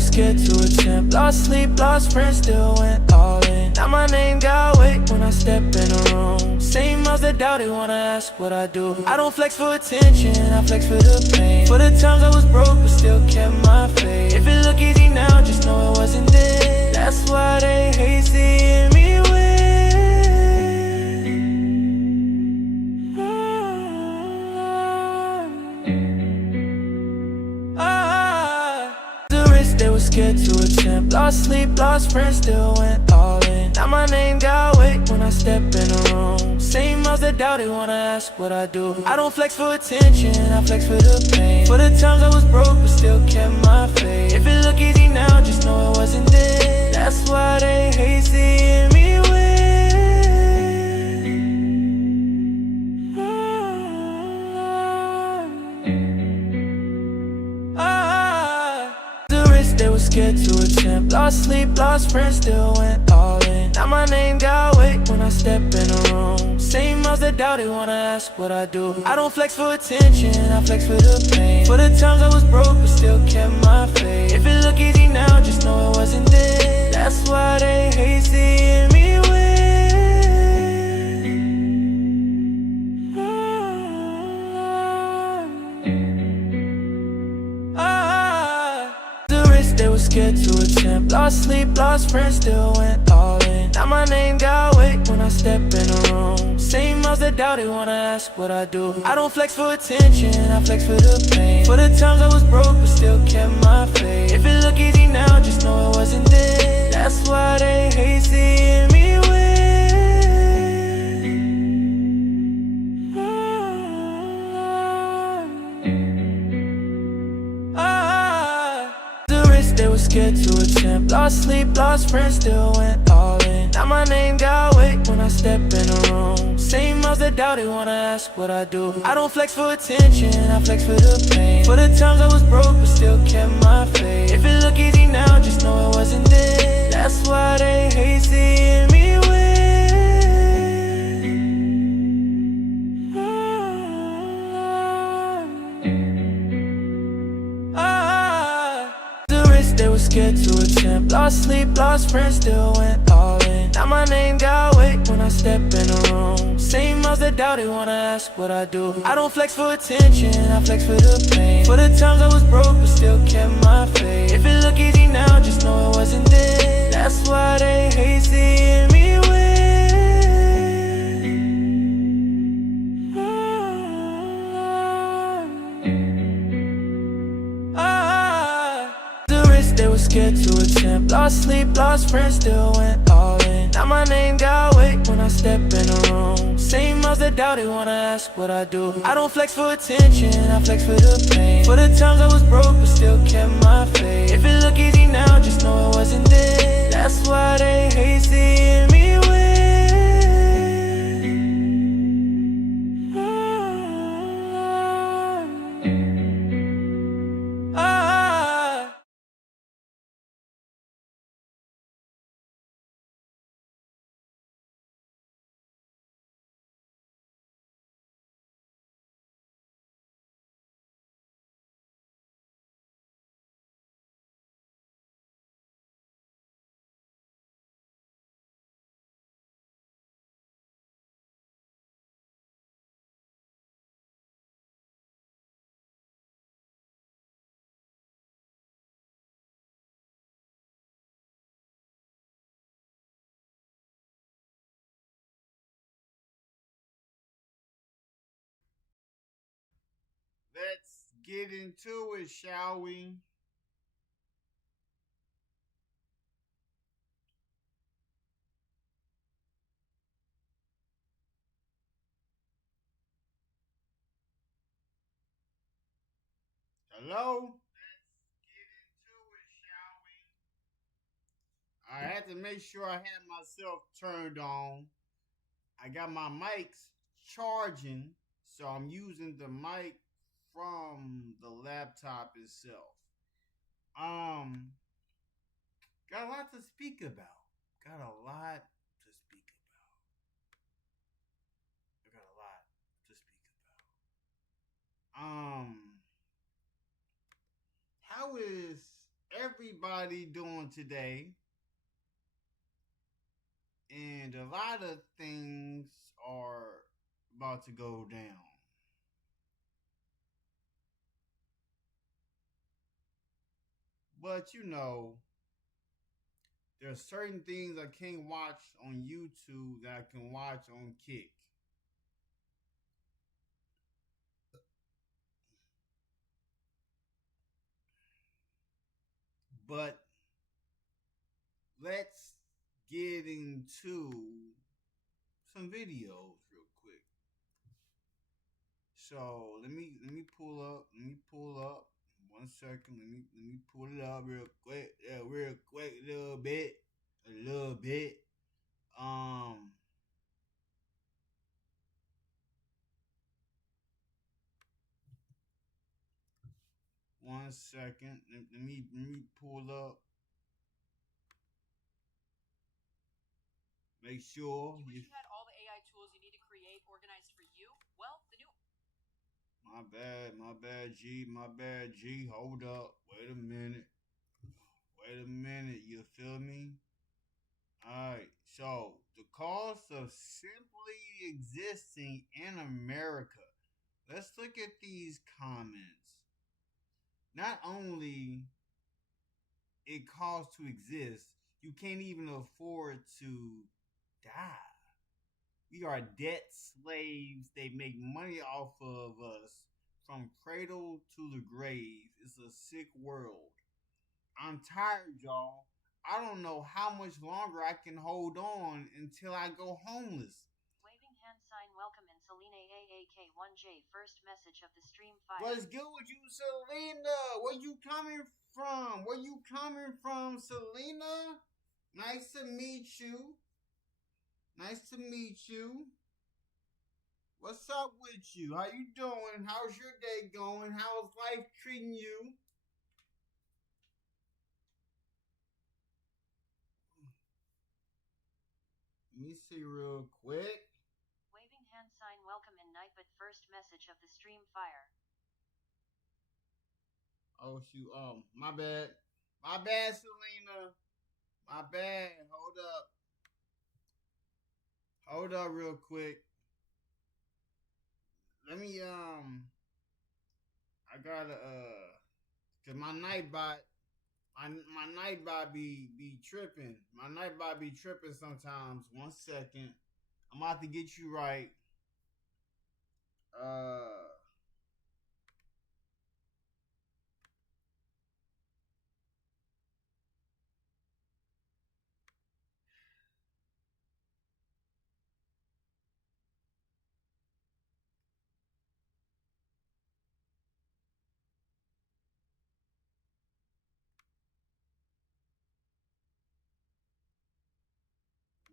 was scared to attempt. Lost sleep, lost friends, still went all in. Now my name got weight when I step in the room. Same mouths that doubt it wanna ask what I do. I don't flex for attention, I flex for the pain. For the times I was broke but still kept my faith. If it look easy now, just know it wasn't then. That's why they hate seeing me win. They were scared to attempt. Lost sleep, lost friends, still went all in. Now my name got weight when I step in the room. Same mouths that doubt it wanna ask what I do. I don't flex for attention, I flex for the pain. For the times I was broke but still kept my faith. If it look easy now, just know it wasn't then. That's why they hate seeing me win. They were scared to attempt. Lost sleep, lost friends, still went all in. Now my name got weight when I step in the room. Same mouths that doubt it wanna ask what I do. I don't flex for attention, I flex for the pain. For the times I was broke but still kept my faith. If it look easy now, just know it wasn't then. That's why they hate seeing me win. They were scared to attempt. Lost sleep, lost friends, still went all in. Now my name got weight when I step in the room. Same mouths that doubt it wanna ask what I do. I don't flex for attention, I flex for the pain. For the times I was broke but still kept my faith. If it look easy now, just know it wasn't then. That's why they hate seeing me win. They were scared to attempt. Lost sleep, lost friends, still went all in. Now my name got weight when I step in the room. Same mouths that doubt it wanna ask what I do. I don't flex for attention, I flex for the pain. For the times I was broke but still kept my faith. If it look easy now, just know it wasn't then. That's why they hate seeing me win. They were scared to attempt. Lost sleep, lost friends, still went all in. Now my name got weight when I step in the room. Same mouths that doubt it wanna ask what I do. I don't flex for attention, I flex for the pain. For the times I was broke but still kept my faith. If it look easy now, just know it wasn't then. That's why they hate seeing me win. They were scared to attempt. Lost sleep, lost friends, still went all in. Now my name got weight when I step in the room. Same mouths that doubt it wanna ask what I do. I don't flex for attention, I flex for the pain. For the times I was broke but still kept my faith. If it look easy now, just know it wasn't then. That's why they hate seeing me win. Let's get into it, shall we? Hello? Let's get into it, shall we? I had to make sure I had myself turned on. I got my mics charging, so I'm using the mic from the laptop itself. Um, got a lot to speak about. Got a lot to speak about. I got a lot to speak about. How is everybody doing today? And a lot of things are about to go down. But there are certain things I can't watch on YouTube that I can watch on Kick. But let's get into some videos real quick. So let me pull up. Let me pull up. 1 second. Let me pull it up real quick. Yeah, real quick, a little bit. A little bit. 1 second. Let me pull up. Make sure. You wish you had all the AI tools you need to create organized for you? Well, the new. My bad, G. Hold up. Wait a minute. You feel me? Alright, so the cost of simply existing in America. Let's look at these comments. Not only it costs to exist, you can't even afford to die. We are debt slaves. They make money off of us from cradle to the grave. It's a sick world. I'm tired, y'all. I don't know how much longer I can hold on until I go homeless. Waving hand sign welcome in Selena AAK1J first message of the stream fire. What's good with you, Selena? Where you coming from? Selena? Nice to meet you. What's up with you? How you doing? How's your day going? How's life treating you? Let me see real quick. Waving hand sign welcome in night but first message of the stream fire. Oh shoot, my bad. My bad, Selena. My bad. Hold up real quick. Let me I gotta cause my nightbot be tripping. My nightbot be tripping sometimes. 1 second. I'm about to get you right.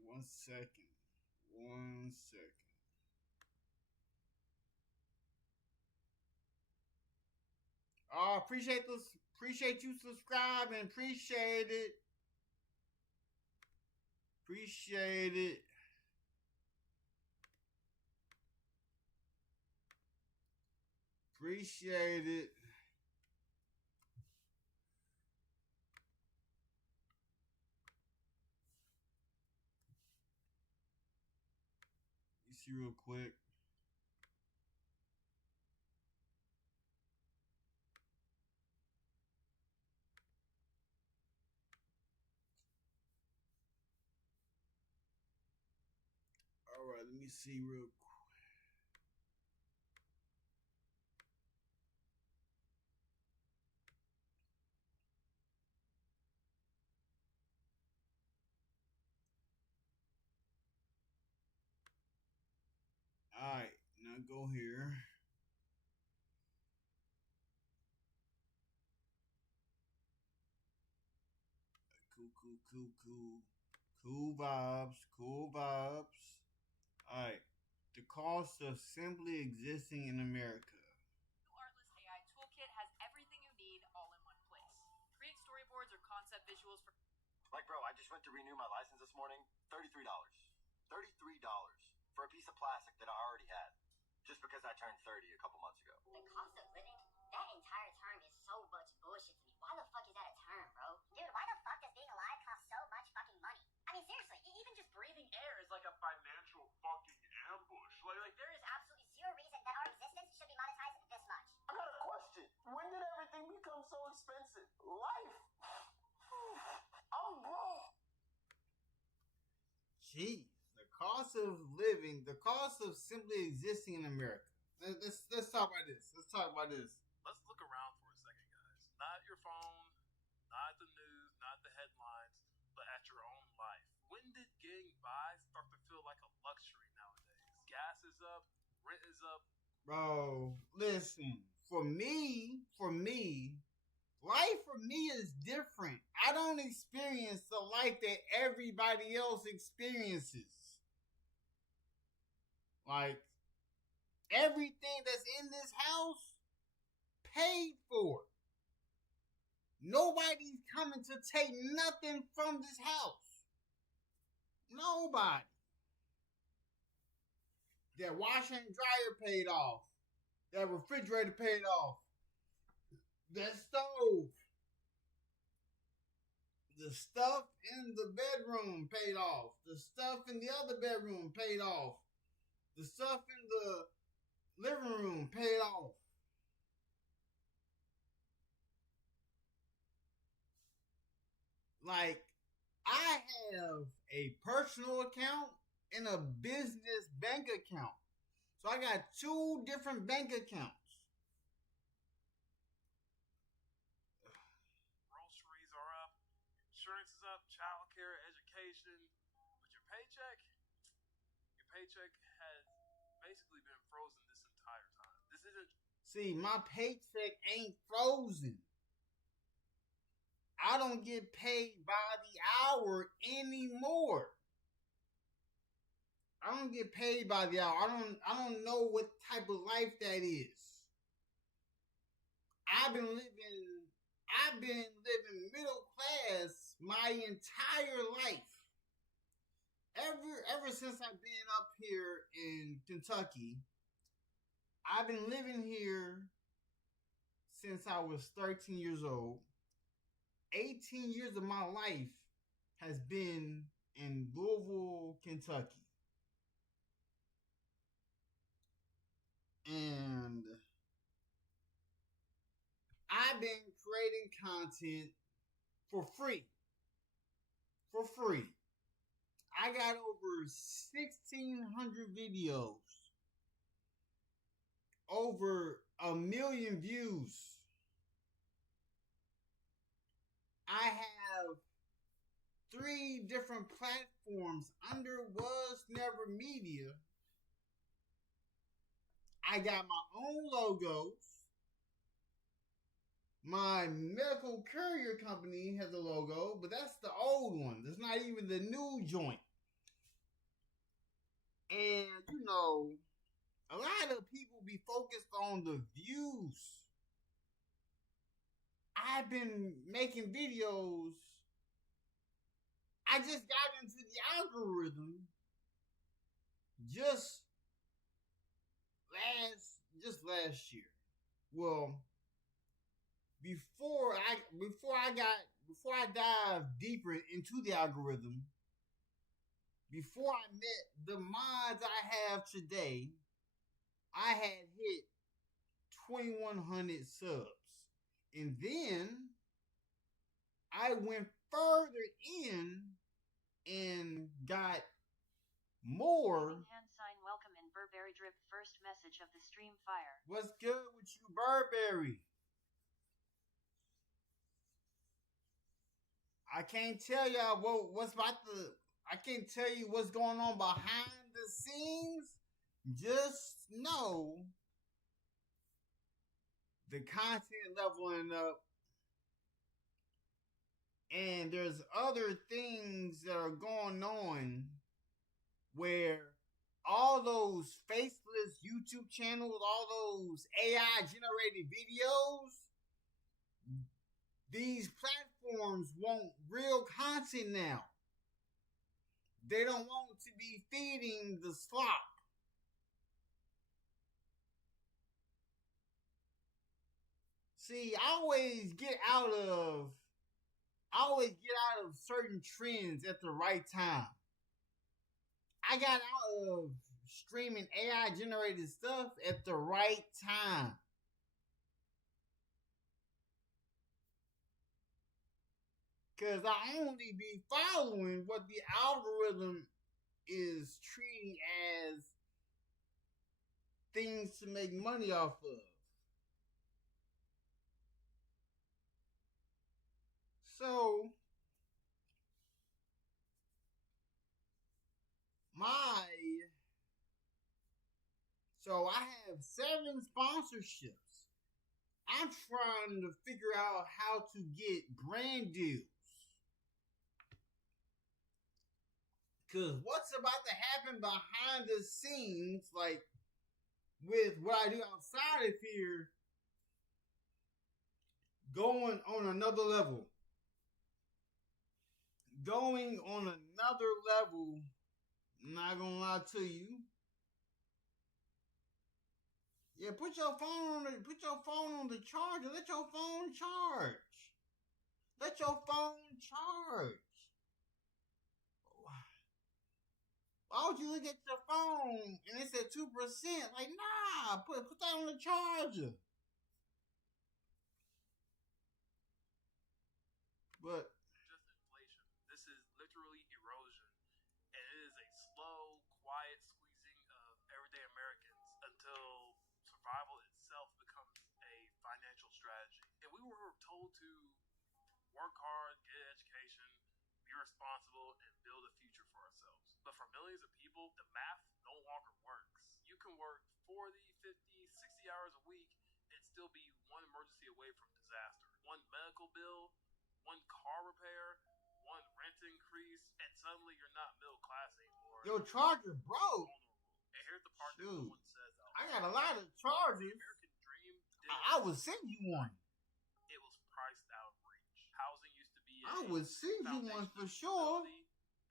One second. Oh, appreciate you subscribing. Appreciate it. You see real quick. All right, let me see real quick. All right, now go here. Cool vibes. All right, the cost of simply existing in America. New Artlist AI Toolkit has everything you need all in one place. Create storyboards or concept visuals for. Like, bro, I just went to renew my license this morning. $33. $33 for a piece of plastic that I already had. Just because I turned 30 a couple months ago. The cost of living, that entire term is so much bullshit to me. Why the fuck is that a term, bro? Jeez, the cost of living, the cost of simply existing in America. Let's talk about this. Let's talk about this. Let's look around for a second, guys. Not your phone, not the news, not the headlines, but at your own life. When did getting by start to feel like a luxury nowadays? Gas is up, rent is up. Bro, listen. For me, life for me is different. I don't experience the life that everybody else experiences. Like, everything that's in this house, paid for. Nobody's coming to take nothing from this house. Nobody. That washer and dryer paid off. That refrigerator paid off. That stove. The stuff in the bedroom paid off. The stuff in the other bedroom paid off. The stuff in the living room paid off. Like, I have a personal account and a business bank account. So I got 2 different bank accounts. Groceries are up, insurance is up, childcare, education. But your paycheck has basically been frozen this entire time. This isn't. See, my paycheck ain't frozen. I don't get paid by the hour anymore. I don't get paid by the hour. I don't know what type of life that is. I've been living middle class my entire life. Ever since I've been up here in Kentucky, I've been living here since I was 13 years old. 18 years of my life has been in Louisville, Kentucky. And I've been creating content for free. I got over 1,600 videos. Over 1 million views. I have 3 different platforms under Was Never Media. I got my own logos. My medical courier company has a logo, but that's the old one. That's not even the new joint. And, you know, a lot of people be focused on the views. I've been making videos. I just got into the algorithm just last year. Well, before I dive deeper into the algorithm, before I met the mods I have today, I had hit 2,100 subs. And then I went further in and got more. Hand sign welcome in Burberry drip first message of the stream fire. What's good with you, Burberry? I can't tell y'all I can't tell you what's going on behind the scenes. Just know the content leveling up. And there's other things that are going on where all those faceless YouTube channels, all those AI generated videos, these platforms want real content now. They don't want to be feeding the slop. See, I always get out of certain trends at the right time. I got out of streaming AI generated stuff at the right time. Because I only be following what the algorithm is treating as things to make money off of. So I have 7 sponsorships. I'm trying to figure out how to get brand deals. Because what's about to happen behind the scenes, like with what I do outside of here, going on another level. Going on another level, I'm not gonna lie to you. Yeah, put your phone on the charger. Let your phone charge. Let your phone charge. Why would you look at your phone and it said 2%? Like, nah, put that on the charger. But just inflation. This is literally erosion. And it is a slow, quiet squeezing of everyday Americans until survival itself becomes a financial strategy. And we were told to work hard, get an education, be responsible, and build a future for ourselves. But for millions of people, the math no longer works. You can work 40, 50, 60 hours a week and still be one emergency away from disaster. One medical bill, one car repair, one rent increase, and suddenly you're not middle class anymore. your charger broke. And here's the part that no one says out I loud. got a lot of chargers. The American dream I would send you one. it was priced out of reach. Housing used to be I would send you one for sure.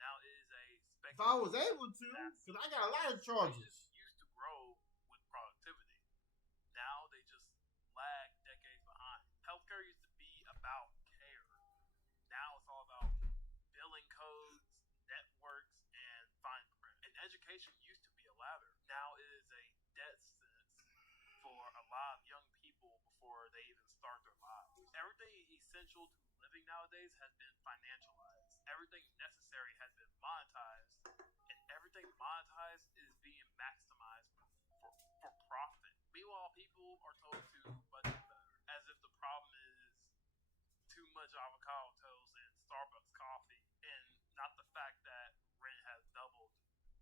Now it is a If I was able to, because I got a lot of chargers. Used to grow with productivity. Now they just lag decades behind. Healthcare used to be about care. Now it's all about billing codes, networks, and fine print. And education used to be a ladder. Now it is a death sentence for a lot of young people before they even start their lives. Everything essential to living nowadays has been financialized. Everything necessary has been monetized, and everything monetized is being maximized for profit. Meanwhile, people are told to budget better, as if the problem is too much avocado toast and Starbucks coffee, and not the fact that rent has doubled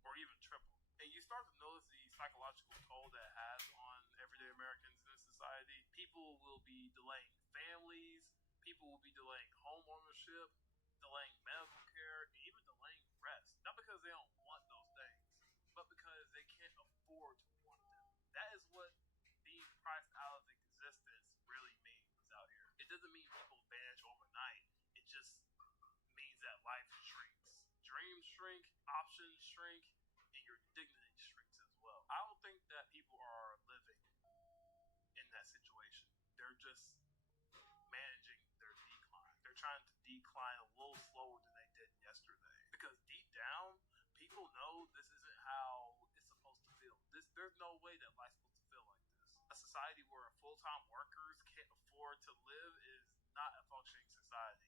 or even tripled. And you start to notice the psychological toll that it has on everyday Americans in this society. People will be delaying families, people will be delaying home ownership, delaying medical care, and even delaying rest. Not because they don't want those things, but because they can't afford to want them. That is what being priced out of existence really means out here. It doesn't mean people vanish overnight. It just means that life shrinks. Dreams shrink, options shrink, and your dignity shrinks as well. I don't think that people are living in that situation. They're just managing their decline. They're trying to decline a little slower than they did yesterday. Because deep down, people know this isn't how it's supposed to feel. There's no way that life's supposed to feel like this. A society where full-time workers can't afford to live is not a functioning society.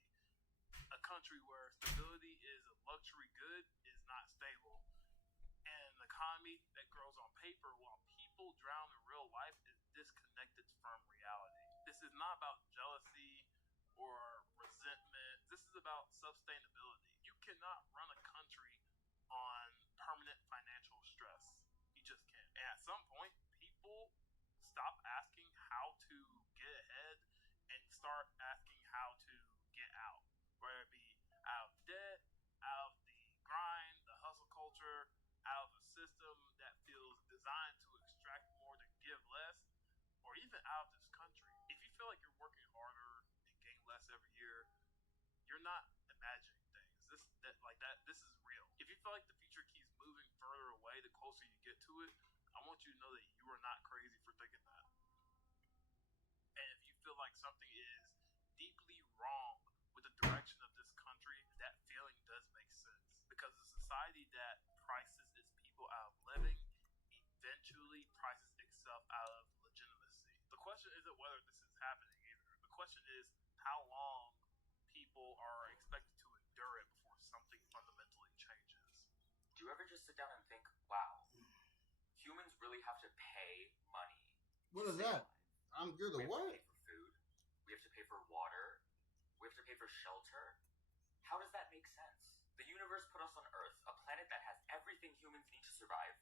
A country where stability is a luxury good is not stable. And an economy that grows on paper while people drown in real life is disconnected from reality. This is not about jealousy or resentment. This is about sustainability. You cannot run a country on permanent financial stress. You just can't. And at some point, people stop asking how to get ahead and start asking how to get out. Whether it be out of debt, out of the grind, the hustle culture, out of a system that feels designed to extract more to give less, or even out of this country. If you feel like you're working harder and gain less every year, you're not imagining things. This is real. If you feel like the future keeps moving further away the closer you get to it, I want you to know that you are not crazy for thinking that. And if you feel like something is deeply wrong with the direction of this country, that feeling does make sense. Because a society that prices its people out of living eventually prices itself out of legitimacy. The question isn't whether this is happening either. The question is how long people are expected to endure it before something fundamentally changes. Do you ever ever just sit down and think, wow, humans really have to pay money? What is that? I'm good We at have what? to pay for food. We have to pay for water. We have to pay for shelter. How does that make sense? The universe put us on Earth, a planet that has everything humans need to survive,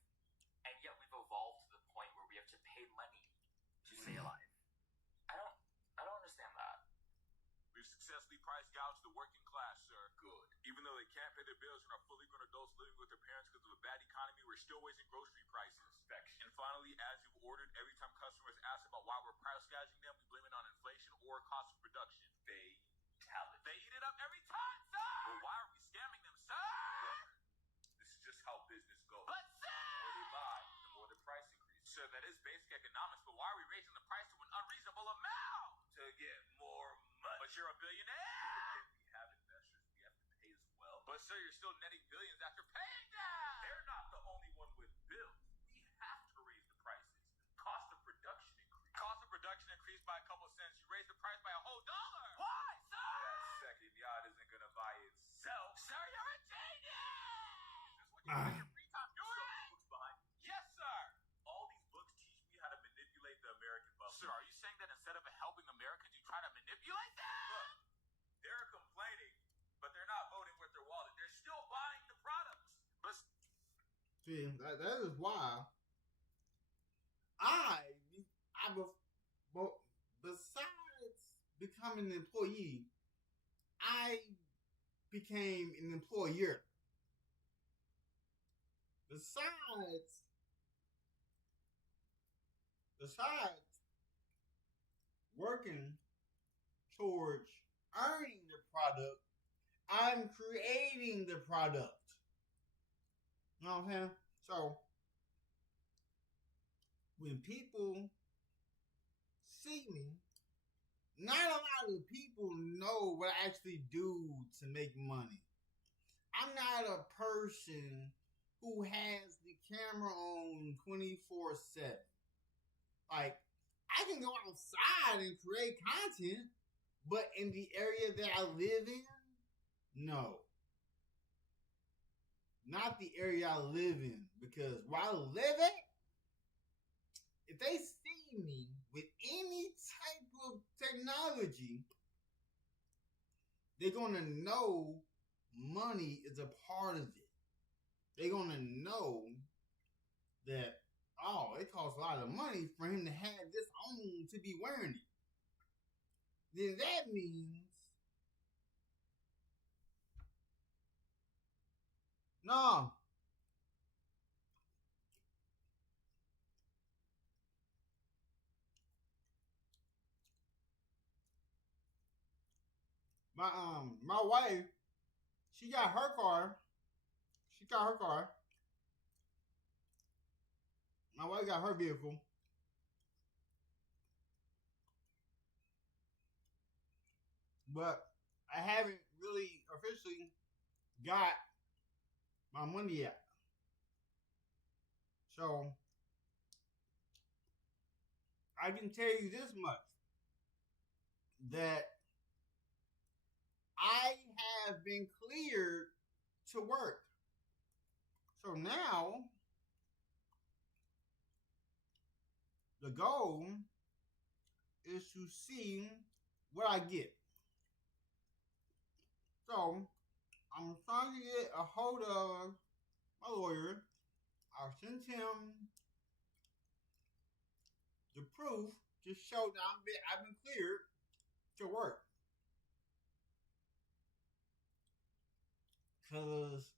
and yet we've evolved to the point where we have to pay money to stay alive. I don't understand that. We've successfully price gouged the working class, sir. Good. Even though they can't pay their bills and are fully grown adults living with their parents because of a bad economy, we're still raising grocery prices. And finally, as you've ordered, every time customers ask about why we're price gouging them, we blame it on inflation or cost of production. Fatality. They eat it up every time, sir! Well, why are we scamming them, sir? Look, this is just how business goes. But sir! The more they buy, the more the price increases. Sir, that is basic economics, but why are we raising the price to an unreasonable amount? To get more money. But you're a billionaire! We have investors we have to pay as well. But sir, you're still netting billions after paying them! They're not the only one with bills. We have to raise the prices. Cost of production increased. Cost of production increased by a couple cents. You raised the price by a whole $1. Why, sir? That second yacht isn't gonna buy itself. Sir, you're a genius! Is this what you do in your free time? You're right! Books behind you? Yes, sir! All these books teach me how to manipulate the American public. Sir, are you saying that instead of helping Americans, you try to manipulate them? Look, they're complaining, but they're not voting with their wallet. They're still buying the products. But See, that is why besides becoming an employee, I became an employer. Besides working towards earning the product, I'm creating the product. You know what I'm saying? So, when people see me, not a lot of people know what I actually do to make money. I'm not a person who has the camera on 24/7. Like, I can go outside and create content, but in the area that I live in, no. Not the area I live in. Because where I live at, if they see me with any type of technology, they're going to know money is a part of it. They're going to know that, oh, it costs a lot of money for him to have this on to be wearing it. Then that means, no. My wife, she got her car. My wife got her vehicle. But I haven't really officially got my money yet. So I can tell you this much, that I have been cleared to work. So now the goal is to see what I get. So I'm trying to get a hold of my lawyer. I'll send him the proof to show that I've been cleared to work. Cause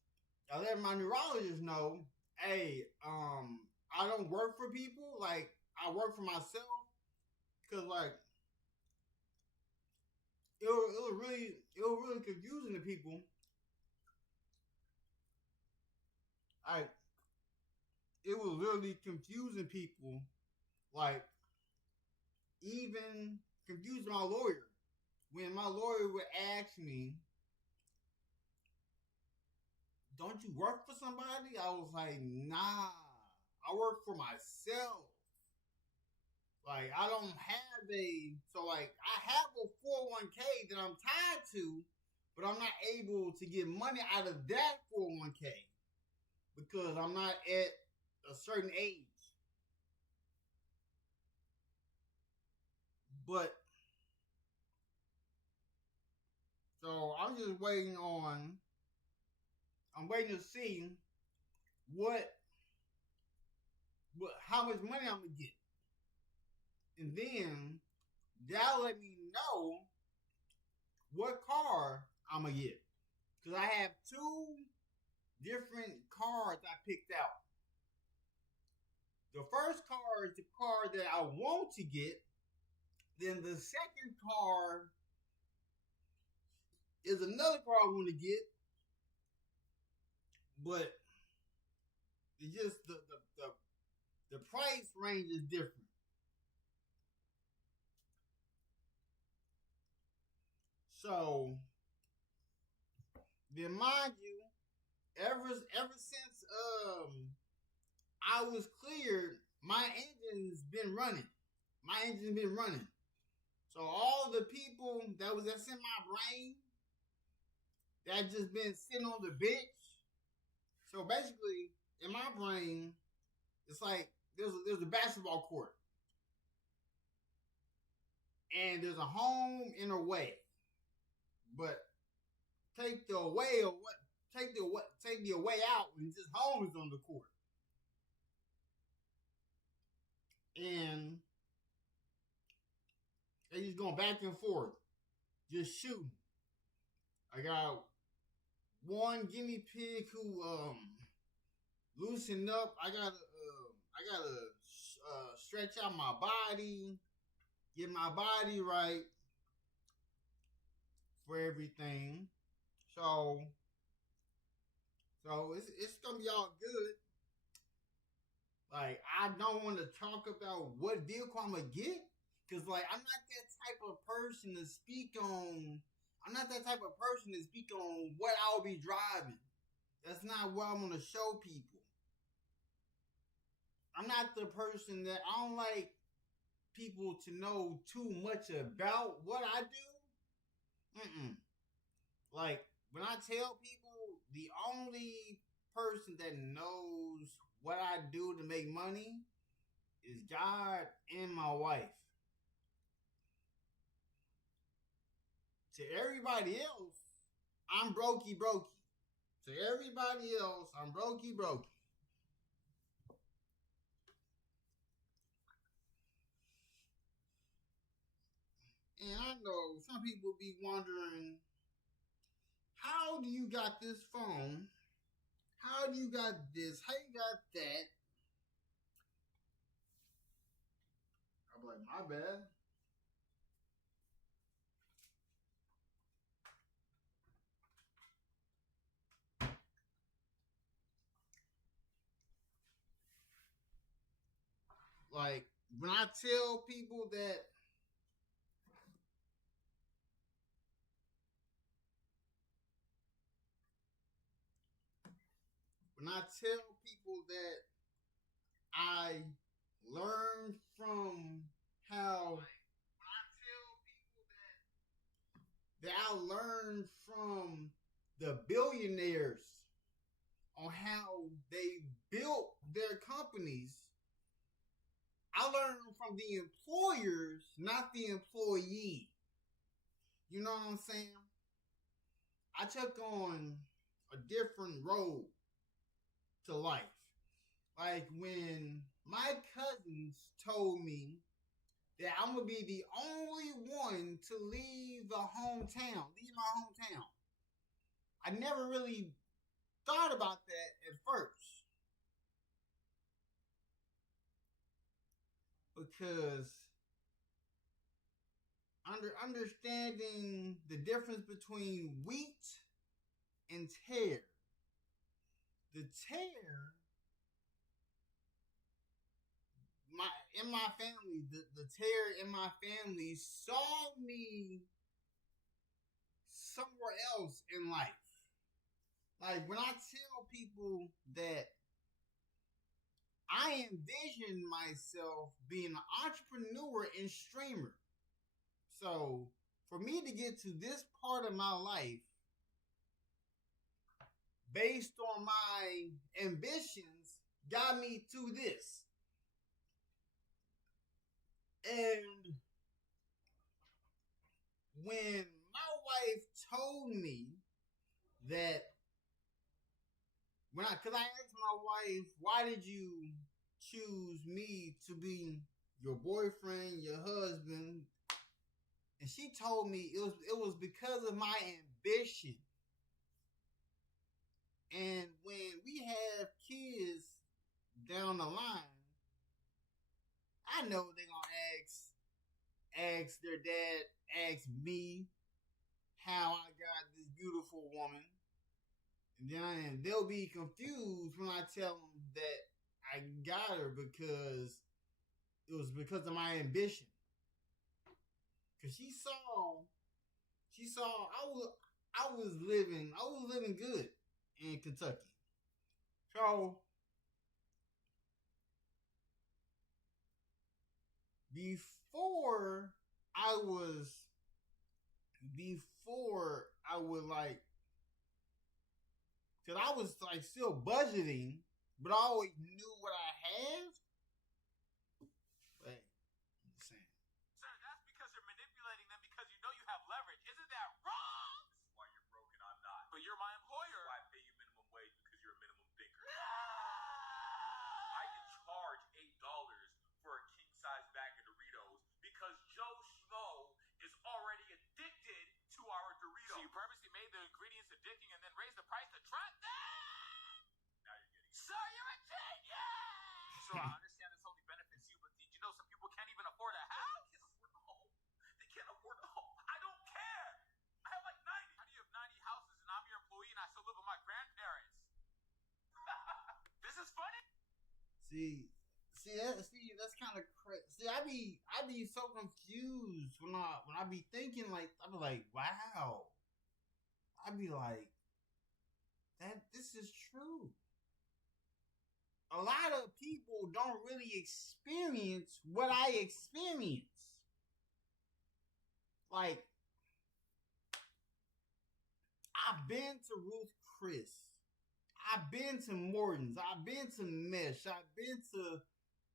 I let my neurologist know, hey, I don't work for people. Like, I work for myself. Cause like, it was really confusing to people. It was really confusing people. Like, even confusing my lawyer. When my lawyer would ask me, don't you work for somebody? I was like, nah, I work for myself. Like, I don't have I have a 401k that I'm tied to, but I'm not able to get money out of that 401k. because I'm not at a certain age. But so I'm just waiting on. I'm waiting to see how much money I'm gonna get, and then that'll let me know what car I'm gonna get. Cause I have 2 different cars I picked out. The first car is the car that I want to get. Then the second car is another car I want to get, but it's just the price range is different. So then, mind you, ever since I was cleared, my engine's been running. My engine's been running. So all the people that's in my brain that just been sitting on the bench. So basically, in my brain, it's like there's a basketball court, and there's a home and away. But take the away out when just home is on the court. And they just going back and forth, just shooting. I got one guinea pig who loosened up. I gotta stretch out my body, get my body right for everything. So it's gonna be all good. Like, I don't want to talk about what vehicle I'm gonna get, cause like I'm not that type of person to speak on. I'm not that type of person to speak on what I'll be driving. That's not what I'm gonna show people. I'm not the person that I don't like people to know too much about what I do. Like, when I tell people, the only person that knows what I do to make money is God and my wife. To everybody else, I'm brokey. To everybody else, I'm brokey. And I know some people be wondering, how do you got this phone? How do you got this? How you got that? I'm like, my bad. Like, when I tell people that I learned from how I learned from the billionaires on how they built their companies. I learned from the employers, not the employee. You know what I'm saying? I took on a different road to life. Like, when my cousins told me that I'm going to be the only one to leave my hometown. I never really thought about that at first. Because understanding the difference between wheat and tear. The tear, in my family, the tear in my family saw me somewhere else in life. Like, when I tell people that I envision myself being an entrepreneur and streamer. So, for me to get to this part of my life, based on my ambitions, got me to this. And when my wife told me that, because I asked my wife, why did you choose me to be your boyfriend, your husband? And she told me it was because of my ambition. And when we have kids down the line, I know they're gonna ask their dad, ask me how I got this beautiful woman. And then they'll be confused when I tell them that I got her because it was because of my ambition. Cause she saw I was living good in Kentucky. So before I would like, cause I was like still budgeting, but I always knew what I have. Hey, I'm just saying. Sir, that's because you're manipulating them because you know you have leverage. Isn't that wrong? This is why you're broke and I'm not. But you're my employer. Why I pay you minimum wage because you're a minimum thinker. I can charge $8 for a king size bag of Doritos because Joe Schmo is already addicted to our Doritos. So you purposely made the ingredients addicting and then raised the price to trap them? Now you're getting it. Sir, you're a genius! So I understand this only benefits you, but did you know some people can't even afford a house? They can't afford a home. I don't care. I have like 90. How do you have 90 houses and I'm your employee and I still live with my grandparents? This is funny. That's kind of crazy. See, I be so confused when I be thinking like, I be like, wow. I be like, this is true. A lot of people don't really experience what I experience. Like, I've been to Ruth Chris. I've been to Morton's. I've been to Mesh. I've been to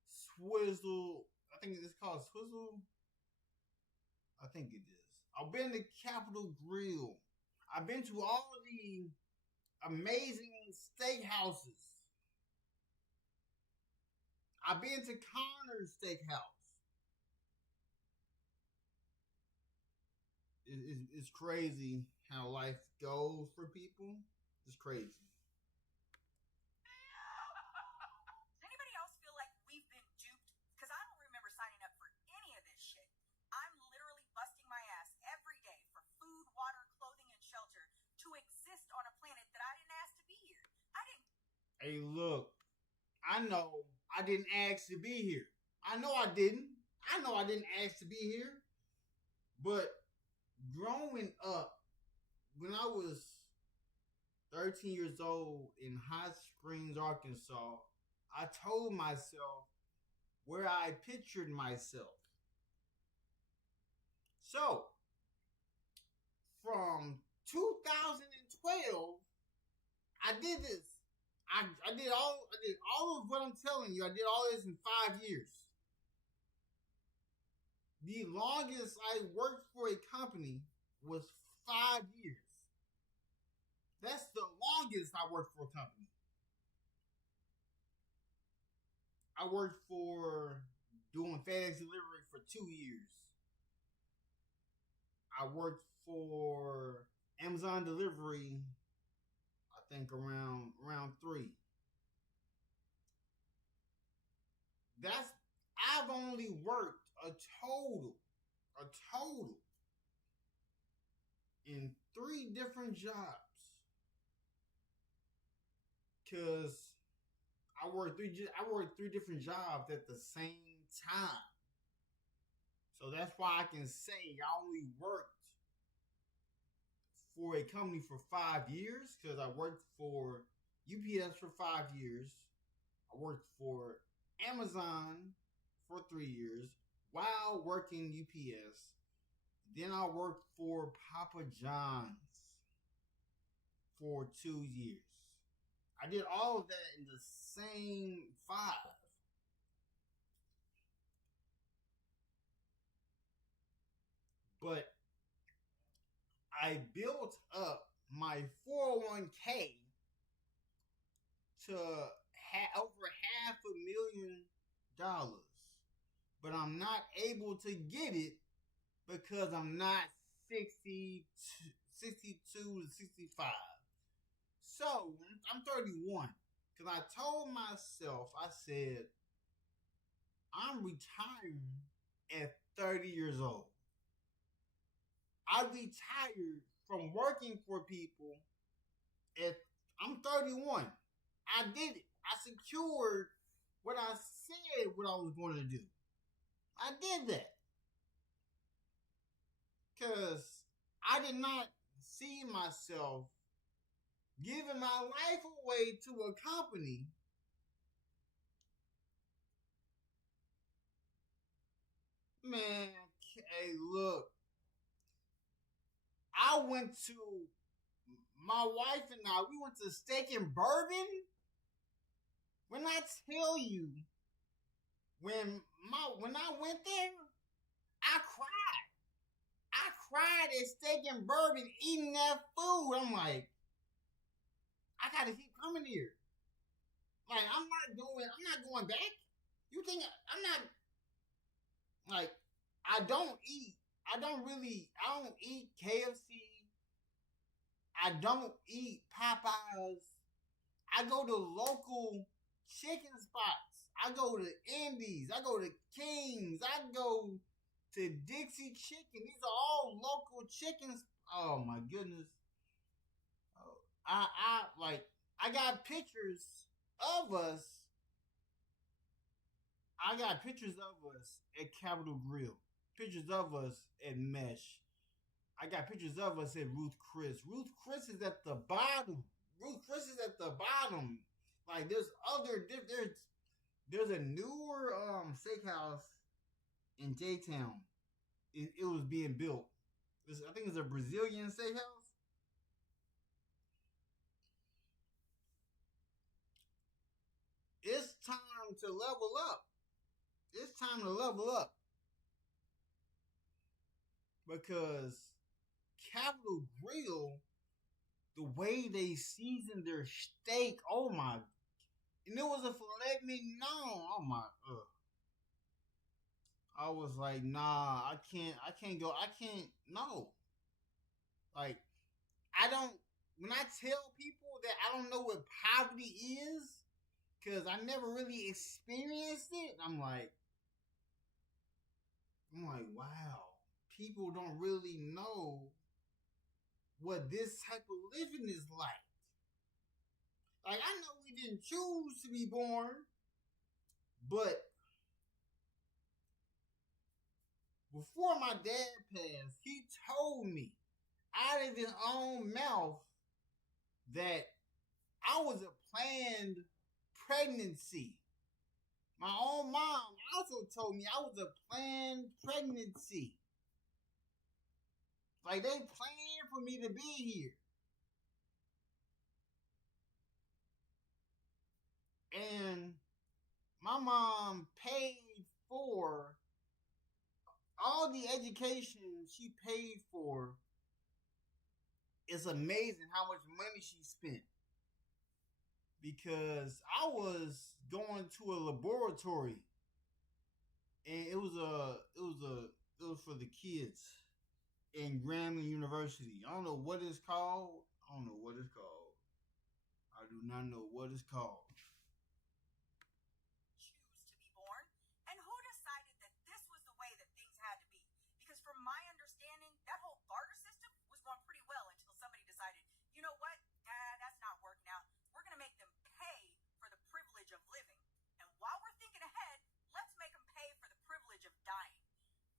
Swizzle. I think it's called Swizzle. I think it is. I've been to Capitol Grill. I've been to all the amazing steakhouses. I've been to Connor's Steakhouse. It's crazy how life goes for people. It's crazy. Does anybody else feel like we've been duped? Because I don't remember signing up for any of this shit. I'm literally busting my ass every day for food, water, clothing, and shelter to exist on a planet that I didn't ask to be here. I didn't. Hey, look. I know I didn't ask to be here. I know I didn't ask to be here. But growing up, when I was 13 years old in Hot Springs, Arkansas, I told myself where I pictured myself. So, from 2012, I did this. I did all of what I'm telling you. I did all this in 5 years. The longest I worked for a company was 5 years. That's the longest I worked for a company. I worked for doing FedEx delivery for 2 years. I worked for Amazon delivery, I think around 3. I've only worked a total in 3 different jobs. Cause I worked 3 different jobs at the same time. So that's why I can say I only worked for a company for 5 years, because I worked for UPS for 5 years. I worked for Amazon for 3 years while working UPS. Then I worked for Papa John's for 2 years. I did all of that in the same 5. But I built up my 401k to over $500,000, but I'm not able to get it because I'm not 62 to 65. So I'm 31 because I told myself, I said, I'm retiring at 30 years old. I retired from working for people at I'm 31. I did it. I secured what I said what I was going to do. I did that. Because I did not see myself giving my life away to a company man, hey, look. My wife and I, we went to Steak and Bourbon. When I tell you, when I went there, I cried. I cried at Steak and Bourbon eating that food. I'm like, I gotta keep coming here. Like, I'm not going back. You think I'm not, like, I don't eat KFC. I don't eat Popeyes. I go to local chicken spots. I go to Indies. I go to King's. I go to Dixie Chicken. These are all local chickens. Oh my goodness. I got pictures of us. I got pictures of us at Capitol Grill. Pictures of us at Mesh. I got pictures of us at Ruth Chris. Ruth Chris is at the bottom. Like there's a newer steakhouse in J-Town. It was being built. I think it's a Brazilian steakhouse. It's time to level up. Because Capitol Grill, the way they season their steak, oh my, and it was a filet mignon. Oh my, I was like, nah, I can't go, no. Like, when I tell people that I don't know what poverty is, because I never really experienced it, I'm like, wow, people don't really know what this type of living is like. Like, I know we didn't choose to be born, but before my dad passed, he told me out of his own mouth that I was a planned pregnancy. My own mom also told me I was a planned pregnancy. Like, they planned for me to be here. And my mom paid for all the education she paid for. It's amazing how much money she spent. Because I was going to a laboratory, and it was for the kids in Grambling University. I don't know what it's called. I do not know what it's called. Choose to be born, and who decided that this was the way that things had to be? Because from my understanding, that whole barter system was going pretty well until somebody decided, you know what? That's not working out. We're going to make them pay for the privilege of living. And while we're thinking ahead, let's make them pay for the privilege of dying.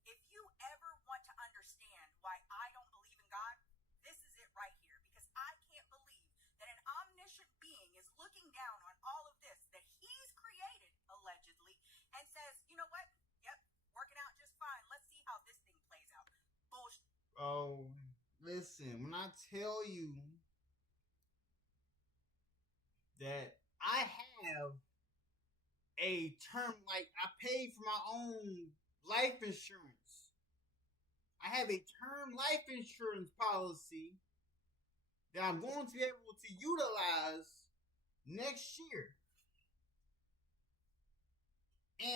If you ever want to understand why I don't believe in God, this is it right here. Because I can't believe that an omniscient being is looking down on all of this that he's created, allegedly, and says, you know what? Yep, working out just fine. Let's see how this thing plays out. Bullshit. Oh, listen, when I tell you that I have a term, like I pay for my own life insurance. I have a term life insurance policy that I'm going to be able to utilize next year.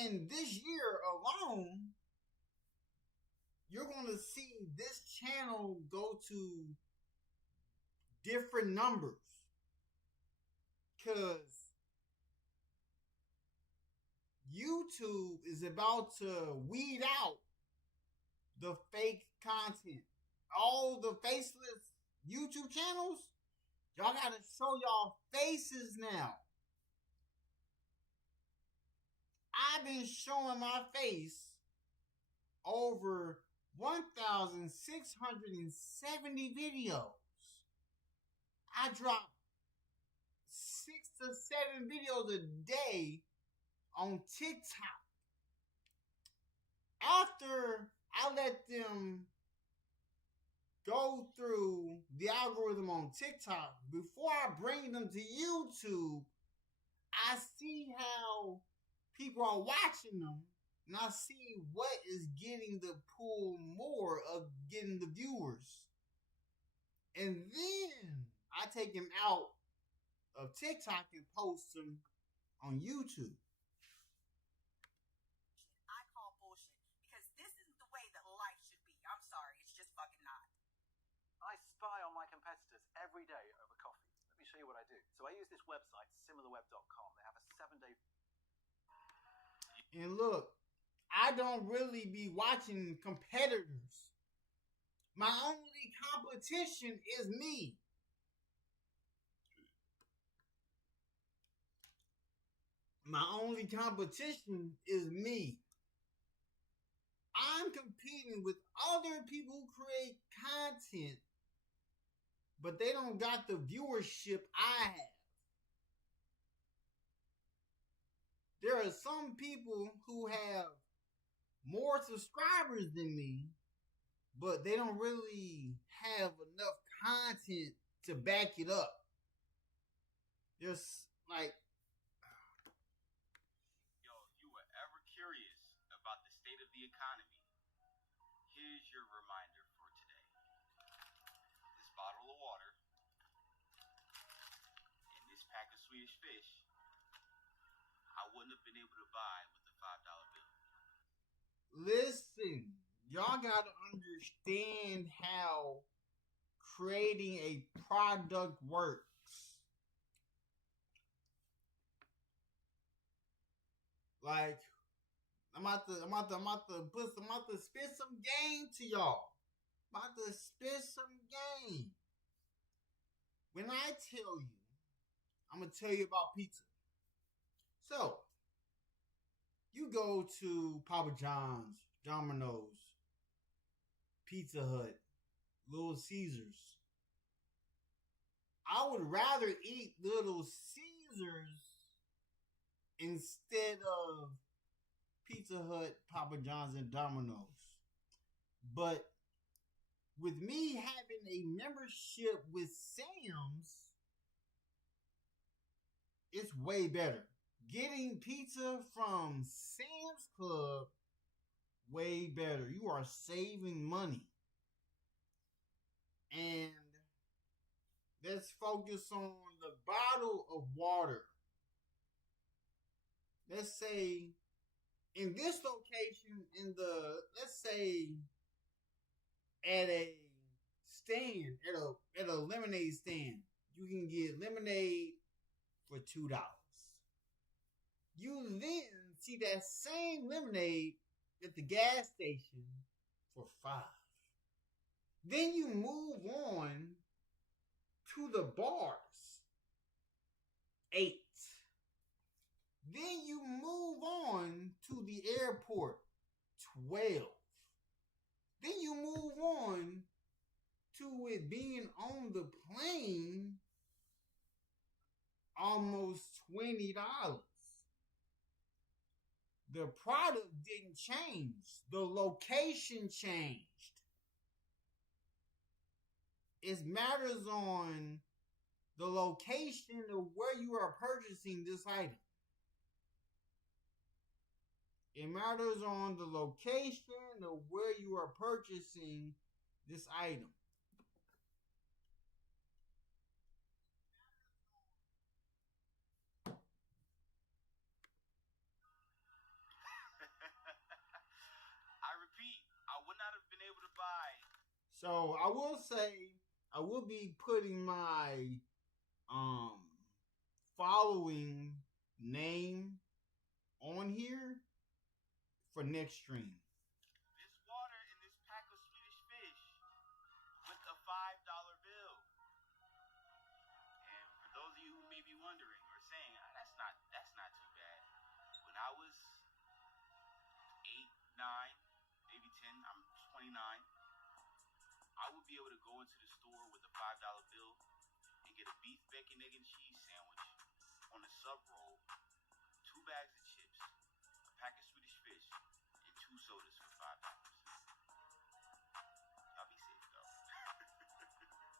And this year alone, you're going to see this channel go to different numbers. Because YouTube is about to weed out the fake content. All the faceless YouTube channels, y'all gotta show y'all faces now. I've been showing my face over 1,670 videos. I drop 6 to 7 videos a day on TikTok. After I let them go through the algorithm on TikTok, before I bring them to YouTube, I see how people are watching them, and I see what is getting the pull more of getting the viewers. And then I take them out of TikTok and post them on YouTube. I call bullshit because this isn't the way that life should be. I'm sorry, it's just fucking not. I spy on my competitors every day over coffee. Let me show you what I do. So I use this website, similarweb.com. They have a 7-day... And look, I don't really be watching competitors. My only competition is me. My only competition is me. I'm competing with other people who create content, but they don't got the viewership I have. There are some people who have more subscribers than me, but they don't really have enough content to back it up. There's like... Yo, if you were ever curious about the state of the economy, here's your reminder for today. This bottle of water and this pack of Swedish fish, I wouldn't have been able to buy with a $5 bill. Listen, y'all gotta understand how creating a product works. Like, I'm about to spit some game to y'all. I'm about to spit some game. When I tell you, I'm gonna tell you about pizza. So, you go to Papa John's, Domino's, Pizza Hut, Little Caesars. I would rather eat Little Caesars instead of Pizza Hut, Papa John's, and Domino's. But with me having a membership with Sam's, it's way better. Getting pizza from Sam's Club, way better. You are saving money. And let's focus on the bottle of water. Let's say in this location, let's say at a stand, at a lemonade stand, you can get lemonade for $2. You then see that same lemonade at the gas station for $5. Then you move on to the bars, $8. Then you move on to the airport, $12. Then you move on to it being on the plane, almost $20. The product didn't change. The location changed. It matters on the location of where you are purchasing this item. It matters on the location of where you are purchasing this item. I repeat, I would not have been able to buy. So I will say I will be putting my following name on here for next stream. This water in this pack of Swedish fish with a $5 bill. And for those of you who may be wondering or saying, that's not too bad. When I was 8, 9, maybe 10, I'm 29, I would be able to go into the store with a $5 bill and get a beef, bacon, egg, and cheese sandwich on a sub roll, 2 bags of chips, a pack of Swedish fish, and 2 sodas for $5. Y'all be safe though.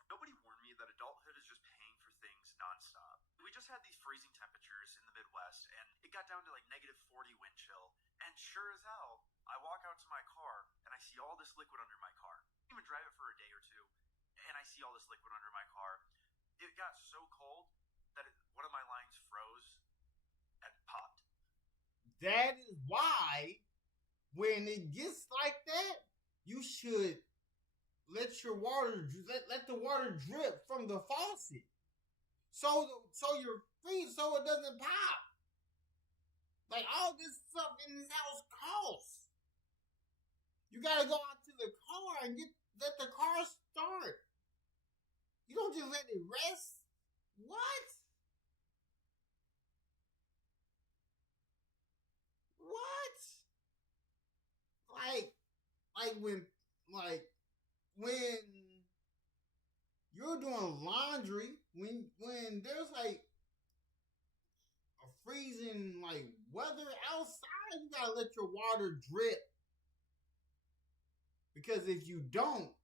Nobody warned me that adulthood is just paying for things nonstop. We just had these freezing temperatures in the Midwest, and it got down to like -40 wind chill. And sure as hell, I walk out to my car, and I see all this liquid under my car. I didn't even drive it for a day or two, and I see all this liquid under my car. It got so cold that one of my lines froze and popped. That is why when it gets like that, you should let your water let the water drip from the faucet, so you're free, so it doesn't pop. Like all this stuff in this house costs. You gotta go out to the car and let the car start. You don't just let it rest. What? What? When you're doing laundry, when there's like a freezing like weather outside, you gotta let your water drip. Because if you don't,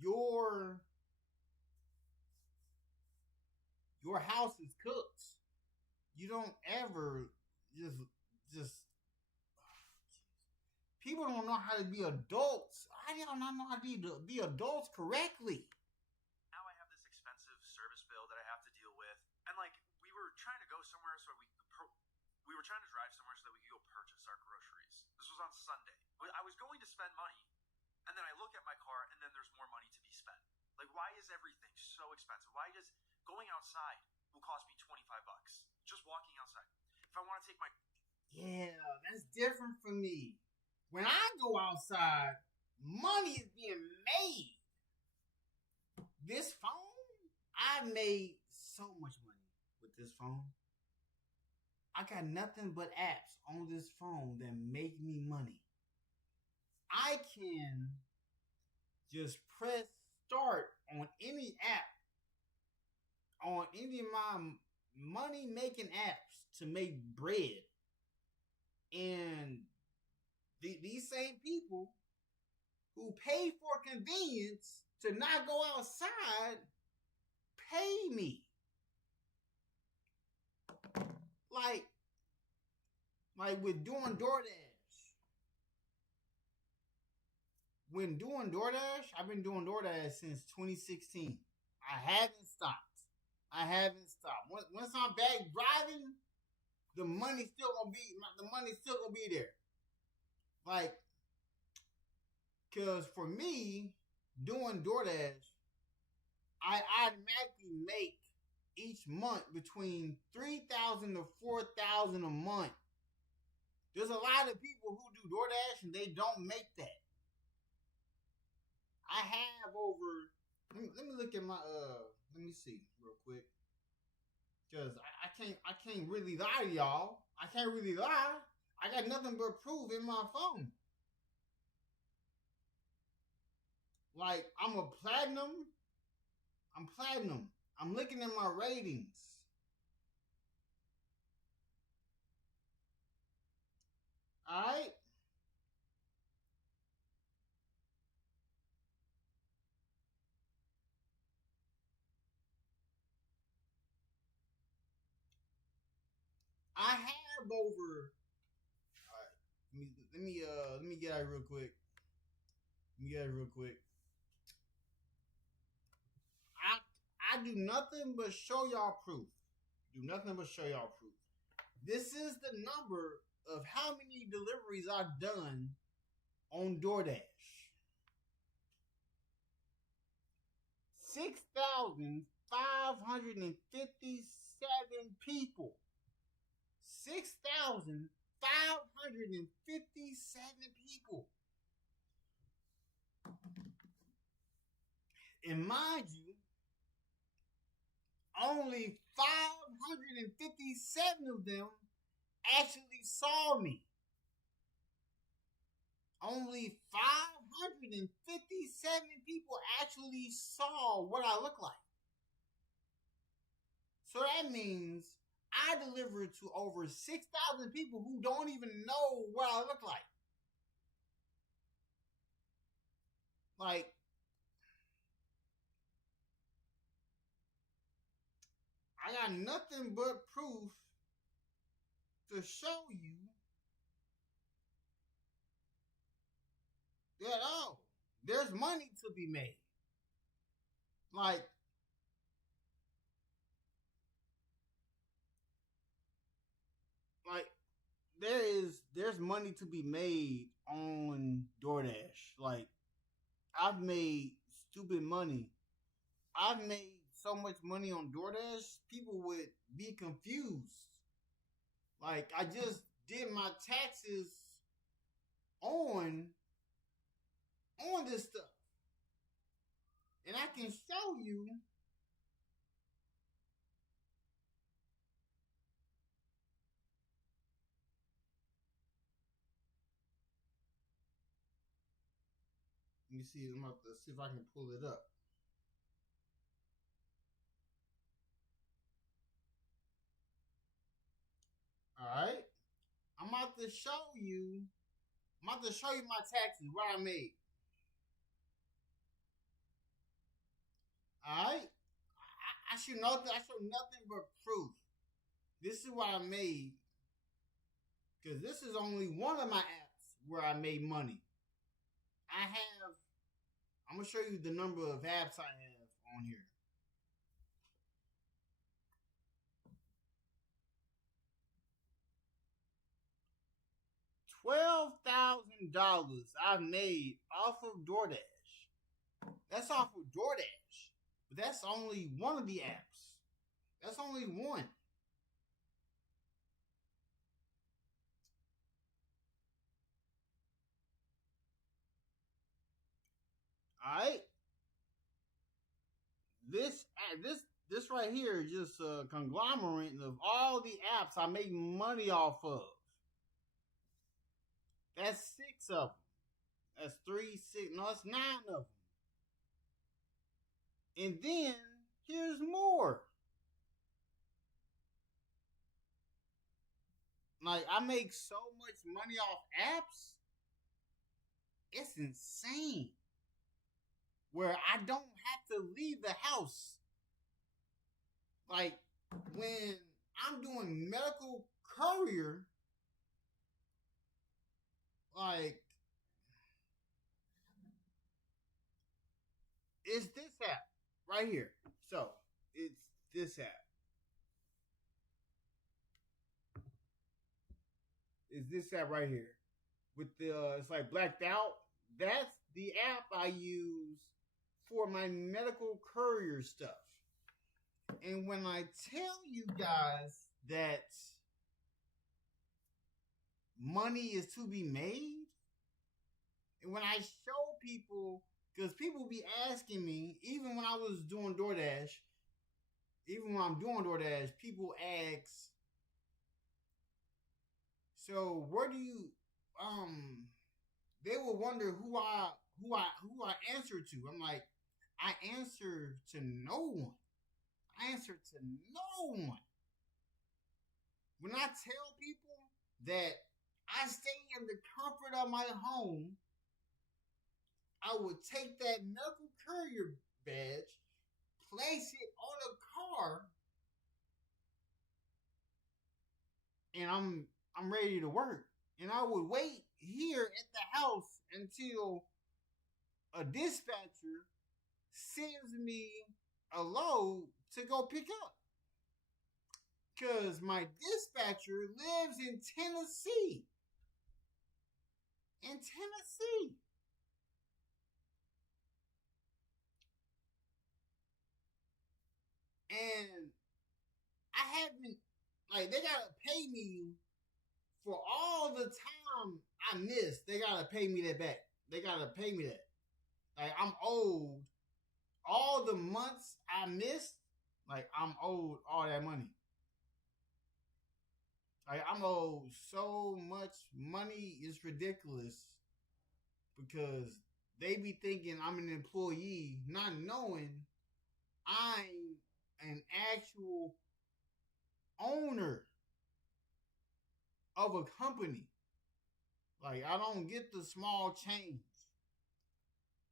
your house is cooked. You don't ever just people don't know how to be adults. I don't know how to be adults correctly. Now I have this expensive service bill that I have to deal with, and like we were trying to go somewhere so we were trying to drive somewhere so that we could go purchase our groceries. This was on Sunday. I was going to spend money, and then I look at my car, and then there's more money to be spent. Like, why is everything so expensive? Why does going outside will cost me $25? Just walking outside. If I want to take my... Yeah, that's different for me. When I go outside, money is being made. This phone, I made so much money with this phone. I got nothing but apps on this phone that make me money. I can just press start on any app, on any of my money-making apps to make bread. And these same people who pay for convenience to not go outside pay me. Like with doing DoorDash. When doing DoorDash, I've been doing DoorDash since 2016. I haven't stopped. Once I'm back driving, the money's still gonna be there. Like, cause for me, doing DoorDash, I automatically make each month between $3,000 to $4,000 a month. There's a lot of people who do DoorDash and they don't make that. I have over. Let me look at my Let me see real quick, cause I can't really lie to y'all. I can't really lie. I got nothing but proof in my phone. Like I'm platinum. I'm looking at my ratings. All right. I have over. All right, let me get out real quick. I do nothing but show y'all proof. This is the number of how many deliveries I've done on DoorDash. 6,557 people. 6,557 people. And mind you, only 557 of them actually saw me. Only 557 people actually saw what I look like. So that means I delivered to over 6,000 people who don't even know what I look like. Like, I got nothing but proof to show you that, oh, there's money to be made. Like, there's money to be made on DoorDash. Like, I've made stupid money. I've made so much money on DoorDash, people would be confused. Like, I just did my taxes on this stuff. And I can show you let me see. I'm about to see if I can pull it up. Alright. I'm about to show you my taxes, what I made. Alright? I show nothing but proof. This is what I made. Because this is only one of my apps where I made money. I'm going to show you the number of apps I have on here. $12,000 I've made off of DoorDash. That's off of DoorDash. But that's only one of the apps. That's only one. Alright. This right here is just a conglomerate of all the apps I make money off of. That's 6 of them. That's 3, 6. No, it's 9 of them. And then here's more. Like, I make so much money off apps. It's insane. Where I don't have to leave the house. Like, when I'm doing medical courier, like, it's this app right here. So, it's this app. It's this app right here. With the, it's like blacked out. That's the app I use for my medical courier stuff. And when I tell you guys that money is to be made, and when I show people, because people be asking me, even when I was doing DoorDash, even when I'm doing DoorDash, people ask, so where do you, they will wonder who I answer to. I'm like, I answer to no one. I answer to no one. When I tell people that I stay in the comfort of my home, I would take that medical courier badge, place it on a car, and I'm ready to work. And I would wait here at the house until a dispatcher sends me a load to go pick up. Because my dispatcher lives in Tennessee. In Tennessee. And I haven't, like, they gotta pay me for all the time I missed. They gotta pay me that back. They gotta pay me that. Like, I'm owed all the months I missed. Like, I'm owed all that money. Like, I'm owed so much money, it's ridiculous. Because they be thinking I'm an employee, not knowing I'm an actual owner of a company. Like, I don't get the small change.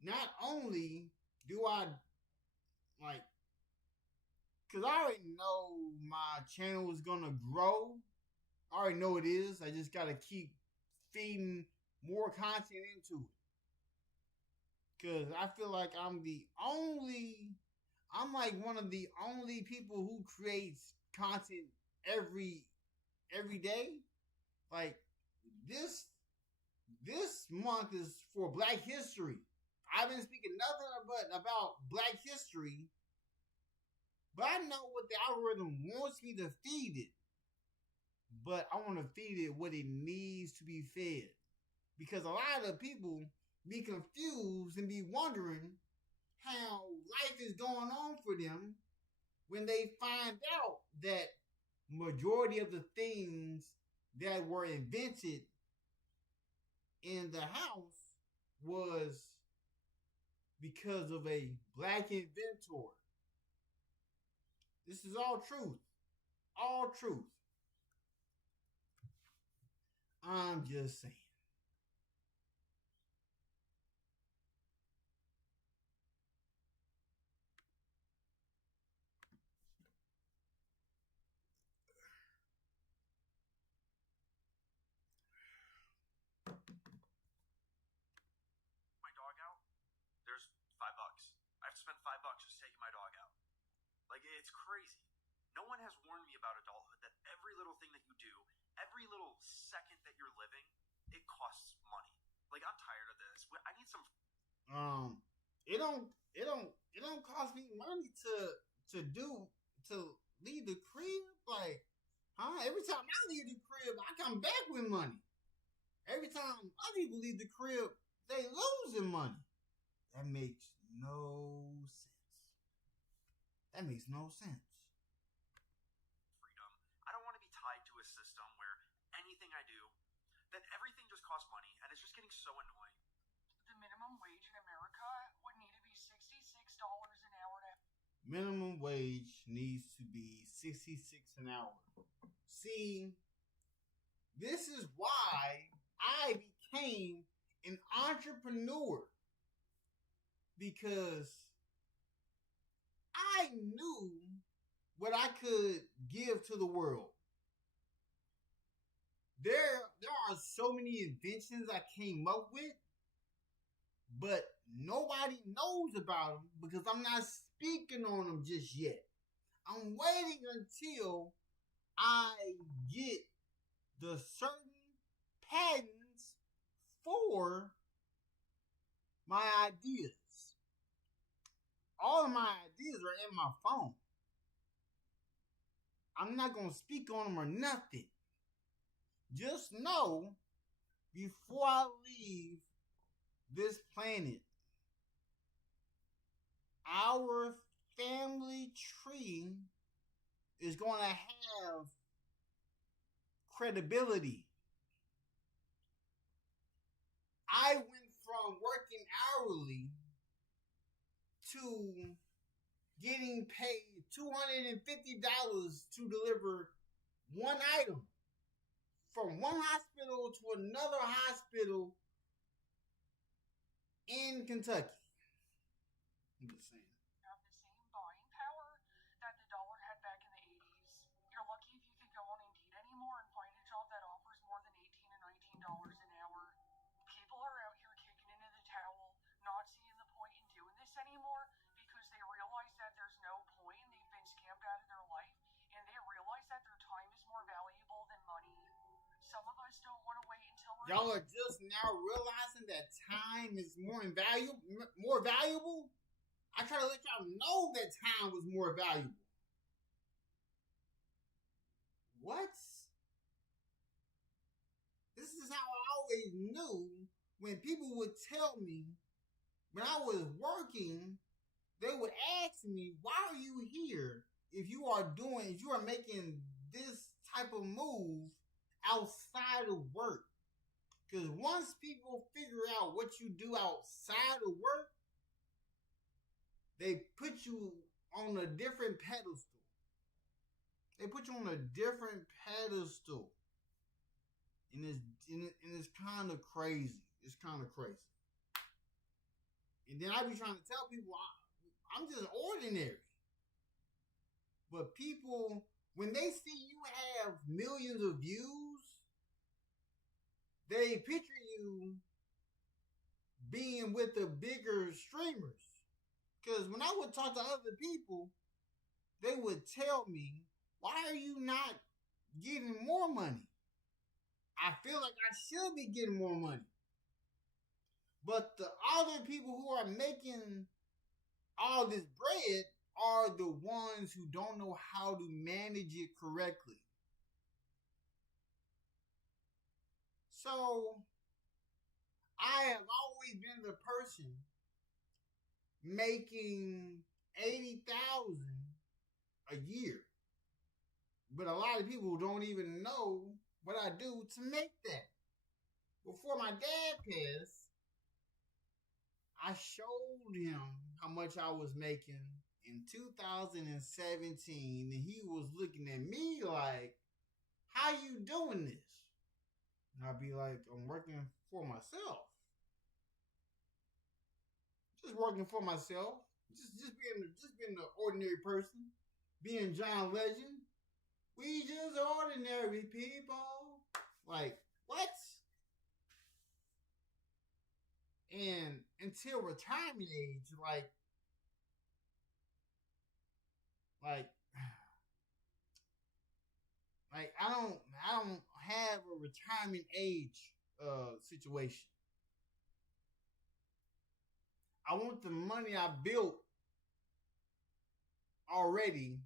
Not only do I, like, because I already know my channel is going to grow. I already know it is. I just got to keep feeding more content into it. Because I feel like I'm like one of the only people who creates content every day. Like, this month is for Black History. I've been speaking nothing but about Black history, but I know what the algorithm wants me to feed it. But I want to feed it what it needs to be fed. Because a lot of people be confused and be wondering how life is going on for them when they find out that majority of the things that were invented in the house was because of a Black inventor. This is all truth. All truth. I'm just saying. My dog out, there's $5. I have to spend $5 just taking my dog out. Like, it's crazy. No one has warned me about adulthood that every little thing that you do, every little second that you're living, it costs money. Like, I'm tired of this. I need some. It don't cost me money to leave the crib. Like, every time I leave the crib, I come back with money. Every time other people leave the crib, they losing money. That makes no sense. That makes no sense. Freedom. I don't want to be tied to a system where anything I do, that everything just costs money, and it's just getting so annoying. The minimum wage in America would need to be $66 an hour to. Minimum wage needs to be $66 an hour. See, this is why I became an entrepreneur. Because I knew what I could give to the world. There are so many inventions I came up with, but nobody knows about them because I'm not speaking on them just yet. I'm waiting until I get the certain patents for my ideas. All of my ideas are in my phone. I'm not going to speak on them or nothing. Just know, before I leave this planet, our family tree is going to have credibility. I went from working hourly to getting paid $250 to deliver one item from one hospital to another hospital in Kentucky. I'm just saying. Have the same buying power that the dollar had back in the 80s. You're lucky if you could go on Indeed anymore and find a Y'all are just now realizing that time is more valuable. I try to let y'all know that time was more valuable. What? This is how I always knew when people would tell me when I was working, they would ask me, why are you here if you are making this type of move outside of work? Because once people figure out what you do outside of work, they put you on a different pedestal. They put you on a different pedestal. And it's kind of crazy. It's kind of crazy. And then I be trying to tell people I'm just ordinary. But people, when they see you have millions of views, they picture you being with the bigger streamers. Because when I would talk to other people, they would tell me, why are you not getting more money? I feel like I should be getting more money. But the other people who are making all this bread are the ones who don't know how to manage it correctly. So, I have always been the person making $80,000 a year. But a lot of people don't even know what I do to make that. Before my dad passed, I showed him how much I was making in 2017, and he was looking at me like, how you doing this? And I'd be like, I'm working for myself. Just working for myself. Just being an ordinary person. Being John Legend. We just ordinary people. Like, what? And until retirement age, like I don't have a retirement age situation. I want the money I built already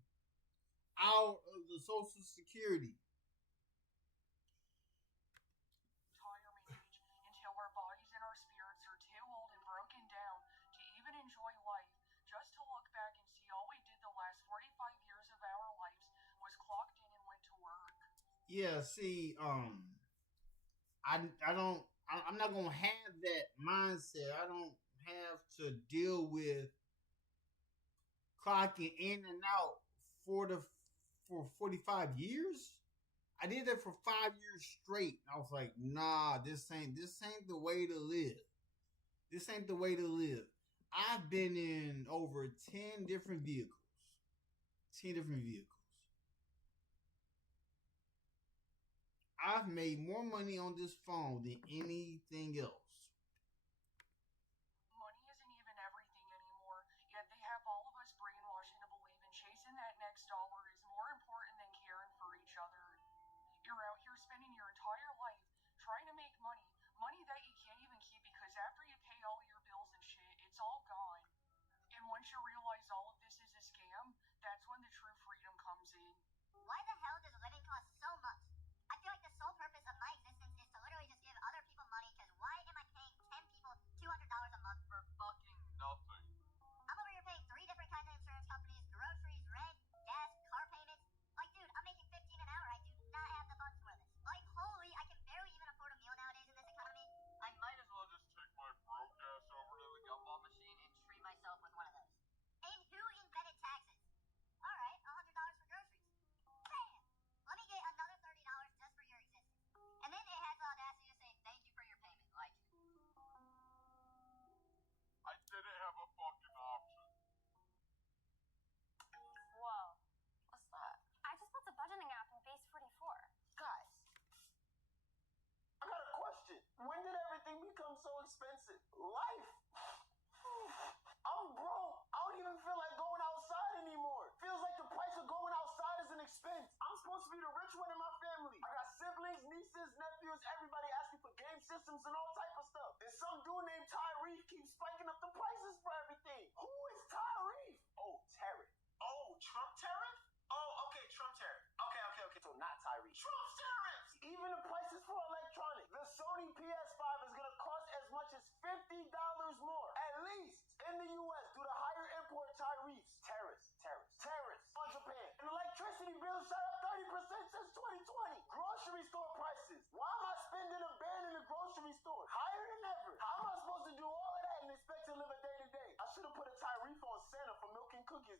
out of the Social Security. Retirement age until our bodies and our spirits are too old and broken down to even enjoy life. Just to look back and see all we did the last 45 years of our lives was clocked in and went to work. Yeah, see, I'm not gonna have that mindset. I don't have to deal with clocking in and out for 45 years. I did that for 5 years straight. I was like, nah, this ain't the way to live. This ain't the way to live. I've been in over 10 different vehicles. 10 different vehicles. I've made more money on this phone than anything else. Money isn't even everything anymore, yet they have all of us brainwashed into believing chasing that next dollar is more important than caring for each other. You're out here spending your entire life trying to make money that you can't even keep because after you pay all your bills and shit, it's all gone. And once you realize all of this is a scam, that's when the true freedom comes in. Why the hell does living cost so much? I feel like the sole purpose of my existence is to literally just give other people money, because why am I paying 10 people $200 a month for fucking nothing? I'm over here paying 3 different kinds of insurance companies, groceries, rent, gas, car payments. Like, dude, I'm making $15 an hour. I do not have the funds for this. Like, holy, I can barely even afford a meal nowadays in this economy. I might as well just take my broke ass over to the gumball machine and treat myself with one of those. And who invented taxes? Alright, $100 for groceries. Bam!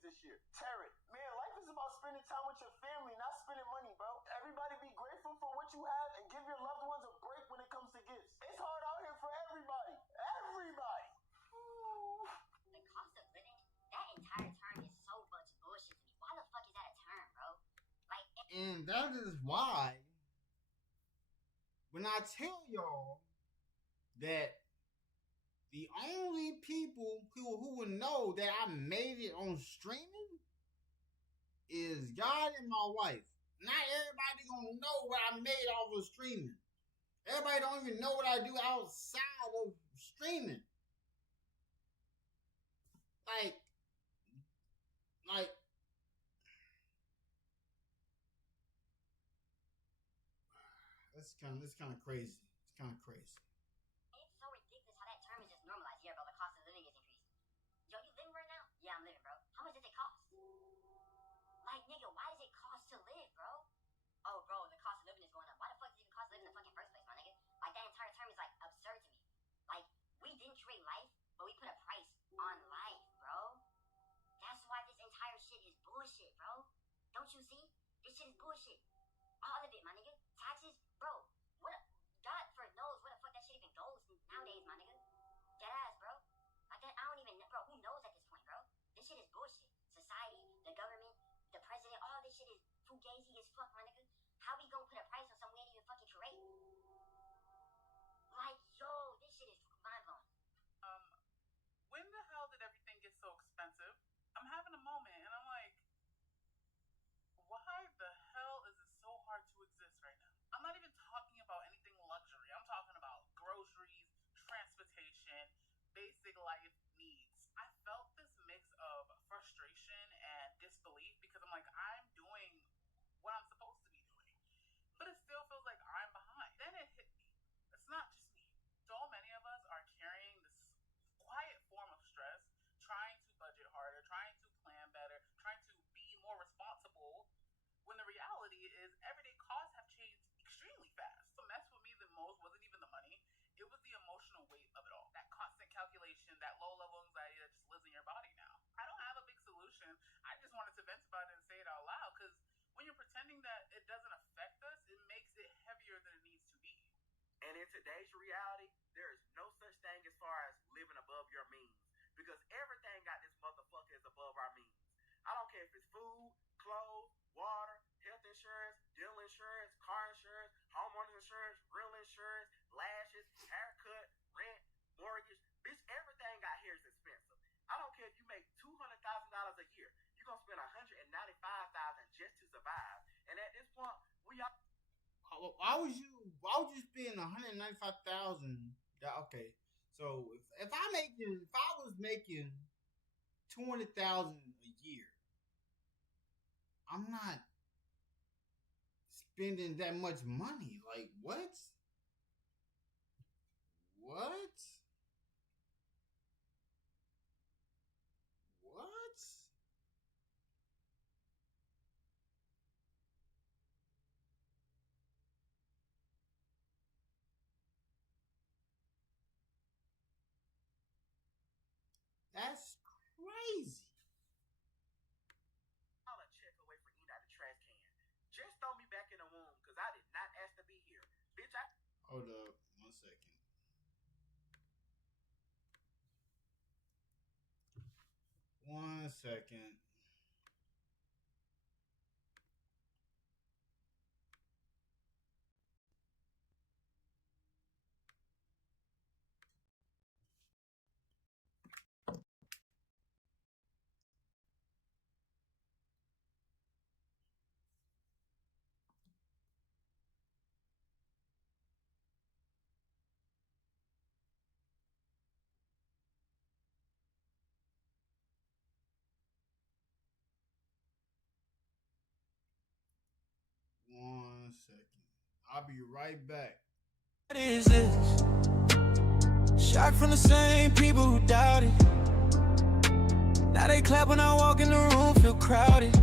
days this year. Taryn, man, life is about spending time with your family, not spending money, bro. Everybody be grateful for what you have and give your loved ones a break when it comes to gifts. It's hard out here for everybody. Everybody. The cost of living, that entire term is so much bullshit to me. Why the fuck is that a term, bro? Like, And that is why when I tell y'all that the only people who will know that I made it on streaming is God and my wife. Not everybody gonna know what I made off of streaming. Everybody don't even know what I do outside of streaming. Like it's kind of crazy. It's kind of crazy. it's so ridiculous how that term is just normalized. Yeah, bro, the cost of living is increasing. Yo, you living right now? Yeah, I'm living, bro. How much does it cost? Like, nigga, why does it cost to live, bro? Oh, bro, the cost of living is going up. Why the fuck does it even cost to live in the fucking first place, my nigga? Like, that entire term is, like, absurd to me. Like, we didn't create life, but we put a price on life, bro. That's why this entire shit is bullshit, bro. Don't you see? This shit is bullshit. All of it, my nigga. Taxes, bro. God for knows where the fuck that shit even goes nowadays, my nigga. Dead ass, bro. Like that, I don't even know, bro. Who knows at this point, bro? This shit is bullshit. Society, the government, the president, all this shit is fugazi as fuck, my nigga. How we gonna put a price on something we ain't even fucking create? Like, yo, this shit is mind blowing. When the hell did everything get so expensive? I'm having a moment and I'm like, why the hell is it so hard to exist right now? I'm not even talking about anything luxury. I'm talking about groceries, transportation, basic life needs. I felt this mix of frustration and disbelief because I'm like, I'm doing what I'm supposed to be doing, but it still feels like I'm behind. Then it hit me. It's not just me. So many of us are carrying this quiet form of stress, trying to budget harder, trying to plan better, trying to be more responsible, when the reality is everyday costs have changed extremely fast. What messed with me the most wasn't even the money, it was the emotional weight of it all. That constant calculation, that low-level anxiety that just lives in your body now. I don't have a big solution. I just wanted to vent about it and say it out loud, because when you're pretending that it doesn't affect us, it makes it heavier than it needs to be. And in today's reality, there is no such thing as far as living above your means, because everything got this motherfucker is above our means. I don't care if it's food, clothes, water, health insurance, dental insurance, car insurance, homeowners insurance, real insurance, lashes, haircut, rent, mortgage. Bitch, everything out here is expensive. I don't care if you make $200,000 a year. You're going to spend $195,000 just to survive. And at this point, we are... Why would you spend $195,000? Okay, so if I was making $200,000 a year, I'm not spending that much money. Like, what? What? That's crazy. $1 check away from eating out the trash can. Just throw me back in the womb, because I did not ask to be here. Bitch, Hold up, 1 second. 1 second. One second. I'll be right back. What is this? Shot from the same people who doubted. Now they clap when I walk in the room, feel crowded.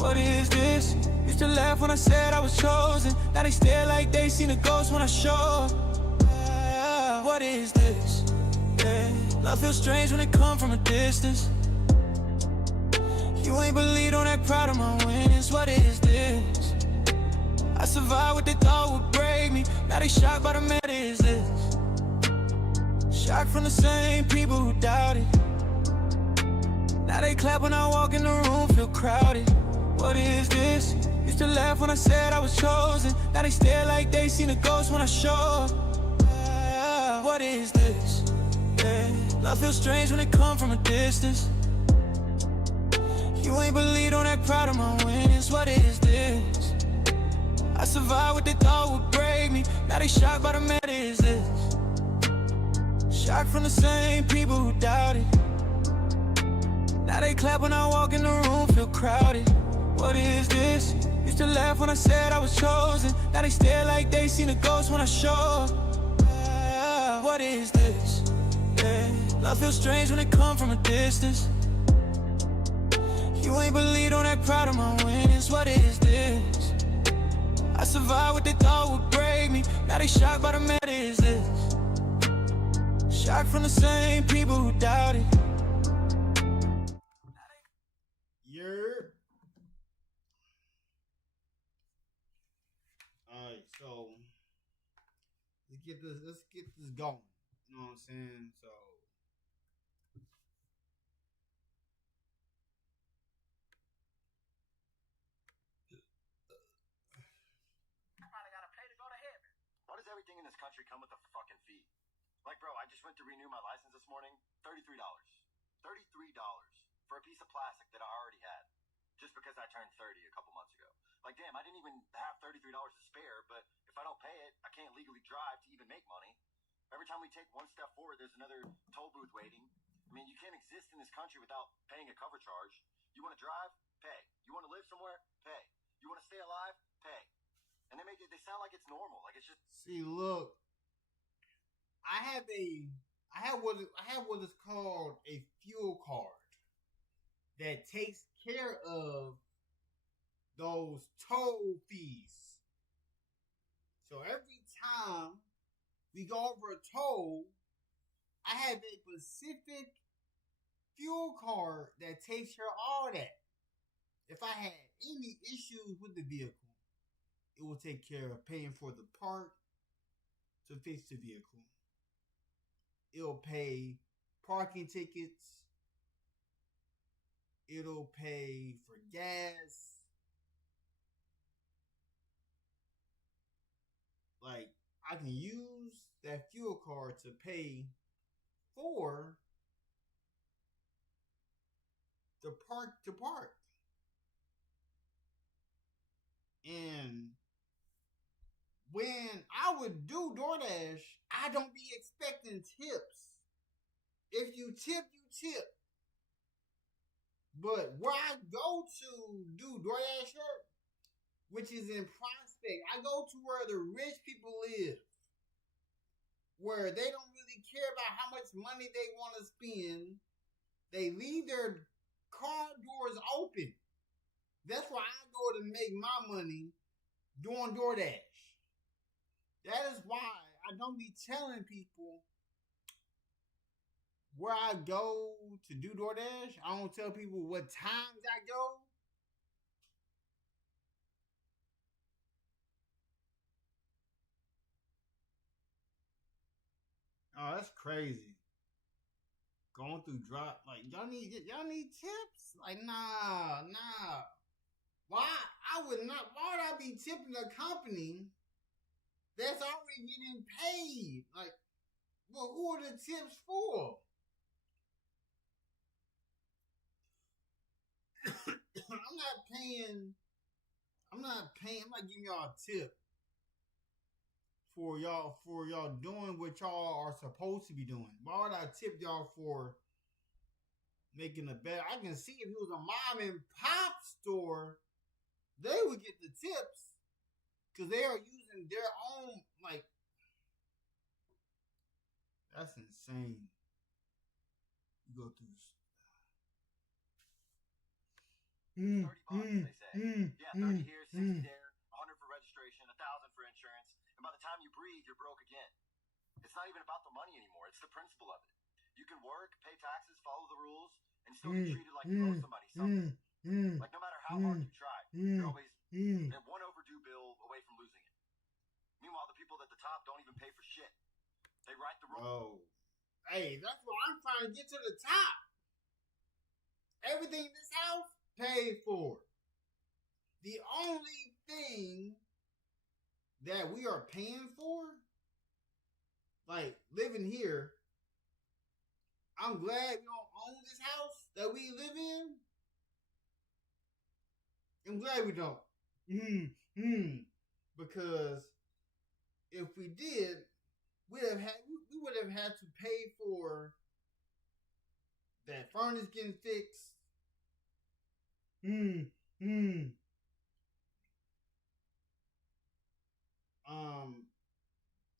What is this? Used to laugh when I said I was chosen. Now they stare like they seen a ghost when I show up. What is this? Yeah. Love feels strange when it comes from a distance. You act proud of my wins. What is this? I survived what they thought would break me. Now they shocked by the man. What is this? Shocked from the same people who doubted. Now they clap when I walk in the room, feel crowded. What is this? Used to laugh when I said I was chosen. Now they stare like they seen a ghost when I show up. What is this? Yeah. Love feels strange when it come from a distance. You ain't believe, don't act proud of my wins. What is this? I survived what they thought would break me. Now they shocked by the man. What is this? Shocked from the same people who doubted. Now they clap when I walk in the room, feel crowded. What is this? Used to laugh when I said I was chosen. Now they stare like they seen a ghost when I show up. What is this? Yeah. Love feels strange when it come from a distance. You ain't believe, don't act proud of my wins. What is this? I survived what they thought would break me. Now they shocked by the man. What is this? Shocked from the same people who doubted. Alright, so let's get this going. You know what I'm saying? So I probably gotta pay to go to heaven. Why does everything in this country come with a fucking fee? Like, bro, I just went to renew my license this morning. $33. $33 for a piece of plastic that I already had. Just because I turned 30 a couple months ago. Like, damn, I didn't even have $33 to spare, but if I don't pay it, I can't legally drive to even make money. Every time we take one step forward, there's another toll booth waiting. I mean, you can't exist in this country without paying a cover charge. You want to drive? Pay. You want to live somewhere? Pay. You want to stay alive? Pay. And they sound like it's normal. Like, it's just... see, look, I have what is called a fuel card that takes care of those toll fees. So every time we go over a toll, I have a specific fuel card that takes care of all that. If I had any issues with the vehicle, it will take care of paying for the part to fix the vehicle. It'll pay parking tickets. It'll pay for gas. Like, I can use that fuel card to pay for the park to park. And when I would do DoorDash, I don't be expecting tips. If you tip, you tip. But where I go to do DoorDash at, which is in Prospect, I go to where the rich people live. Where they don't really care about how much money they want to spend. They leave their car doors open. That's why I go to make my money doing DoorDash. That is why I don't be telling people where I go to do DoorDash. I don't tell people what times I go. Oh, that's crazy. Going through drop, like y'all need tips? Like nah. Why would I be tipping a company that's already getting paid? Like, well, who are the tips for? I'm not giving y'all a tip for y'all doing what y'all are supposed to be doing. Why would I tip y'all for making a bet? I can see if it was a mom and pop store, they would get the tips because they are using their own, like, that's insane. You go through $30 they say. Yeah, 30 here, 60 there, 100 for registration, 1,000 for insurance, and by the time you breathe, you're broke again. It's not even about the money anymore. It's the principle of it. You can work, pay taxes, follow the rules, and still get treated like you owe somebody something. Like, no matter how Hey, that's why I'm trying to get to the top. Everything in this house paid for. The only thing that we are paying for, like living here, I'm glad we don't own this house that we live in. I'm glad we don't. Because if we did, we would have had to pay for that furnace getting fixed.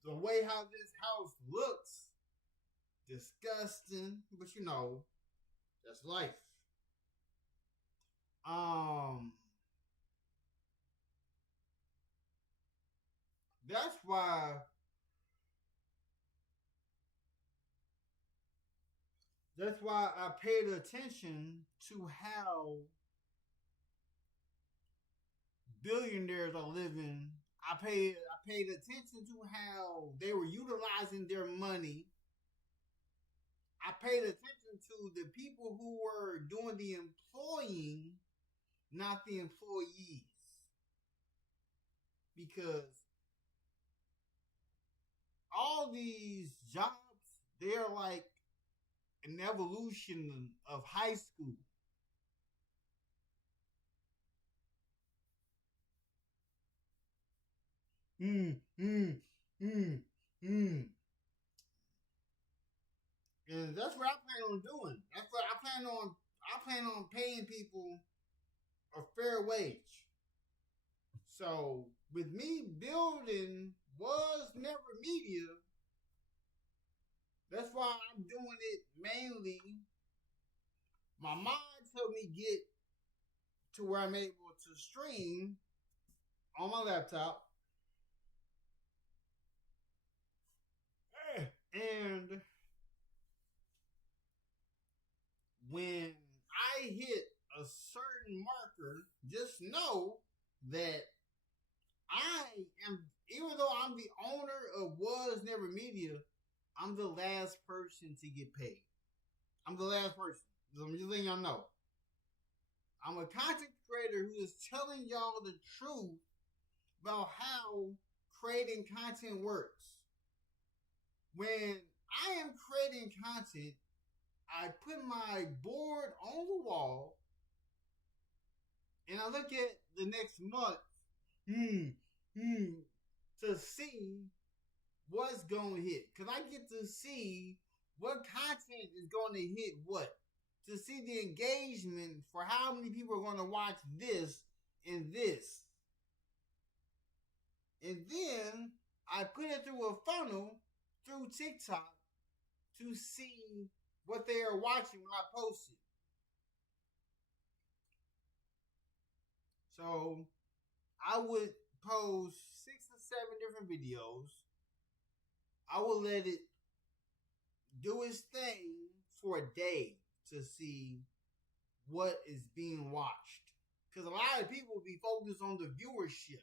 The way how this house looks, disgusting, but you know, that's life. That's why I paid attention to how billionaires are living. I paid attention to how they were utilizing their money. I paid attention to the people who were doing the employing, not the employees. Because all these jobs, they're like an evolution of high school. And that's what I plan on doing. That's what I plan on paying people a fair wage. So with me building Was Never Media, that's why I'm doing it mainly. My mods help me get to where I'm able to stream on my laptop. And when I hit a certain marker, just know that I am, even though I'm the owner of Was Never Media, I'm the last person to get paid. I'm the last person. I'm just letting y'all know. I'm a content creator who is telling y'all the truth about how creating content works. When I am creating content, I put my board on the wall and I look at the next month to see what's going to hit. Because I get to see what content is going to hit what. To see the engagement for how many people are going to watch this and this. And then I put it through a funnel through TikTok to see what they are watching when I post it. So I would post 6 or 7 different videos. I will let it do its thing for a day to see what is being watched. Because a lot of people be focused on the viewership.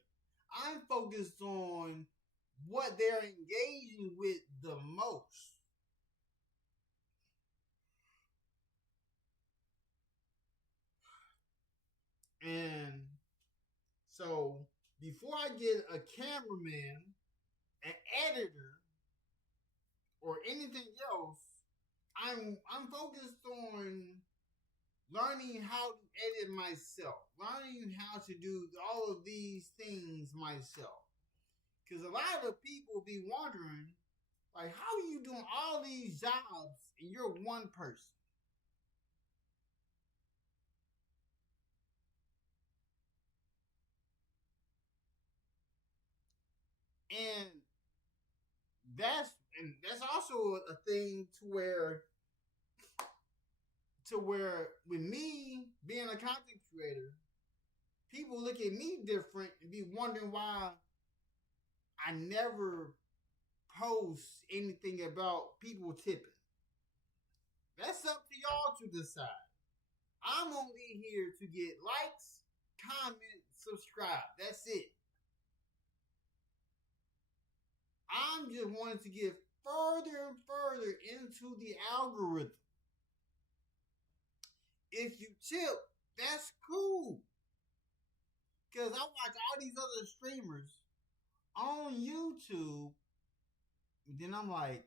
I'm focused on what they're engaging with the most. And so before I get a cameraman, an editor, or anything else, I'm focused on learning how to edit myself, learning how to do all of these things myself. Because a lot of people be wondering, like, how are you doing all these jobs and you're one person? And that's also a thing to where with me being a content creator, people look at me different and be wondering why I never post anything about people tipping. That's up to y'all to decide. I'm only here to get likes, comment, subscribe. That's it. I'm just wanting to give further and further into the algorithm. If you tip, that's cool. Because I watch all these other streamers on YouTube, and then I'm like,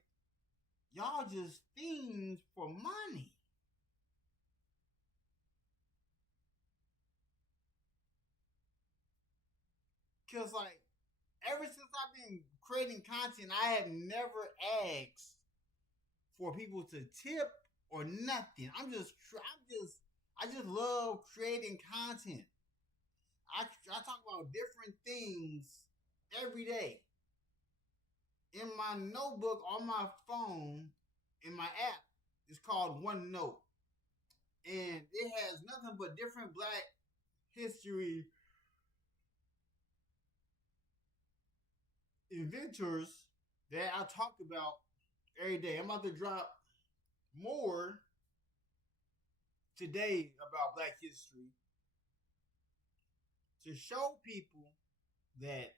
y'all just fiends for money. Because, like, ever since I've been creating content, I have never asked for people to tip or nothing. I just love creating content. I talk about different things every day. In my notebook on my phone, in my app, it's called OneNote. And it has nothing but different Black history inventors that I talk about every day. I'm about to drop more today about Black history to show people that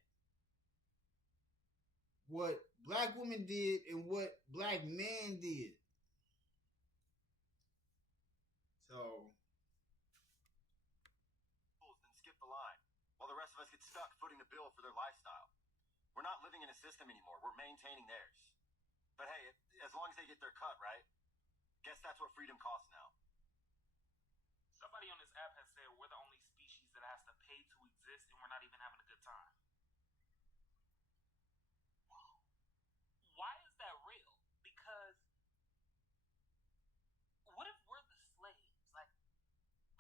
what Black women did and what Black men did. So, and skip the line, while the rest of us get stuck footing the bill for their lifestyle. We're not living in a system anymore. We're maintaining theirs. But hey, as long as they get their cut, right? Guess that's what freedom costs now. Somebody on this app has said we're the only species that has to pay to exist and we're not even having a good time. Why is that real? Because what if we're the slaves? Like,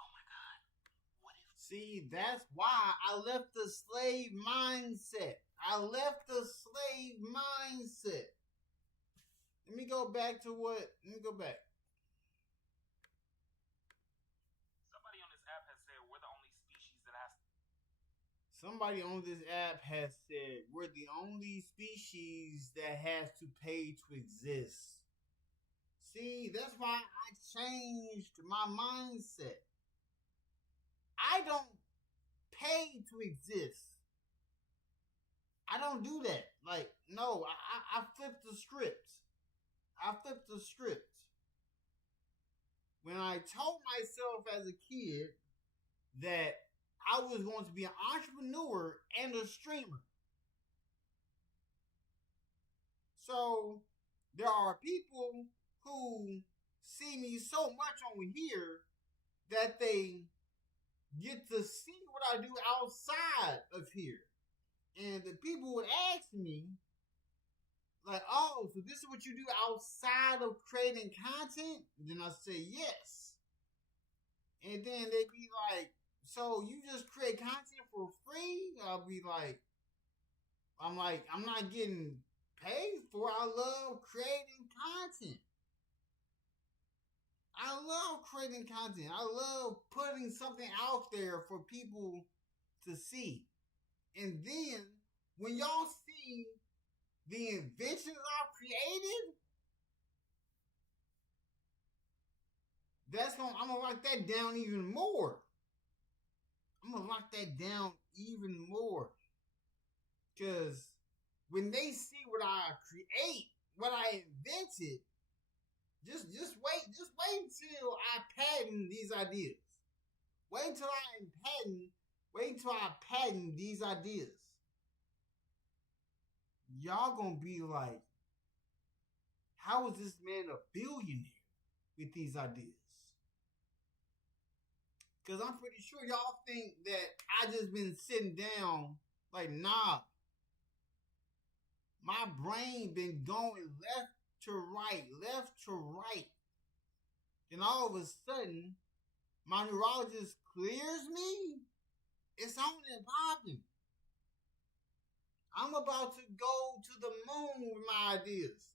oh my God, what if... see, that's why I left the slave mindset. Let me go back. Somebody on this app has said we're the only species that has... Somebody on this app has said we're the only species that has to pay to exist. See, that's why I changed my mindset. I don't pay to exist. I don't do that. Like, no, I flipped the script. When I told myself as a kid that I was going to be an entrepreneur and a streamer. So there are people who see me so much on here that they get to see what I do outside of here. And the people would ask me, like, oh, so this is what you do outside of creating content? And then I say, yes. And then they'd be like, so you just create content for free? I'll be like, I'm not getting paid for it. I love creating content. I love putting something out there for people to see. And then when y'all see the inventions I've created, I'm gonna lock that down even more. Because when they see what I create, what I invented, just wait until I patent these ideas. Wait until I patent these ideas. Y'all gonna be like, how is this man a billionaire with these ideas? Because I'm pretty sure y'all think that I just been sitting down like, nah. My brain been going left to right. And all of a sudden, my neurologist clears me. It's on and popping. I'm about to go to the moon with my ideas.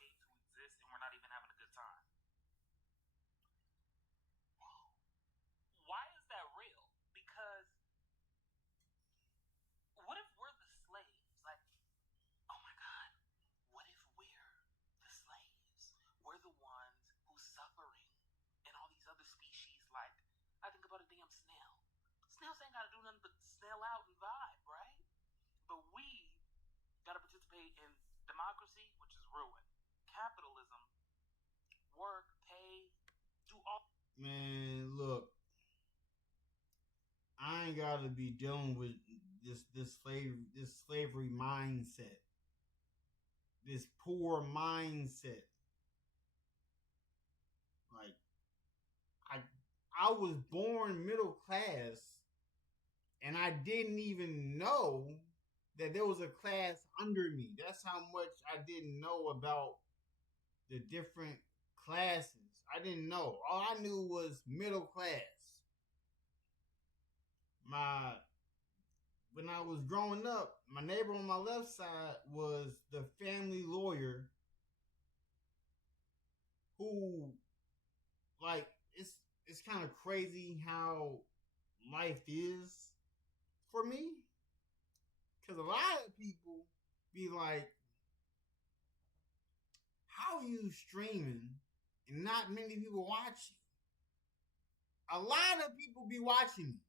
Pay to exist and we're not even having a good time. Why is that real? Because what if we're the slaves? Like, oh my God, what if we're the slaves? We're the ones who's suffering and all these other species, like, I think about a damn snail. Snails ain't gotta do nothing but snail out and vibe, right? But we Man, look, I ain't gotta be dealing with this slavery mindset, this poor mindset. Like I was born middle class, and I didn't even know that there was a class under me. That's how much I didn't know about the different classes. I didn't know. All I knew was middle class. When I was growing up, my neighbor on my left side was the family lawyer who, like, it's kind of crazy how life is for me, because a lot of people be like, how are you streaming and not many people watching? A lot of people be watching me.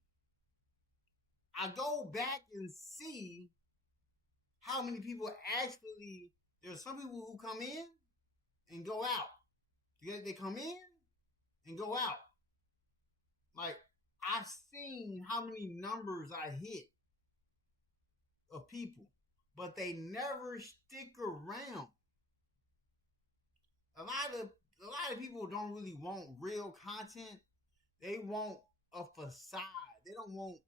I go back and see how many people actually, there's some people who come in and go out. They come in and go out. Like, I've seen how many numbers I hit of people, but they never stick around. A lot of people don't really want real content. They want a facade. They don't want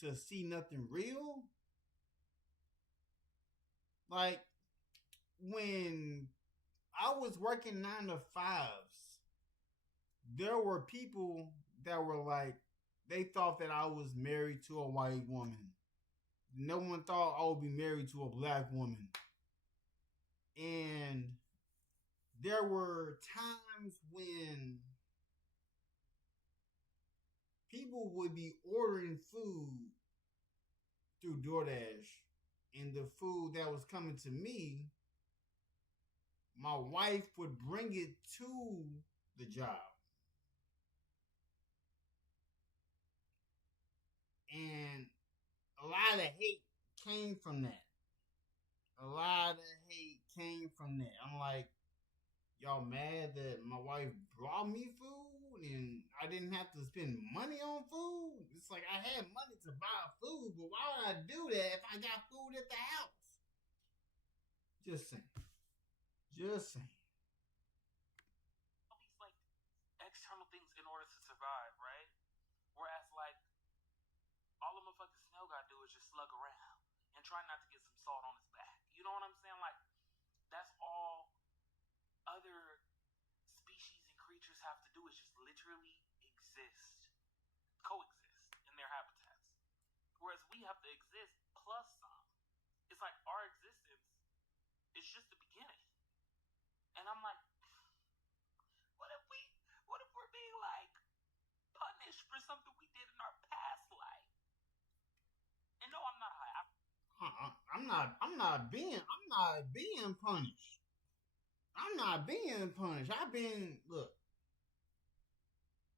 to see nothing real. Like, when I was working 9 to 5s, there were people that were like, they thought that I was married to a white woman. No one thought I would be married to a black woman. And there were times when people would be ordering food through DoorDash, and the food that was coming to me, my wife would bring it to the job. And a lot of hate came from that. I'm like, y'all mad that my wife brought me food and I didn't have to spend money on food? It's like, I had money to buy food, but why would I do that if I got food at the house? Just saying. All these like external things in order to survive, right? Whereas like all a motherfucking snail gotta do is just slug around and try not to get some salt on his back. You know what I'm saying? Like, that's all other species and creatures have to do is just literally coexist in their habitats. Whereas we have to exist plus some. It's like our existence is just the beginning. And I'm like, what if we're being like punished for something we did in our past life? And no, I'm not high. I'm not being punished. I'm not being punished.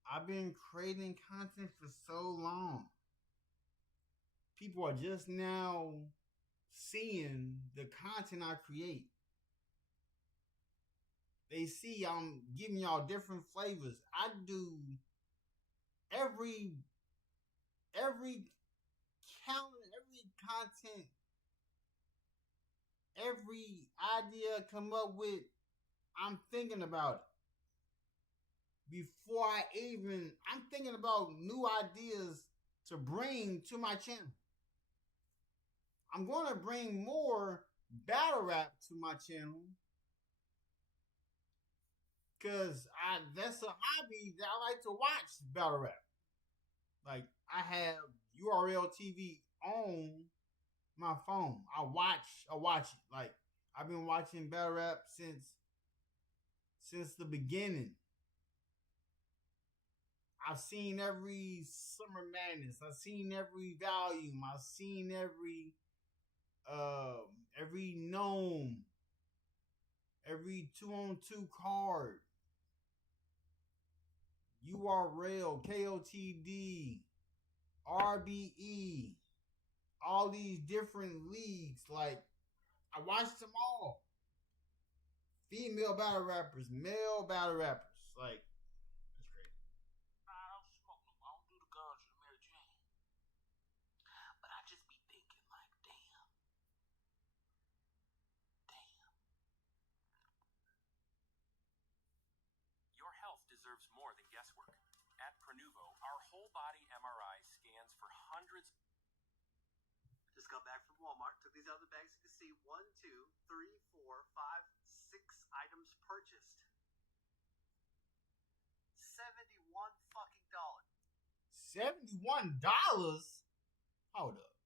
I've been creating content for so long. People are just now seeing the content I create. They see I'm giving y'all different flavors. I do every content, every idea I come up with, I'm thinking about it. I'm thinking about new ideas to bring to my channel. I'm going to bring more battle rap to my channel, because that's a hobby that I like to watch battle rap. Like, I have URL TV on my phone. I watch it. Like, I've been watching battle rap since the beginning. I've seen every Summer Madness. I've seen every volume. I've seen every gnome, every 2-on-2 card, URL, KOTD, RBE, all these different leagues. Like, I watched them all. Female battle rappers, male battle rappers. Like, Prenuvo, our whole body MRI scans for hundreds. Just got back from Walmart, took these out of the bags. You can see 1, 2, 3, 4, 5, 6 items purchased. $71 fucking dollars. $71? Hold up.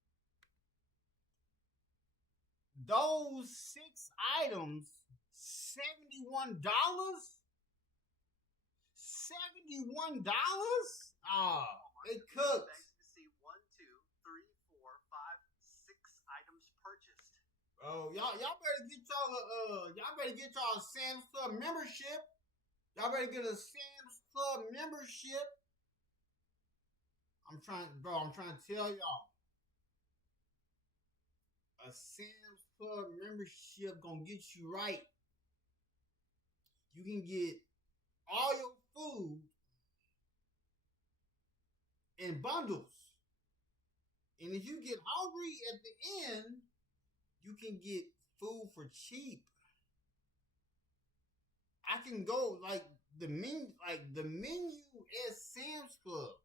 Those 6 items, $71? $71? Ah, it cooks. You can see 1, 2, 3, 4, 5, 6 items purchased. Oh, y'all better get y'all a Sam's Club membership. Y'all better get a Sam's Club membership. I'm trying to tell y'all. A Sam's Club membership gonna get you right. You can get all your food in bundles. And if you get hungry at the end, you can get food for cheap. I can go the menu at Sam's Club.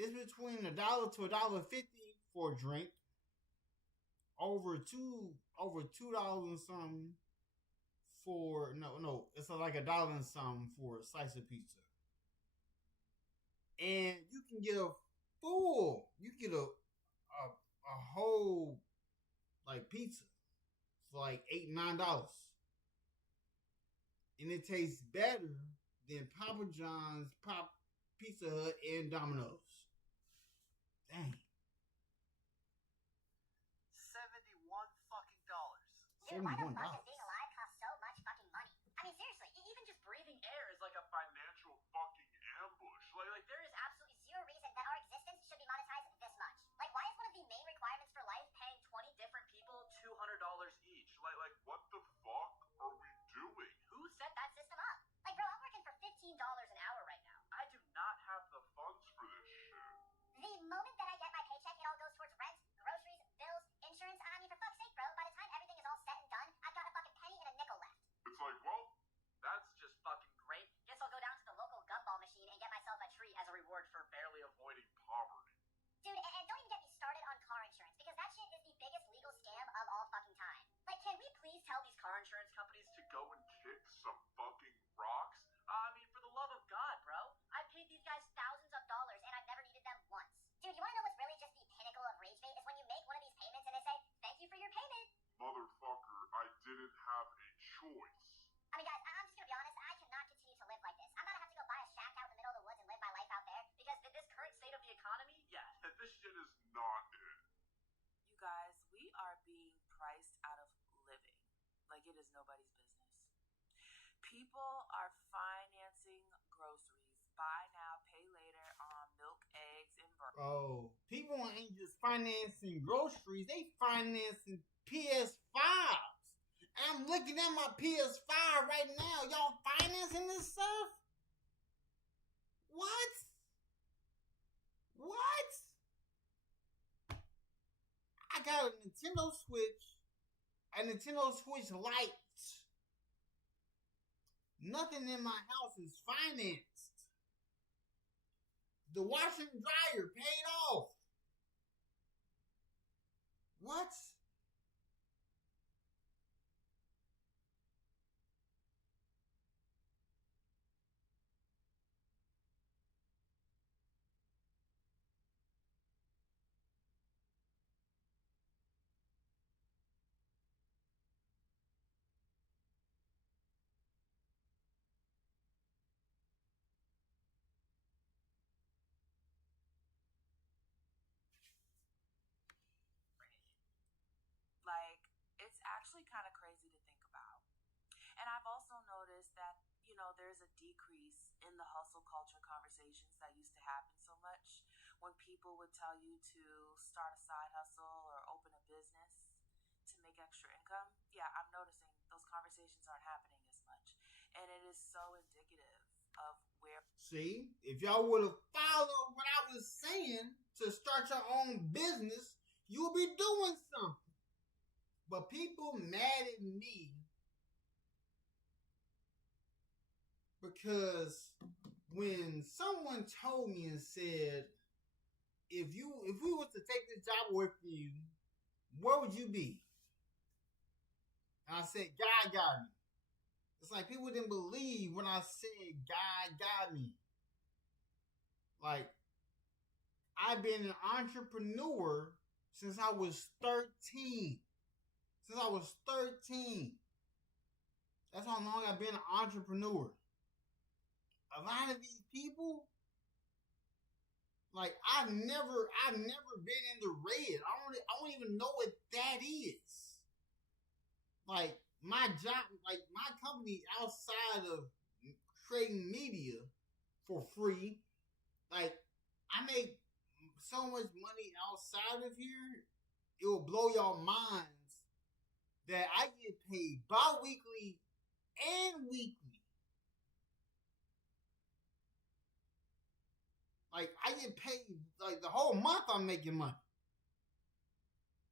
It's between $1 to $1.50 for a drink. Over $2 and something for it's like $1 and something for a slice of pizza. And you can get a whole pizza for $8-9. And it tastes better than Papa John's, Pizza Hut, and Domino's. Dang. $71 fucking dollars. Dude, why the fuck does being alive cost so much fucking money? I mean, seriously, even just breathing air is like a Financial fucking ambush. Like there is absolutely zero reason that our existence should be monetized this much. Like, why is one of the main requirements for life paying 20 different people $200 each. Like what the fuck are we doing? who set that system up? Like, bro, I'm working for $15 an hour right now. I do not have the funds for this shit. The moment that I get my paycheck, it all goes towards rent, groceries, bills, insurance. I mean, for fuck's sake, bro, by the time everything is all said and done, I've got a fucking penny and a nickel left. It's like, well, that's just Fucking great. Guess I'll go down to the local gumball machine and get myself a treat as a reward for barely avoiding poverty. Dude, and don't even get me started on car insurance, because that shit is the biggest legal scam of all fucking time. Like, can we please tell these car insurance companies To go and kick some fucking rocks? I mean, for the love of God, bro. I've paid these guys thousands of dollars, and I've never needed them once. Dude, you want to know what's really just the pinnacle of rage bait? Is when you make one of these payments and they say, thank you for your payment. Motherfucker, I didn't have a choice. I mean, guys, I'm just going to be honest. I cannot continue to live like this. I'm not going to have to go buy a shack out in the middle of the woods and live my life out there, because this current state of the economy, Yeah, this shit is not it. You guys, we are being priced out of living like it is nobody's business. People are financing groceries, buy now, pay later on milk, eggs, and burgers. Oh, people ain't just financing groceries, they financing PS5s. I'm looking at my PS5 right now. Y'all financing this stuff? What? I got a Nintendo Switch Lite. Nothing in my house is financed. The washer and dryer paid off. What? Like, it's actually kind of crazy to think about. And I've also noticed that, there's a decrease in the hustle culture conversations that used to happen so much when people would tell you to start a side hustle or open a business to make extra income. Yeah, I'm noticing those conversations aren't happening as much. And it is so indicative of where. See, if y'all would have followed what I was saying to start your own business, you'll be doing something. But people mad at me Because when someone told me and said, if we was to take this job away from you, where would you be? And I said, God got me. It's like people didn't believe when I said God got me. Like, I've been an entrepreneur since I was 13. Since I was 13. That's how long I've been an entrepreneur. A lot of these people, like, I've never been in the red. I don't even know what that is. Like, my job, like, my company outside of creating media for free, like, I make so much money outside of here, it will blow your minds that I get paid bi-weekly and weekly. Like, I get paid, like, the whole month I'm making money.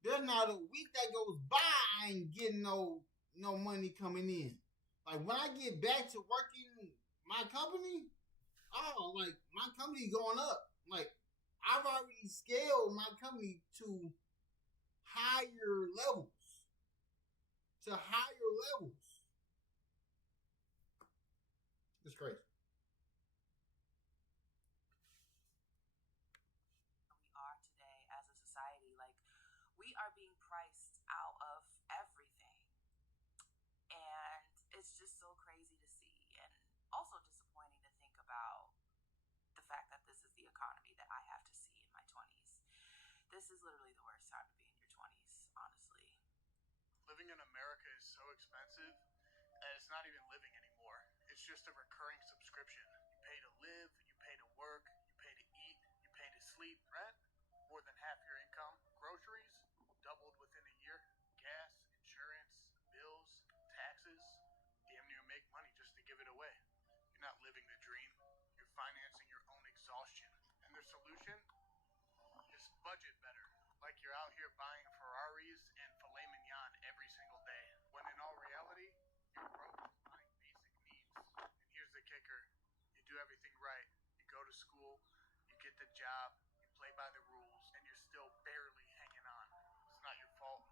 There's not a week that goes by I ain't getting no money coming in. Like, when I get back to working my company, oh, like, my company going up. Like, I've already scaled my company to higher levels. It's crazy. We are today as a society, like, we are being priced out of everything. And it's just so crazy to see, and also disappointing to think about the fact that this is the economy that I have to see in my 20s. This is literally the worst time to be in your 20s, honestly. Living in America is so expensive, and it's not even living anymore. It's just a recurring subscription. You pay to live, you pay to work, you pay to eat, you pay to sleep. Rent, more than half your income. Groceries, doubled within a year. Gas, insurance, bills, taxes. Damn near make money just to give it away. You're not living the dream. You're financing your own exhaustion. And their solution is budget better. Like you're out here buying Ferraris and filet mignon every single day. When in all reality, you're broke buying basic needs. And here's the kicker. You do everything right. You go to school, you get the job, you play by the rules, and you're still barely hanging on. It's not your fault.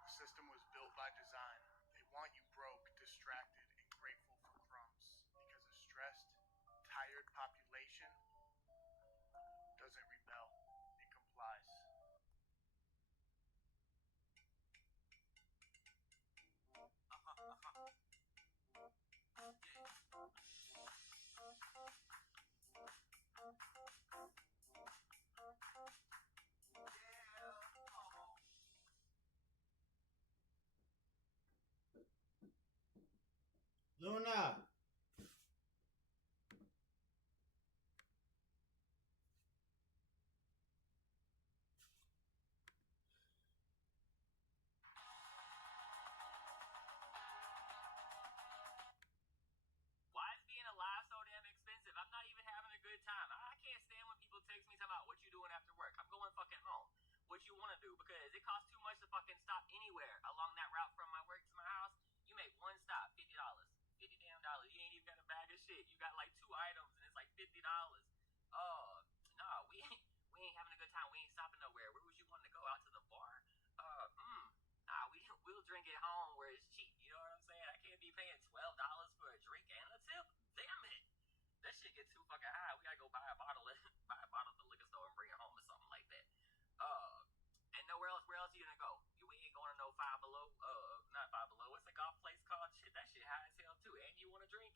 The system was built by design. They want you broke, distracted, and grateful for crumbs. Because a stressed, tired population doesn't rebel. It complies. Luna. Why is being alive so damn expensive? I'm not even having a good time. I can't stand when people text me talking about what you doing after work. I'm going fucking home. What you want to do? Because it costs too much to fucking stop anywhere along that route from my work to my house. You make one stop, $50. $50 damn dollars. You ain't even got a bag of shit. You got like 2 items and it's like $50. Nah, we ain't having a good time. We ain't stopping nowhere. Where was you wanting to go? Out to the bar? Nah, we'll drink at home where it's cheap. You know what I'm saying? I can't be paying $12 for a drink and a tip. Damn it. That shit gets too fucking high. We gotta go buy a bottle at the liquor store and bring it home or something like that. And nowhere else. Where else are you gonna go? We ain't going to no Five Below. Not Five Below. What's the golf place called? Shit, that shit high as hell too. And you want to drink?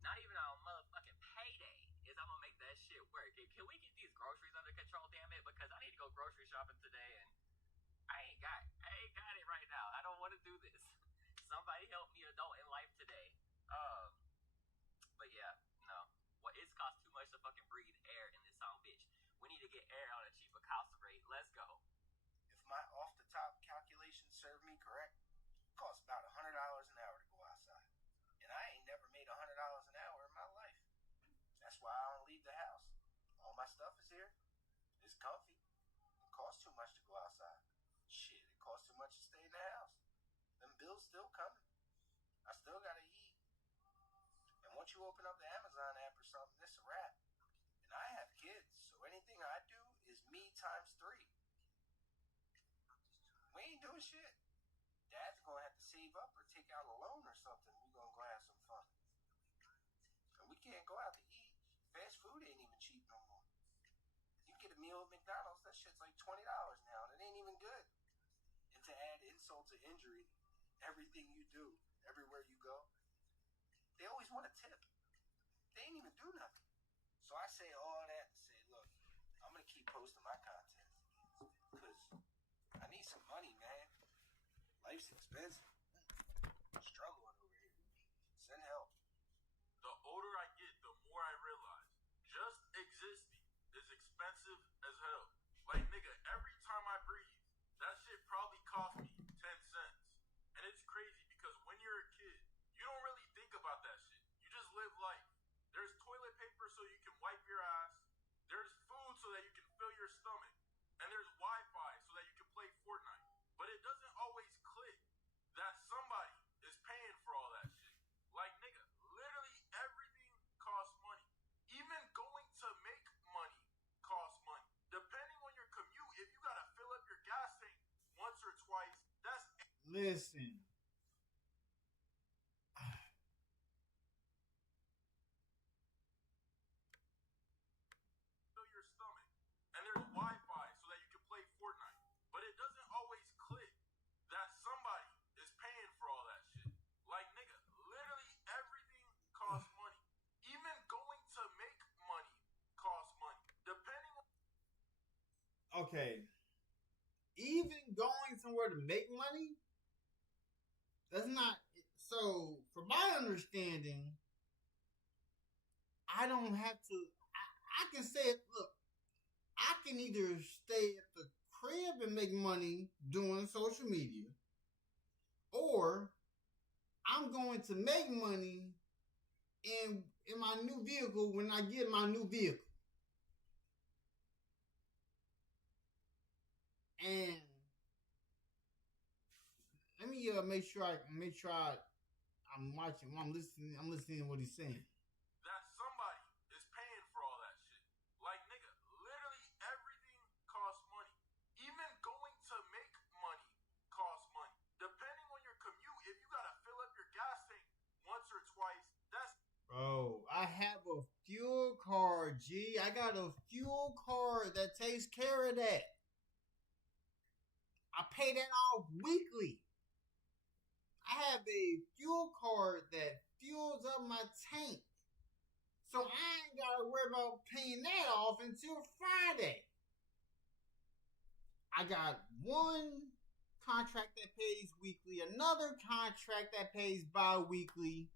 Not even on motherfucking payday is I'm gonna make that shit work. Can we get these groceries under control, damn it? Because I need to go grocery shopping today and I ain't got it right now. I don't want to do this. Somebody help me, adult in life today. But yeah, no. Well, it's cost too much to fucking breathe air in this song, bitch. We need to get air on a cheaper cost rate. Let's go. If my off-the-top calculations serve me correct, it costs about $100 an hour to go outside. And I ain't never made $100 an hour in my life. That's why I don't leave the house. All my stuff is here. It's comfy. It costs too much to go outside. Shit, it costs too much to stay in the house. Them bills still coming. I still gotta eat. you open up the Amazon app or something, it's a wrap. And I have kids, so anything I do is me times 3. We ain't doing shit. Dad's gonna have to save up or take out a loan or something. We're gonna go have some fun. And we can't go out to eat. Fast food ain't even cheap no more. You get a meal at McDonald's, that shit's like $20 now, and it ain't even good. And to add insult to injury, everything you do, everywhere you go, they always want a tip. They ain't even do nothing. So I say all that to say, look, I'm gonna keep posting my content because I need some money, man. Life's expensive. I'm struggling over here. Send help. The older I get, the more I realize just existing is expensive as hell. Like, nigga, every time I breathe, that shit probably cost me 10 cents. And it's crazy because when you're a kid, you don't really think about that shit. You just live life. There's toilet paper so you can wipe your ass. There's food so that you can fill your stomach. And there's Wi-Fi so that you can play Fortnite. But it doesn't always click that somebody is paying for all that shit. Like, nigga, literally everything costs money. Even going to make money costs money. Depending on your commute, if you gotta fill up your gas tank once or twice, that's... Listen. Fill your stomach. And there's Wi-Fi so that you can play Fortnite. But it doesn't always click that somebody is paying for all that shit. Like, nigga, literally everything costs money. Even going to make money costs money. Depending on... Okay. Even going somewhere to make money, that's not... So, from my understanding, I don't have to... I can say it, look, I can either stay at the crib and make money doing social media, or I'm going to make money in my new vehicle when I get my new vehicle. And let me make sure I'm watching. I'm listening to what he's saying. That somebody is paying for all that shit. Like, nigga, literally everything costs money. Even going to make money costs money. Depending on your commute, if you gotta fill up your gas tank once or twice, that's... Bro, I have a fuel card, G. I got a fuel card that takes care of that. I pay that off weekly. I have a fuel card that fuels up my tank. So I ain't got to worry about paying that off until Friday. I got one contract that pays weekly, another contract that pays bi-weekly,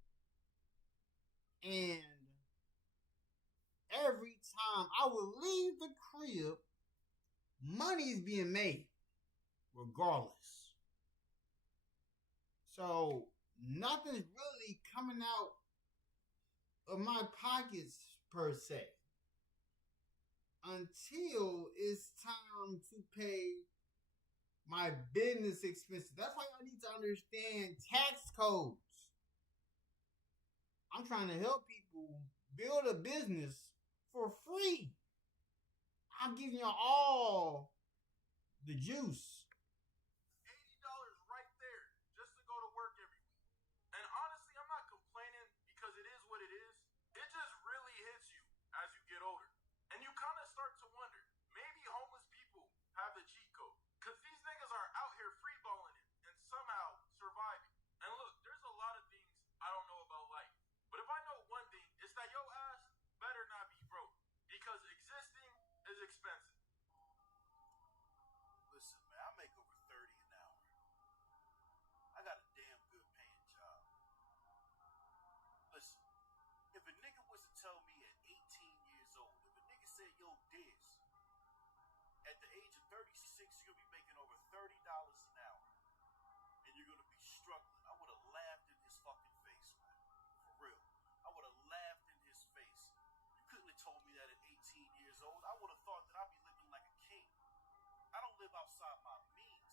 and every time I would leave the crib, money's being made, regardless. So nothing's really coming out of my pockets per se until it's time to pay my business expenses. That's why I need to understand tax codes. I'm trying to help people build a business for free. I'm giving you all the juice. $80 right there just to go to work every week. And honestly, I'm not complaining because it is what it is. It just really hits you as you get older. And you kind of start to wonder, maybe homeless people have the cheat code. Because these niggas are out here freeballing it and somehow surviving. And look, there's a lot of things I don't know about life. But if I know one thing, it's that your ass better not be broke. Because existing is expensive. Listen, man, I make over 30 an hour. I got a damn good paying job. Listen, if a nigga was to tell me at 18 years old, if a nigga said, yo, Diz, at the age of 36, you're going to be making over $30 an hour, and you're going to be struggling, I would have laughed in his fucking face, man. For real. I would have laughed in his face. You couldn't have told me that at 18 years old. I would have thought that I'd be living like a king. I don't live outside my means.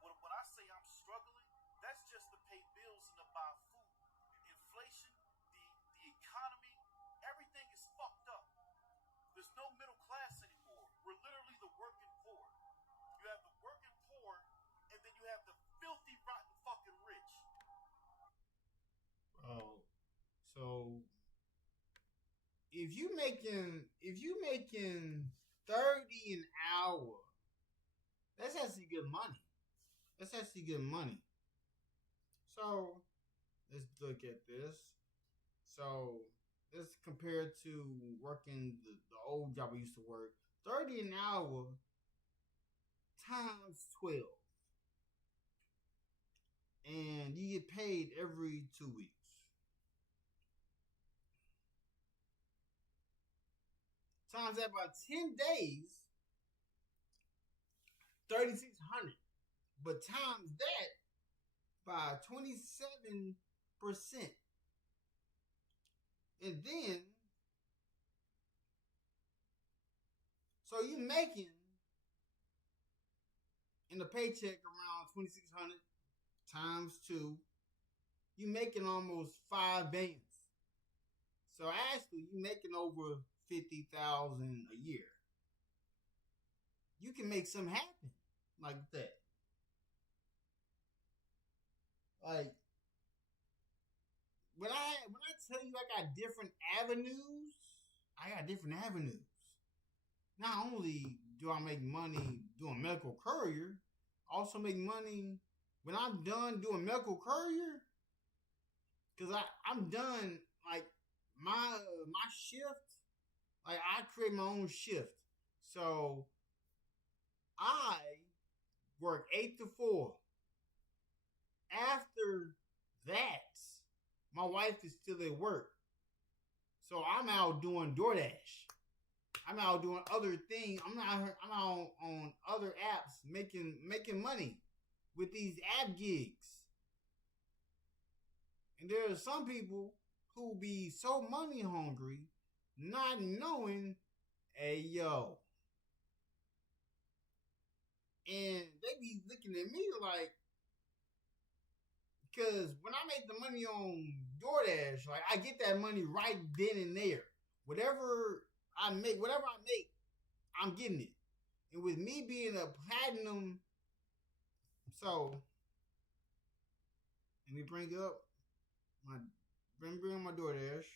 When I say I'm struggling, that's just to pay bills and to buy food. Inflation, So if you making 30 an hour, that's actually good money. That's actually good money. So let's look at this. So this compared to working the old job I used to work, 30 an hour times 12. And you get paid every 2 weeks. Times that by 10 days, 3,600. But times that by 27%. And then, so you making in the paycheck around 2,600 times 2, you making almost 5 bands. So actually, you making over 50,000 a year. You can make something happen like that. Like when I tell you I got different avenues, Not only do I make money doing medical courier, I also make money when I'm done doing medical courier. Cause I'm done like my shift. Like I create my own shift, so I work 8 to 4. After that, my wife is still at work. So I'm out doing DoorDash. I'm out doing other things. I'm out on other apps making money with these app gigs. And there are some people who be so money hungry, not knowing, hey yo. And they be looking at me like, because when I make the money on DoorDash, like I get that money right then and there. Whatever I make, I'm getting it. And with me being a platinum, so let me bring up my DoorDash.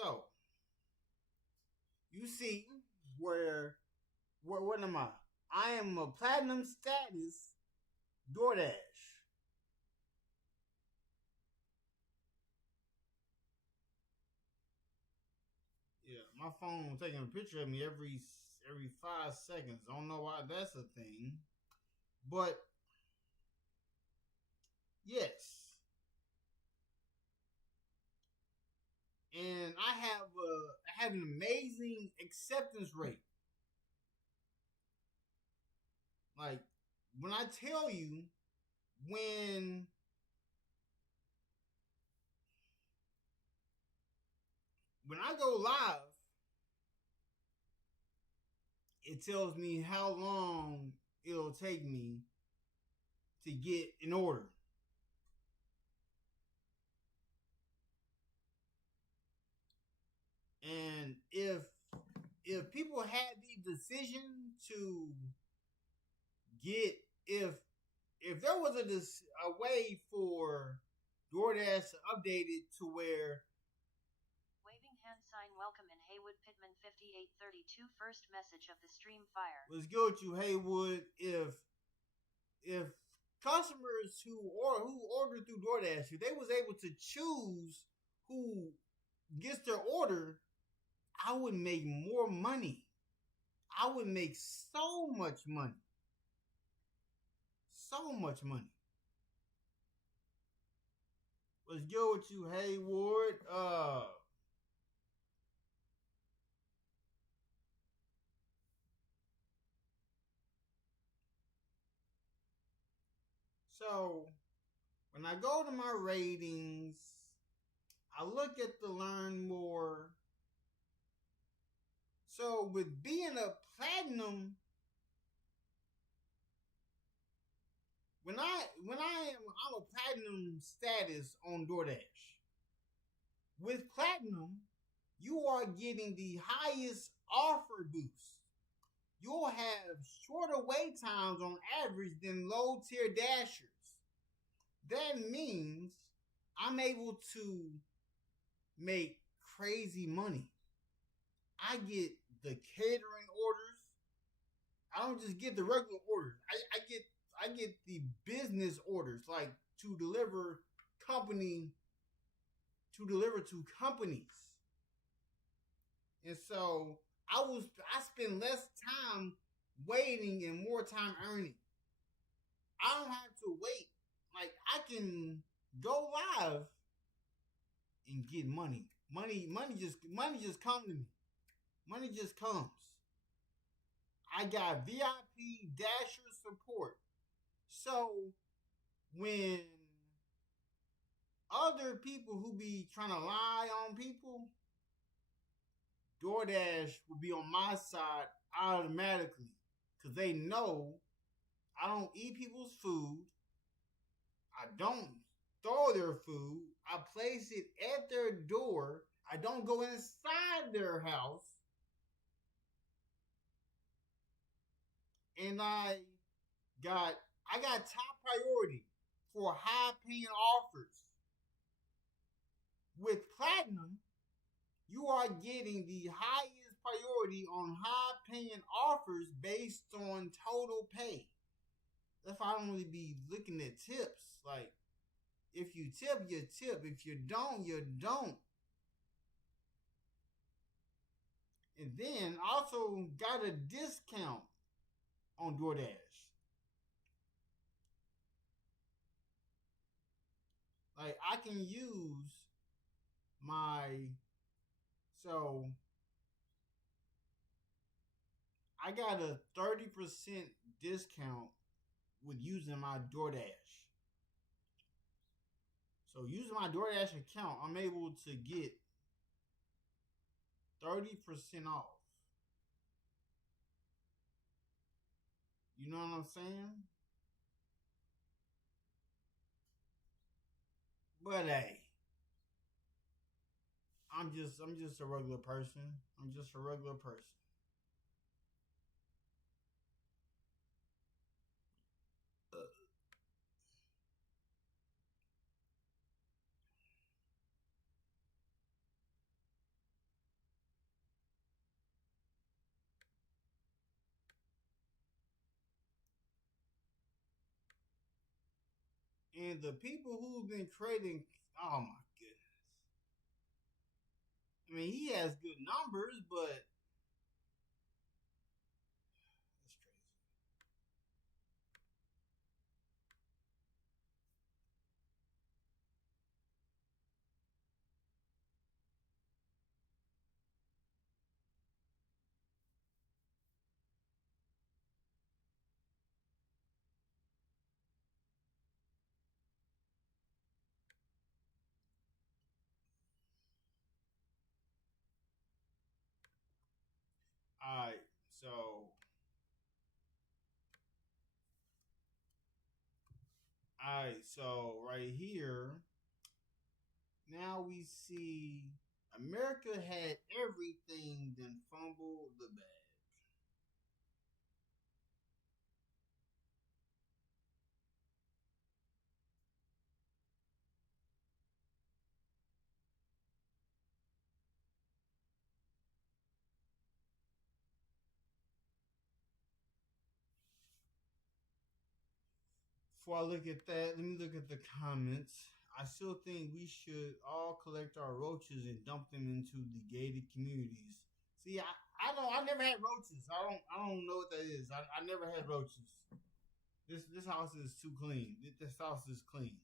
So you see where what am I? I am a platinum status DoorDash. Yeah, my phone taking a picture of me every 5 seconds. I don't know why that's a thing, but yes. And I have an amazing acceptance rate. Like when I tell you, when I go live, it tells me how long it'll take me to get an order. And if people had the decision to get, if there was a way for DoorDash to update it to where waving hand sign welcome in Haywood Pittman 5832 first message of the stream fire. Let's go to Haywood. If customers who order through DoorDash, if they was able to choose who gets their order, I would make more money. I would make so much money. So much money. Let's go with you, Haywood. So when I go to my ratings, I look at the learn more. So with being a platinum, when I'm a platinum status on DoorDash. With platinum, you are getting the highest offer boost. You'll have shorter wait times on average than low tier dashers. That means I'm able to make crazy money. I get the catering orders. I don't just get the regular orders. I get the business orders, like to deliver to companies. And so I spend less time waiting and more time earning. I don't have to wait. Like, I can go live and get money. Money just comes to me. Money just comes. I got VIP Dasher support. So when other people who be trying to lie on people, DoorDash will be on my side automatically. Because they know I don't eat people's food. I don't throw their food. I place it at their door. I don't go inside their house. And I got top priority for high paying offers. With platinum, you are getting the highest priority on high paying offers based on total pay. That's why I don't really be looking at tips. Like, if you tip, you tip. If you don't, you don't. And then also got a discount on DoorDash. Like, I can use so I got a 30% discount with using my DoorDash. So using my DoorDash account, I'm able to get 30% off. You know what I'm saying? But hey, I'm just a regular person. I'm just a regular person. And the people who've been creating, oh my goodness. I mean, he has good numbers, but that's crazy. Alright, so right here, now we see America had everything, then fumbled the bag. Before I look at that, let me look at the comments. I still think we should all collect our roaches and dump them into the gated communities. See, I never had roaches. I don't know what that is. I never had roaches. This house is too clean. This house is clean.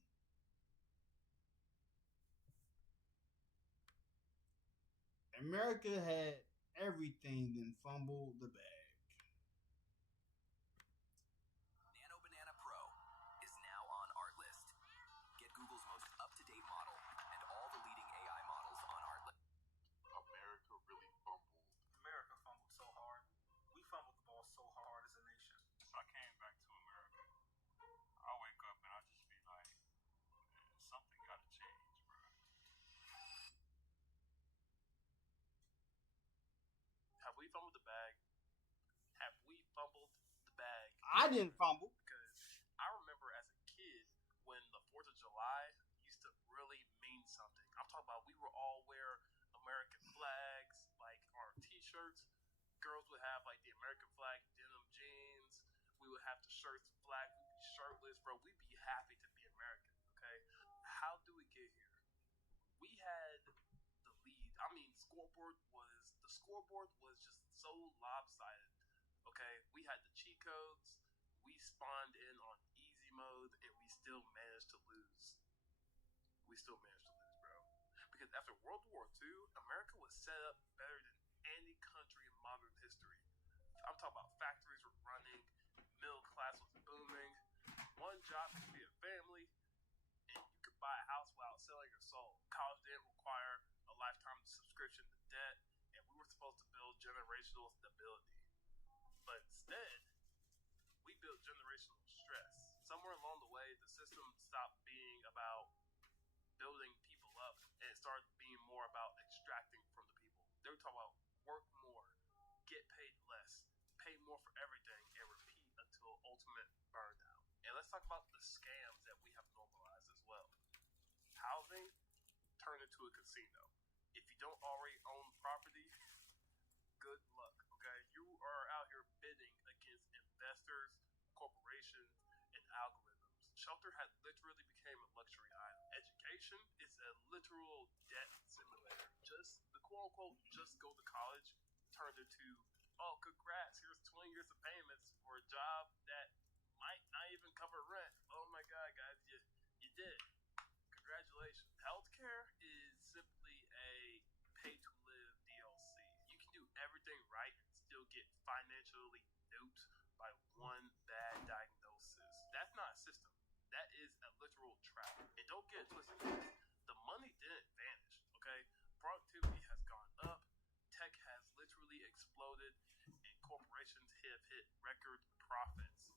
America had everything, then fumbled the bag. Nano Banana Pro is now on Artlist. Get Google's most up-to-date model and all the leading AI models on Artlist. America really fumbled. America fumbled so hard. We fumbled the ball so hard as a nation. If I came back to America, I wake up and I just be like, man, something gotta change, bro. I didn't fumble. Because I remember as a kid when the 4th of July used to really mean something. I'm talking about we would all wear American flags, like our t-shirts. Girls would have like the American flag denim jeans. We would have the shirts black. We'd be shirtless, bro. We'd be happy to be American, okay? How do we get here? We had the lead. I mean, the scoreboard was just so lopsided. Okay, we had the cheat codes. We spawned in on easy mode, and we still managed to lose. Bro. Because after World War II, America was set up better than any country in modern history. I'm talking about factories were running, middle class was booming, one job could feed a family, and you could buy a house without selling your soul. College didn't require a lifetime subscription to debt, and we were supposed to build generational stability. But instead, we built generational stress. Somewhere along the way, the system stopped being about building people up, and it started being more about extracting from the people. They were talking about work more, get paid less, pay more for everything, and repeat until ultimate burnout. And let's talk about the scams that we have normalized as well. Housing turned into a casino. If you don't already own property, good luck, okay? You are out here bidding against investors, corporations, and algorithms. Shelter has literally became a luxury item. Education is a literal debt simulator. Just the quote unquote just go to college turned into, oh, congrats, here's 20 years of payments for a job that might not even cover rent. Oh my god, guys, you did. Congratulations. Healthcare is simply a pay to live DLC. You can do everything right and still get financially duped by one bad diagnosis. That's not a system. That is a literal trap. And don't get it twisted, guys. The money didn't vanish, okay? Productivity has gone up, tech has literally exploded, and corporations have hit record profits.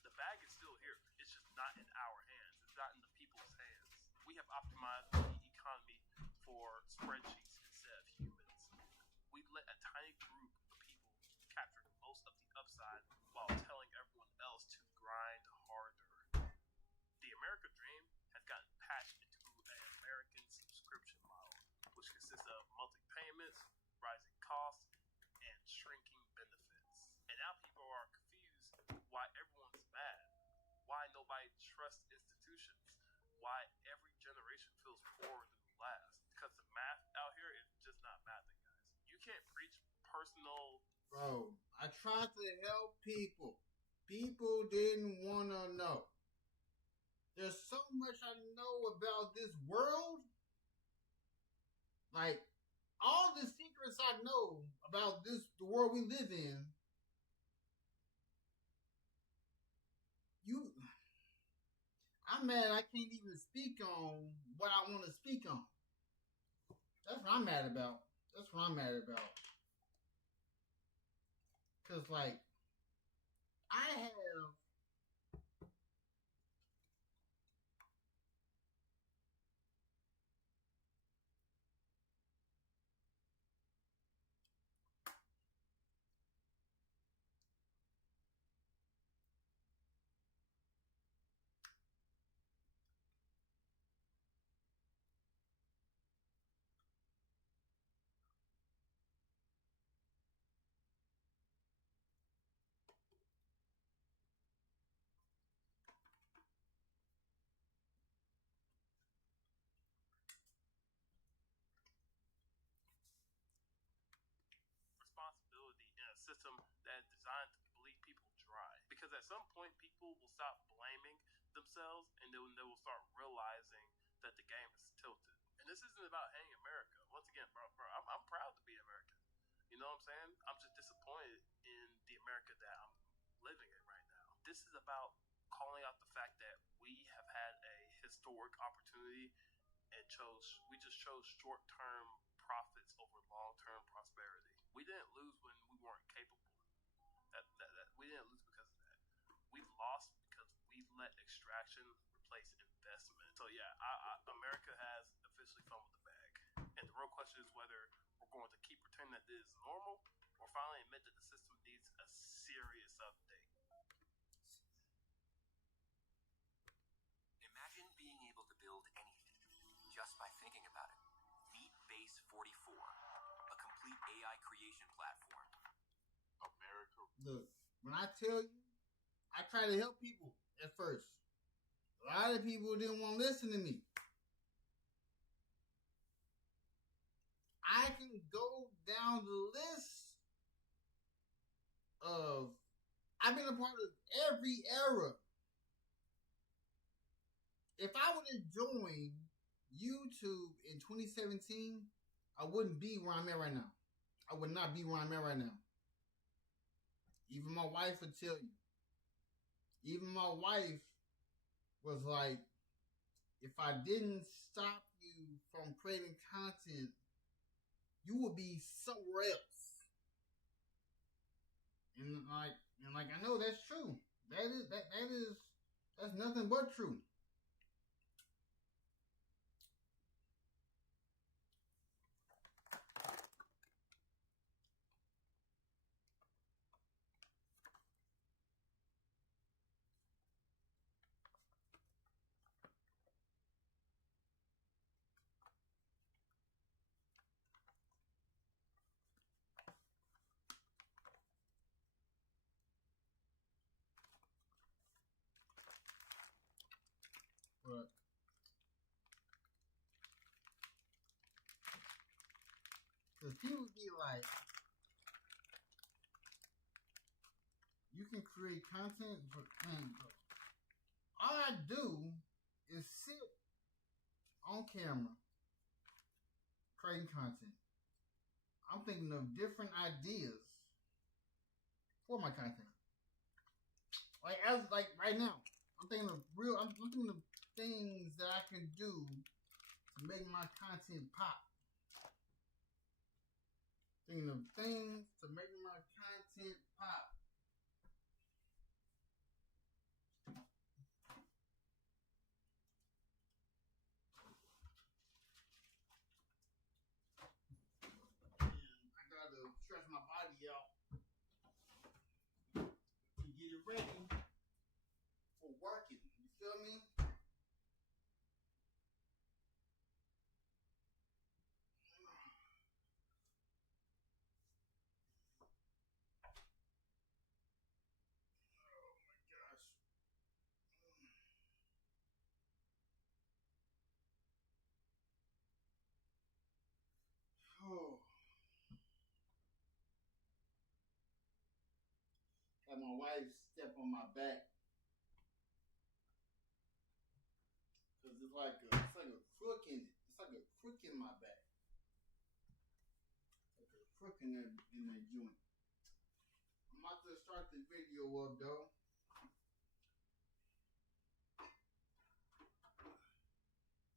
The bag is still here. It's just not in our hands. It's not in the people's hands. We have optimized the economy for spreadsheets instead of humans. We let a tiny group of people capture most of the upside while telling everyone else to grind harder. The American dream has gotten patched into an American subscription model, which consists of monthly payments, rising costs, and shrinking benefits. And now people are confused why everyone's mad, why nobody trusts institutions, why every generation feels poorer than the last. Because the math out here is just not mathing, guys. You can't preach personal. Bro, I tried to help people. People didn't want to know. There's so much I know about this world. Like, all the secrets I know about the world we live in. I'm mad I can't even speak on what I want to speak on. That's what I'm mad about. Because, like, I have responsibility in a system that is designed to bleed people dry. Because at some point, people will stop blaming themselves, and then they will start realizing that the game is tilted. And this isn't about hating America. Once again, bro, I'm proud to be American. You know what I'm saying? I'm just disappointed in the America that I'm living in right now. This is about calling out the fact that we have had a historic opportunity and we just chose short-term profits over long-term prosperity. We didn't lose when we weren't capable. We didn't lose because of that. We lost because we let extraction replace investment. So yeah, America has officially fumbled the bag. And the real question is whether we're going to keep pretending that this is normal or finally admit that the system needs a serious update. just by thinking about it. Meet Base 44, a complete AI creation platform. America. Look, when I tell you, I try to help people at first. A lot of people didn't want to listen to me. I can go down the list of, I've been a part of every era. If I would have joined YouTube in 2017, I wouldn't be where I'm at right now. I would not be where I'm at right now. Even my wife would tell you. Even my wife was like, if I didn't stop you from creating content, you would be somewhere else. And like I know that's true. That's nothing but true. But because people be like, you can create content, but all I do is sit on camera creating content. I'm thinking of different ideas for my content. Like right now, I'm thinking of things that I can do to make my content pop. Thinking of things to make my content pop. And I gotta stretch my body out to get it ready for working. You feel me? Oh. Had my wife step on my back. Cause it's like a crook in it. It's like a crook in my back. Like a crook in that joint. I'm about to start the video up though.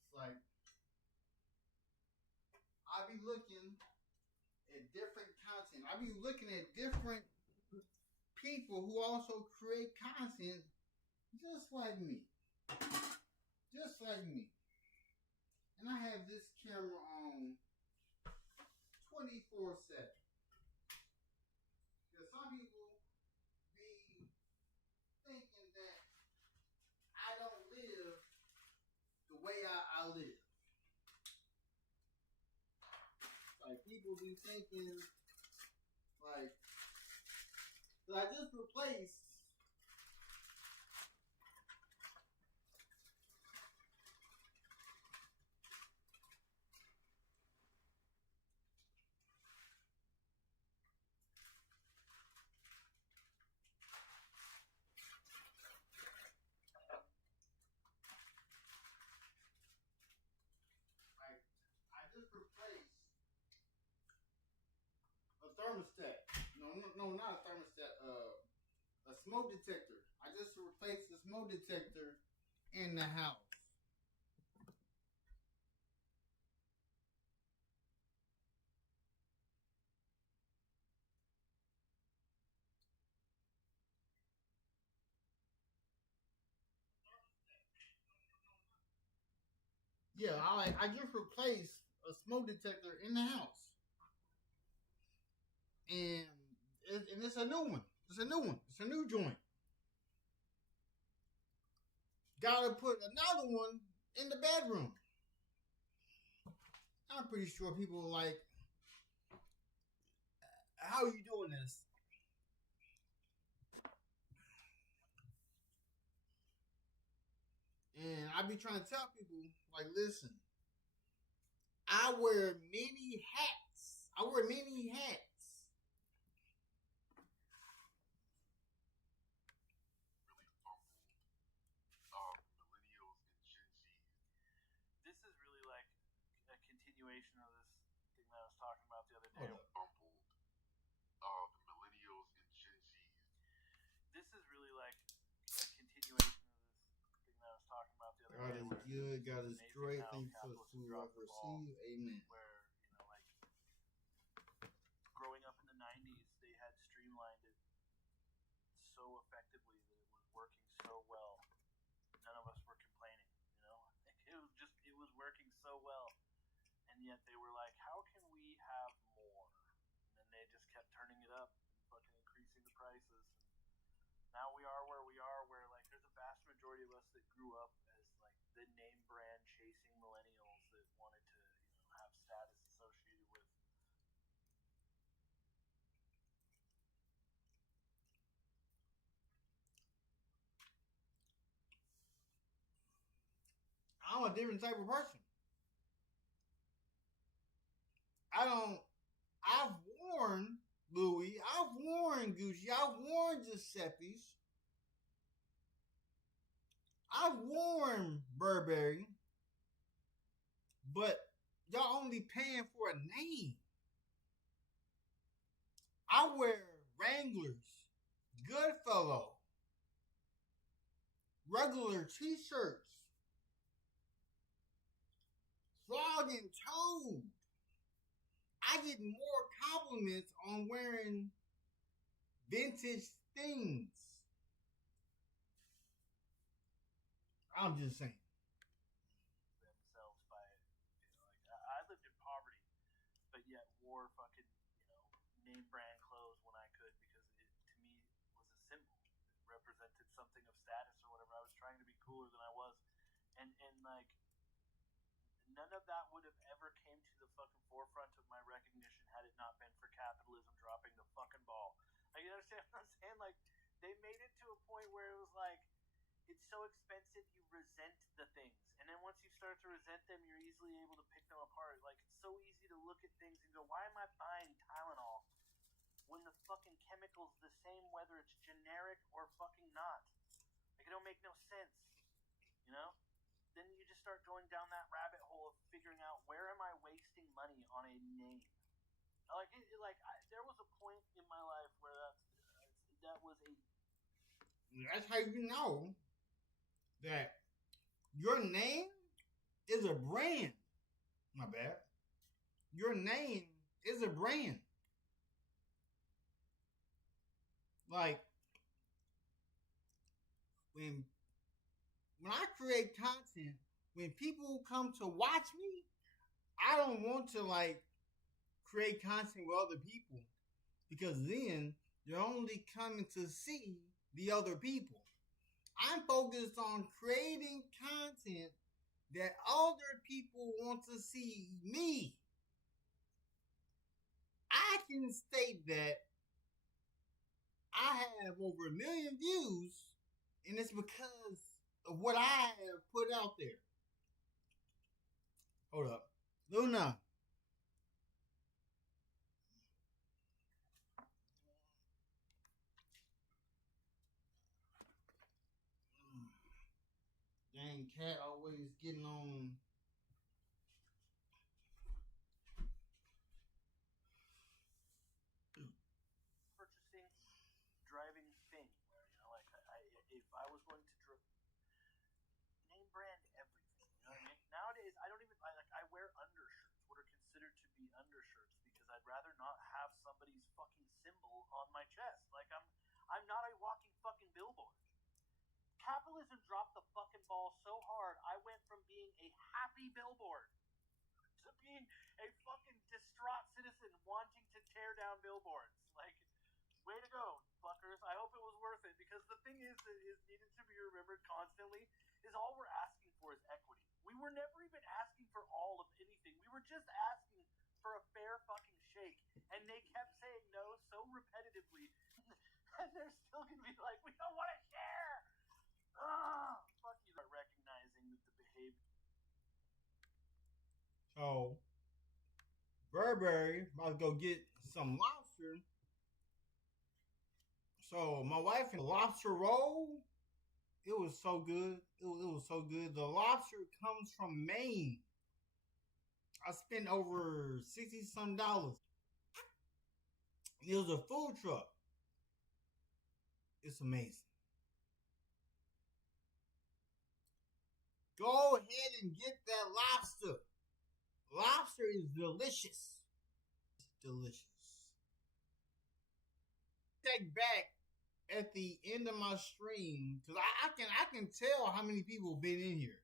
It's like I be looking at different content. I be looking at different people who also create content just like me. Just like me. And I have this camera on 24/7. Because some people be thinking that I don't live the way I live. Like people be thinking like that I just replaced a thermostat. No, not a thermostat. A smoke detector. I just replaced the smoke detector in the house. Yeah, I just replaced a smoke detector in the house. And it's a new one. It's a new one. It's a new joint. Gotta put another one in the bedroom. I'm pretty sure people are like, how are you doing this? And I be trying to tell people, like, listen, I wear many hats. I wear many hats. This is really like a continuation of this thing that I was talking about the other day. The millennials and Gen Z. This is really like a continuation of this thing that I was talking about the other God day. is good. God is great. Thank you for the capitalism food dropped I've the ball, received. Amen. Where, like growing up in the 90s, they had streamlined it so effectively that it was working so well. None of us were complaining, it was working so well. And yet they were like, how can we have more? And then they just kept turning it up and fucking increasing the prices. And now we are where we are, where like there's a vast majority of us that grew up as like the name brand chasing millennials that wanted to, have status associated with. I'm a different type of person. I've worn Louis, I've worn Gucci, I've worn Giuseppe's, I've worn Burberry, but y'all only paying for a name. I wear Wranglers, Goodfellow, regular t-shirts, Frog and Toad. I get more compliments on wearing vintage things. I'm just saying. Themselves by it. I lived in poverty, but yet wore fucking, name brand clothes when I could because it, to me, was a symbol. It represented something of status or whatever. I was trying to be cooler than I was. And like, none of that would have ever came to the fucking forefront of my recognition had it not been for capitalism dropping the fucking ball. Like, you understand what I'm saying? Like, they made it to a point where it was like, it's so expensive you resent the things. And then once you start to resent them, you're easily able to pick them apart. Like, it's so easy to look at things and go, why am I buying Tylenol when the fucking chemical's the same whether it's generic or fucking not? Like, it don't make no sense, Then you just start going down that rabbit hole of figuring out, where am I wasting money on a name? There was a point in my life where that was a... That's how you know that your name is a brand. My bad. Your name is a brand. Like, when I create content, when people come to watch me, I don't want to like create content with other people, because then you're only coming to see the other people. I'm focused on creating content that other people want to see me. I can state that I have over 1 million views, and it's because of what I have put out there. Hold up. Luna. Dang, cat always getting on. Purchasing, driving thing where, if I was going to name brand everything, you know what I mean? Nowadays, I don't even, I wear undershirts, what are considered to be undershirts, because I'd rather not have somebody's fucking symbol on my chest. Like, I'm not a walking fucking billboard. Capitalism dropped the fucking ball so hard, I went from being a happy billboard to being a fucking distraught citizen wanting to tear down billboards. Like, way to go, fuckers. I hope it was worth it, because the thing is that is needed to be remembered constantly is all we're asking for is equity. We were never even asking for all of anything. We were just And they're still gonna be like, we don't want to share. Fuck you. Recognizing that the behavior. So, Burberry about to go get some lobster. So my wife and lobster roll. It was so good. It was so good. The lobster comes from Maine. I spent over $60-some. It was a food truck. It's amazing. Go ahead and get that lobster. Lobster is delicious. Delicious. Take back at the end of my stream because I can tell how many people have been in here.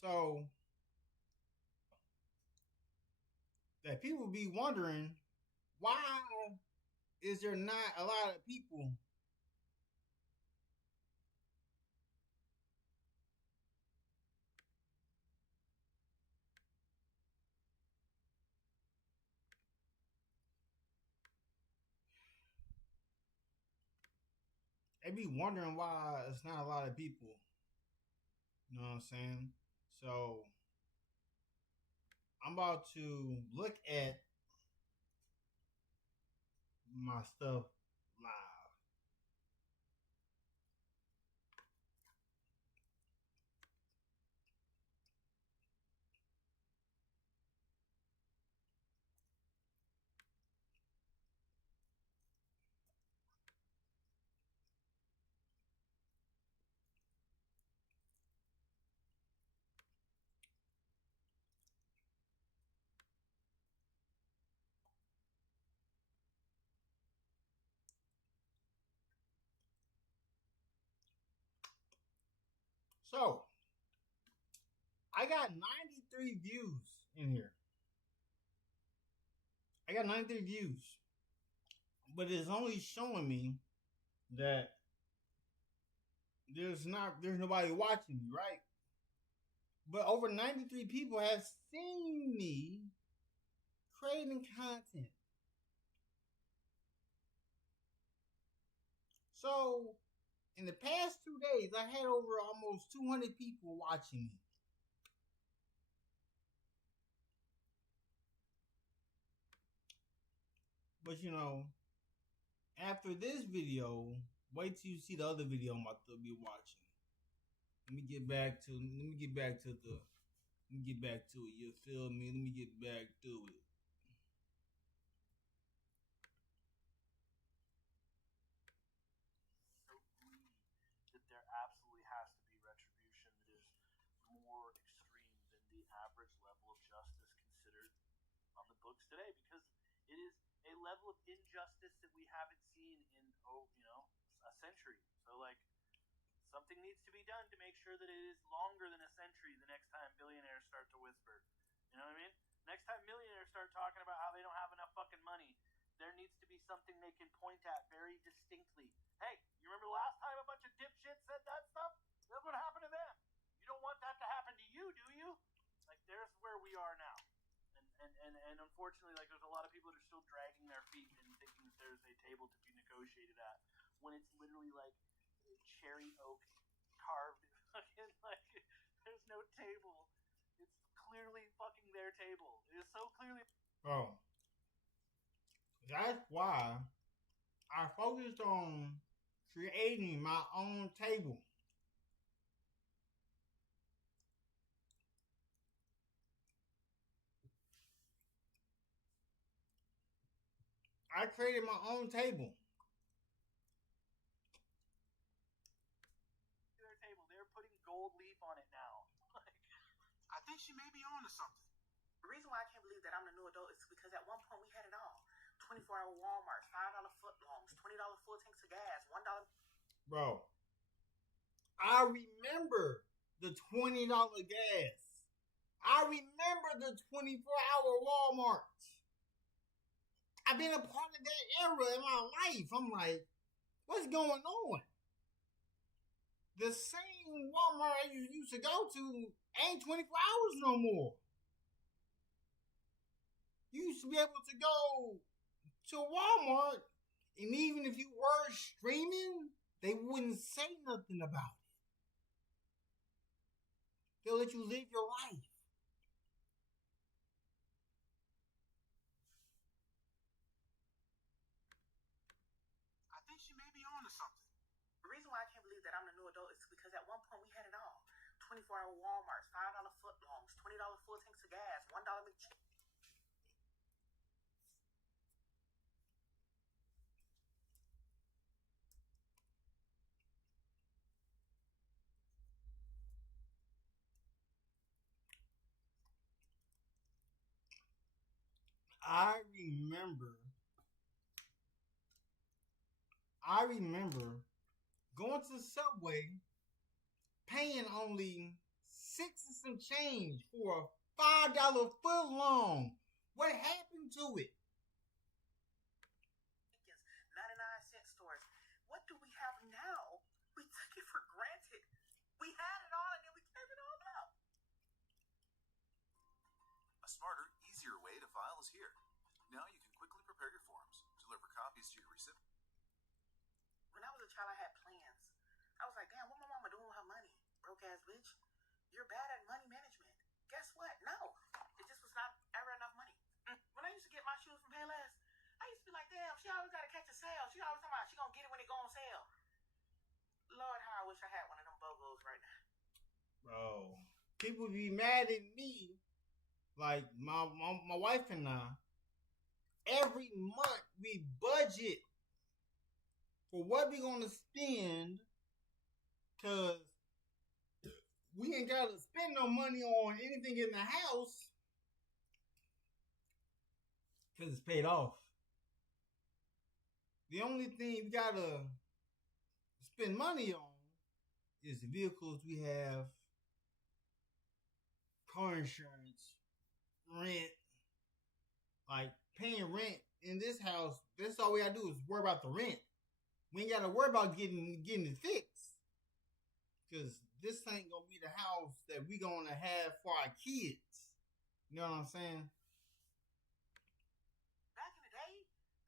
So that people be wondering why is there not a lot of people they be wondering why it's not a lot of people. You know what I'm saying? So I'm about to look at my stuff live. So I got 93 views in here. I got 93 views. But it's only showing me that there's nobody watching me, right? But over 93 people have seen me creating content. So in the past 2 days, I had over almost 200 people watching me. But you know, after this video, wait till you see the other video I'm about to be watching. Let me get back to it. You feel me? Let me get back to it. That there absolutely has to be retribution that is more extreme than the average level of justice considered on the books today, because it is a level of injustice that we haven't seen in a century. So like, something needs to be done to make sure that it is longer than a century the next time billionaires start to whisper. You know what I mean? Next time millionaires start talking about how they don't have enough fucking money, there needs to be something they can point at very distinctly. Hey, you remember the last time a bunch of dipshits said that stuff? That's what happened to them. You don't want that to happen to you, do you? Like, there's where we are now. And unfortunately, like, there's a lot of people that are still dragging their feet and thinking that there's a table to be negotiated at, when it's literally like cherry oak carved fucking, like, there's no table. It's clearly fucking their table. It is so clearly. Bro, that's why I focused on creating my own table. I created my own table. Their table. They're putting gold leaf on it now. I think she may be on to something. The reason why I can't believe that I'm the new adult is because at one point we had it all. 24-hour Walmart, $5 footlongs, $20 full tanks of gas, $1. Bro, I remember the $20 gas. I remember the 24-hour Walmart. I've been a part of that era in my life. I'm like, what's going on? The same Walmart I used to go to ain't 24 hours no more. You used to be able to go to Walmart And even if you were streaming, they wouldn't say nothing about it. They'll let you live your life. I think she may be on to something. The reason why I can't believe that I'm the new adult is because at one point we had it all. 24-hour Walmarts, $5 footlongs, $20 full tanks of gas, $1 McChicken. I remember going to the Subway, paying only $6 and some change for a $5 foot long. What happened to it? 99-cent stores. What do we have now? We took it for granted. We had it all and then we gave it all up. A smarter, easier way to file is here. Now you can quickly prepare your forms, deliver copies to your recipient. When I was a child, I had plans. I was like, damn, what my mama doing with her money? Broke ass bitch. You're bad at money management. Guess what? No. It just was not ever enough money. When I used to get my shoes from Payless, I used to be like, damn, she always got to catch a sale. She always talking about she going to get it when it go on sale. Lord, how I wish I had one of them BOGOs right now. Bro, people be mad at me. Like my wife and I, every month we budget for what we gonna spend, cause we ain't gotta spend no money on anything in the house, cause it's paid off. The only thing we gotta spend money on is the vehicles we have, car insurance, rent. Like paying rent in this house, that's all we gotta do is worry about the rent. We ain't gotta worry about getting it fixed. Cause this ain't gonna be the house that we gonna have for our kids. You know what I'm saying? Back in the day,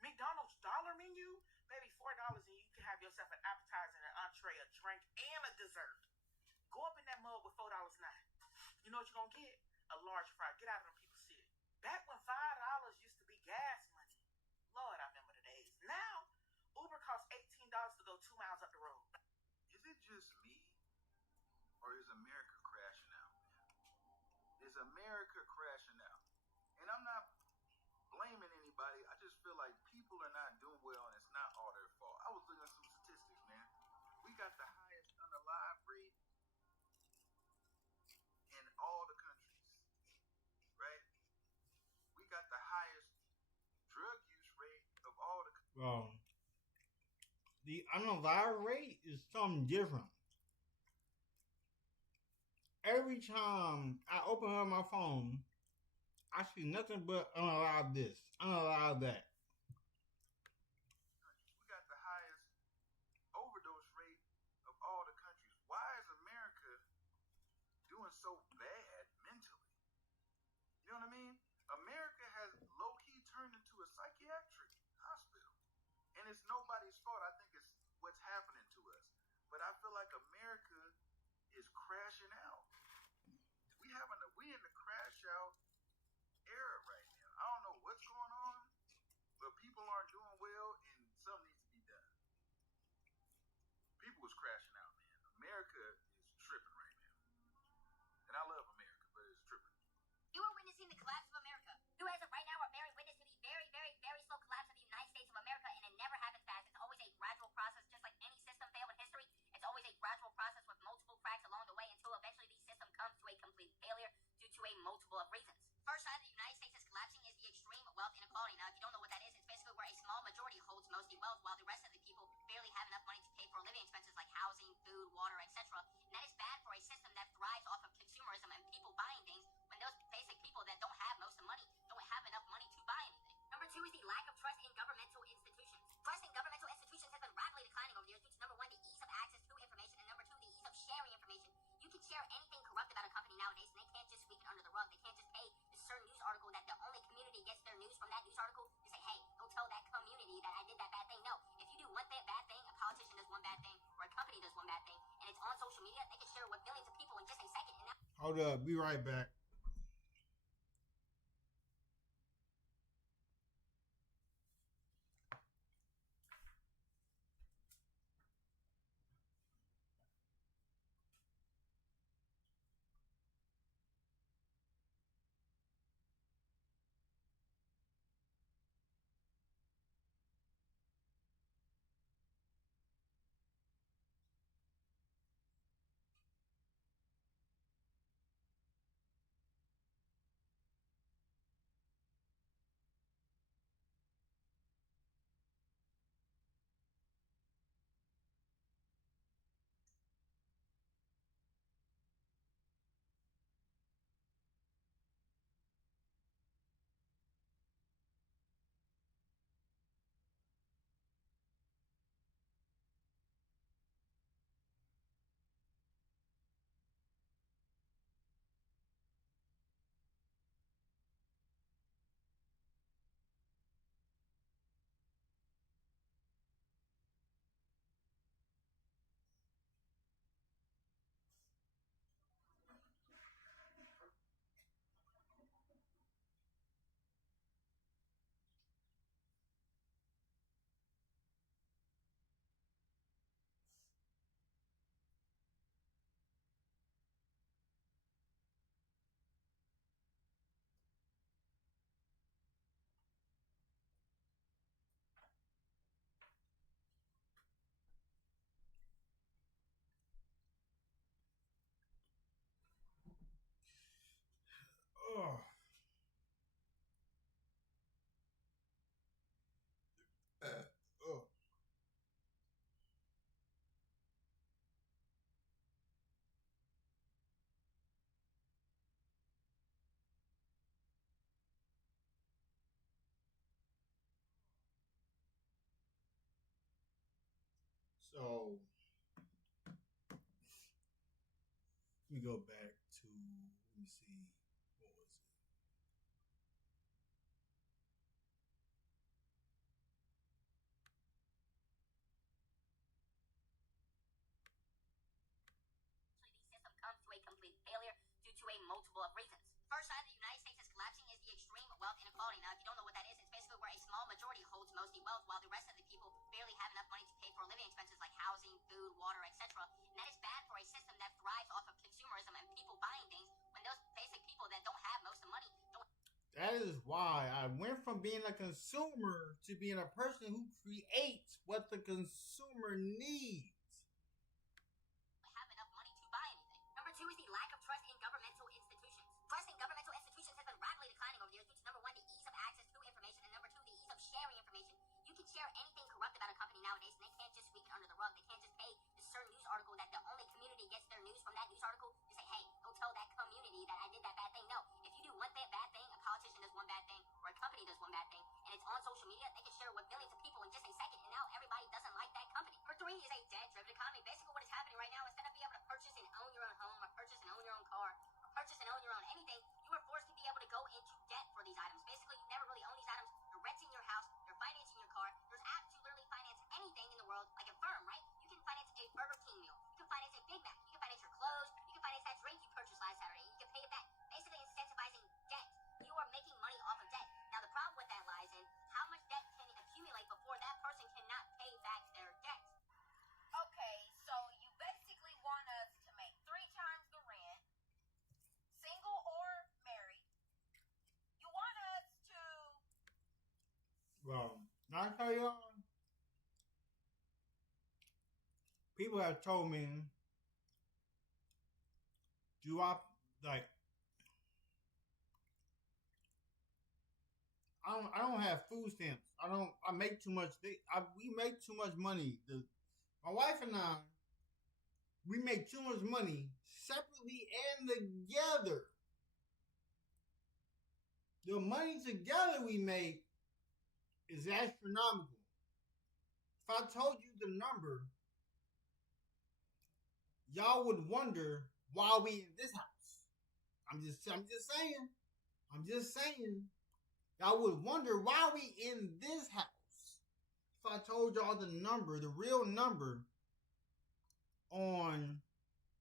McDonald's dollar menu, maybe $4 and you can have yourself an appetizer, an entree, a drink, and a dessert. Go up in that mug with $4.09. You know what you're gonna get? A large fry. Get out of them people's city. Back when $5 used to be gas money. Lord, I remember the days. Now, Uber costs $18 to go 2 miles up the road. Is it just me? Or is America crashing out? Is America crashing out? And I'm not blaming anybody. I just feel like people are not doing well and it's not all their fault. I was looking at some statistics, man. We got the highest unalive rate in all the countries, right? We got the highest drug use rate of all the countries. Well, the unalive rate is something different. Every time I open up my phone, I see nothing but unalive this, unalive that. We got the highest overdose rate of all the countries. Why is America doing so bad mentally? You know what I mean? America has low-key turned into a psychiatric hospital. And it's nobody's fault. I think it's what's happening to us. But I feel like America is crashing out. We in the crash out era right now. I don't know what's going on, but people aren't doing well and something needs to be done. People is crashing out, man. America is tripping right now. And I love America, but it's tripping. You are witnessing the collapse of America. You as of right now are bearing witness to the very, very, very slow collapse of the United States of America, and it never happens fast. It's always a gradual process, just like any system failed in history. It's always a gradual process with multiple cracks along the way until eventually Hold up. Be right back. Oh. Oh. So let me go back to, let me see, what was it? System comes to a complete failure due to a multiple of reasons. First sign the United States is collapsing is the extreme wealth inequality. Now, if you don't know what that is, it's basically where a small majority holds most of the wealth while the rest of the people barely have enough money to pay for living expenses like housing, food, water, etc. And that is bad for a system that thrives off of consumerism and people buying things when those basic people that don't have most of the money don't. That is why I went from being a consumer to being a person who creates what the consumer needs. Have enough money to buy anything. Number two is the lack of trust in governmental institutions. Trust in governmental institutions has been rapidly declining over the years due to number one, the ease of access to information, and number two, the ease of sharing information. You can share anything corrupt about a company nowadays, and they can't just sweep it under the rug. They can't just pay a certain news article that the only community gets their news from that news article to say, hey, go tell that community that I did that bad thing. No, if you do one bad thing, a politician does one bad thing, or a company does one bad thing, and it's on social media, they can share it with millions of people in just a second, and now everybody doesn't like that company. Number three is a debt-driven economy. Basically, what is happening right now, instead of being able to purchase and own your own home, or purchase and own your own car, or purchase and own your own anything, you are forced to be able to go into debt for these items. Basically, you never really own these items. You're renting your house, you're financing your car. There's apps to literally finance anything in the world, like a firm, right? You can finance a Burger King meal. You can finance a Big Mac. You can finance your clothes. You can finance that drink you purchased last Saturday. You can pay it back. Basically incentivizing debt. You are making money off of debt. Now, the problem with that lies in how much debt can accumulate before that person cannot pay back their debt. Okay, so you basically want us to make 3 times the rent, single or married. You want us to... Well, I tell y'all, people have told me, do I, like, I don't have food stamps. I make too much, we make too much money. My wife and I, we make too much money separately and together. The money together we make is astronomical. If I told you the number, y'all would wonder why we in this house. I'm just saying. Y'all would wonder why we in this house. If I told y'all the number, the real number on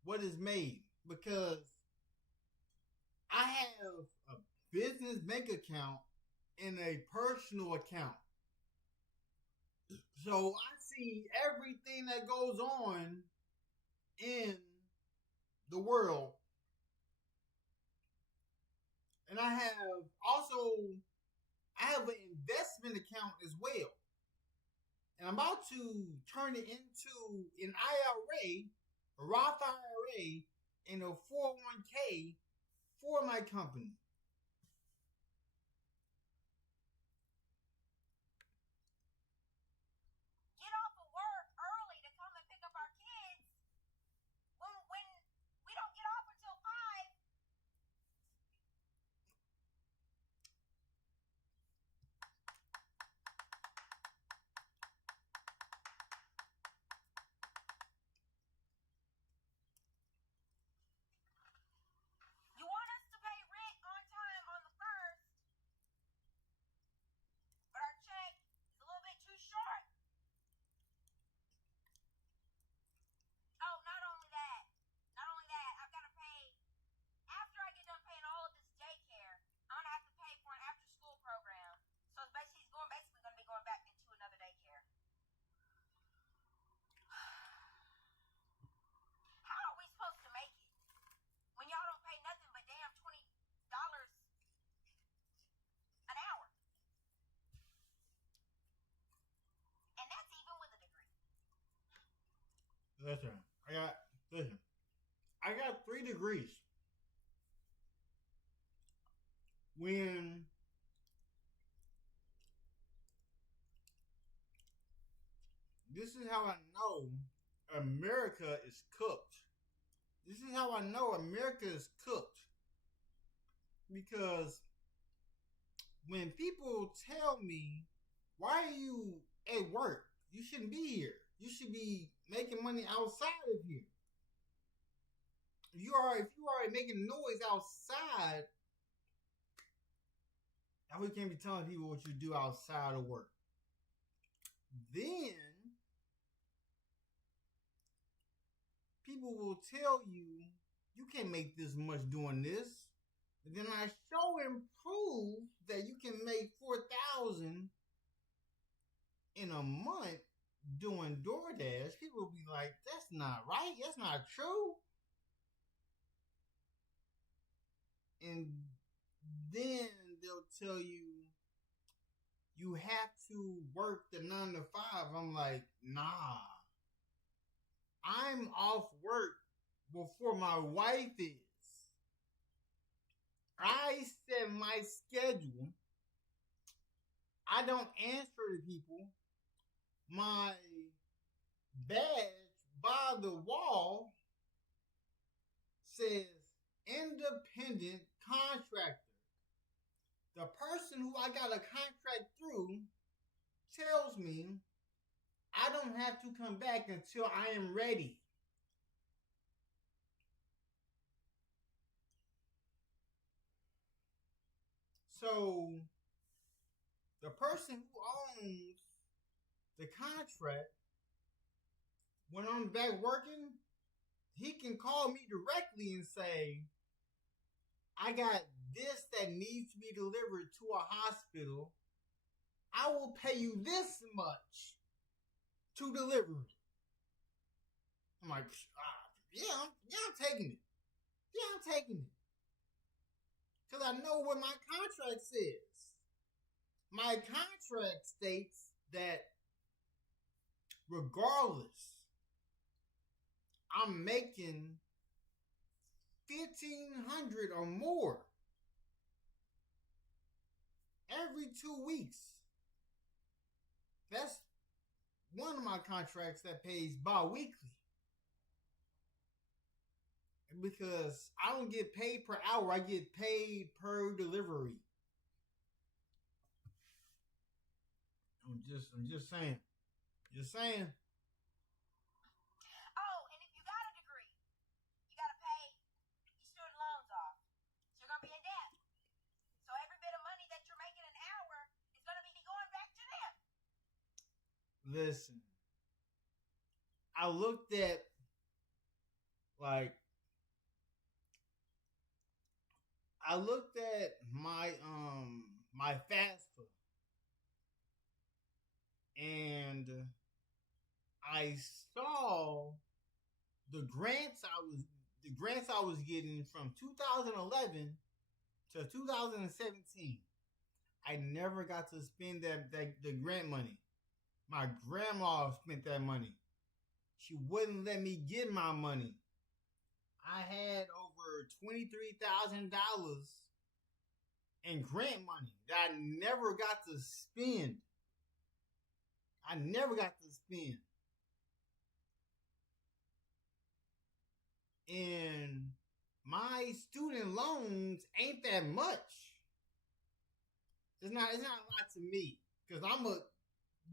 what is made, because a business bank account and a personal account. So I see everything that goes on in the world. And I have an investment account as well. And I'm about to turn it into an IRA, a Roth IRA, and a 401k for my company. Get off of work early to come and pick up our kids when we don't get off until 5. You want us to pay rent on time on the 1st, but our check is a little bit too short. Oh, not only that, I've got to pay, after I get done paying all of this daycare, I'm going to have to pay for an after-school program. So it's basically going to be going back into another daycare. How are we supposed to make it when y'all don't pay nothing but damn $20 an hour? And that's even with a degree. Listen, I got 3 degrees. When this is how I know America is cooked. This is how I know America is cooked. Because when people tell me, why are you at work? You shouldn't be here. You should be making money outside of here. If you are making noise outside, now we can't be telling people what you do outside of work. Then people will tell you, you can't make this much doing this. And then I show and prove that you can make $4,000 in a month doing DoorDash. People will be like, that's not right. That's not true. And then they'll tell you, you have to work the 9 to 5. I'm like, nah. I'm off work before my wife is. I set my schedule. I don't answer to people. My badge by the wall says independent contractor. The person who I got a contract through tells me I don't have to come back until I am ready. So the person who owns the contract, when I'm back working, he can call me directly and say, I got this that needs to be delivered to a hospital. I will pay you this much to deliver it. I'm like, I'm taking it. Yeah, I'm taking it. Because I know what my contract says. My contract states that regardless, I'm making $1,500 or more every 2 weeks. That's one of my contracts that pays bi-weekly. Because I don't get paid per hour, I get paid per delivery. I'm just saying. Just saying. Oh, and if you got a degree, you got to pay your student loans off. So you're going to be in debt. So every bit of money that you're making an hour is going to be going back to them. Listen, I looked at, like, I looked at my FAFSA and I saw the grants I was getting from 2011 to 2017. I never got to spend the grant money. My grandma spent that money. She wouldn't let me get my money. I had over $23,000 in grant money that I never got to spend. I never got to spend. And my student loans ain't that much. It's not a lot to me. Because I'm going to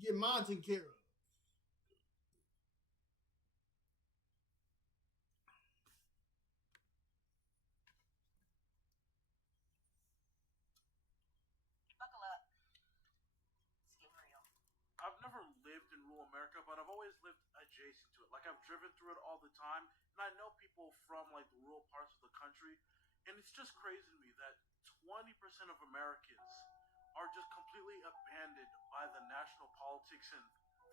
get mine taken care of. Buckle up. It's getting real. I've never lived in rural America, but I've always lived adjacent to it. Like, I've driven through it all the time, and I know people from, like, the rural parts of the country, and it's just crazy to me that 20% of Americans are just completely abandoned by the national politics, and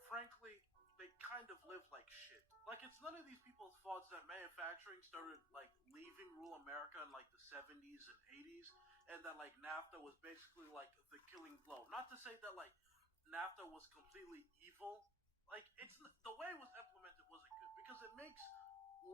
frankly, they kind of live like shit. Like, it's none of these people's faults that manufacturing started, like, leaving rural America in, like, the 70s and 80s, and that, like, NAFTA was basically, like, the killing blow. Not to say that, like, NAFTA was completely evil. Like, it's the way it was implemented wasn't good because it makes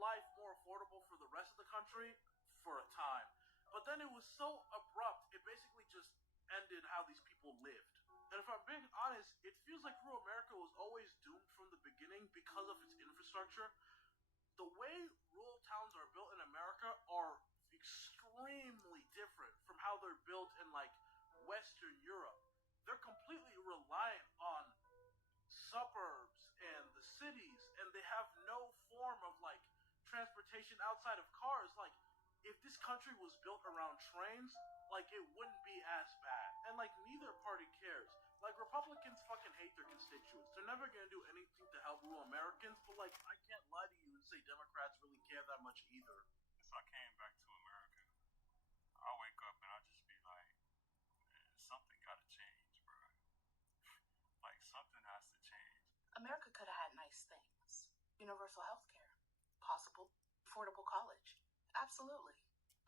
life more affordable for the rest of the country for a time. But then it was so abrupt, it basically just ended how these people lived. And if I'm being honest, it feels like rural America was always doomed from the beginning because of its infrastructure. The way rural towns are built in America are extremely different from how they're built in, like, Western Europe. They're completely reliant on suburbs and the cities, and they have no form of, like, transportation outside of cars. Like, if this country was built around trains, like, it wouldn't be as bad. And, like, neither party cares. Like, Republicans fucking hate their constituents. They're never gonna do anything to help rural Americans, but, like, I can't lie to you and say Democrats really care that much either. If I came back to America, I wake up and I just be like, man, something gotta change, bro. Like, something has to change. America could have had nice things. Universal health care. Possible. Affordable college. Absolutely.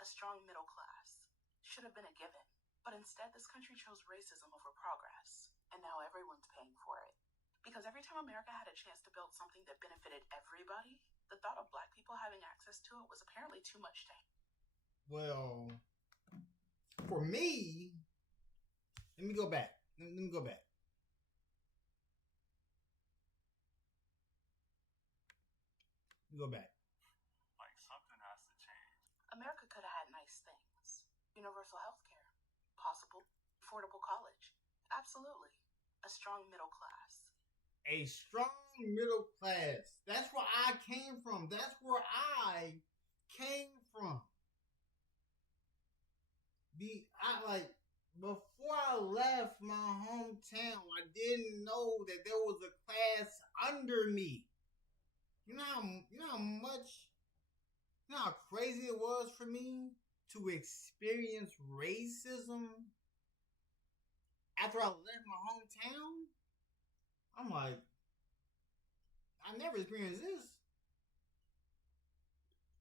A strong middle class. Should have been a given. But instead, this country chose racism over progress. And now everyone's paying for it. Because every time America had a chance to build something that benefited everybody, the thought of black people having access to it was apparently too much to handle. Well, for me, let me go back. Let me go back. Go back. Like, something has to change. America could have had nice things. Universal health care. Possible. Affordable college. Absolutely. A strong middle class. A strong middle class. That's where I came from. That's where I came from. Before I left my hometown, I didn't know that there was a class under me. You know how crazy it was for me to experience racism after I left my hometown? I'm like, I never experienced this.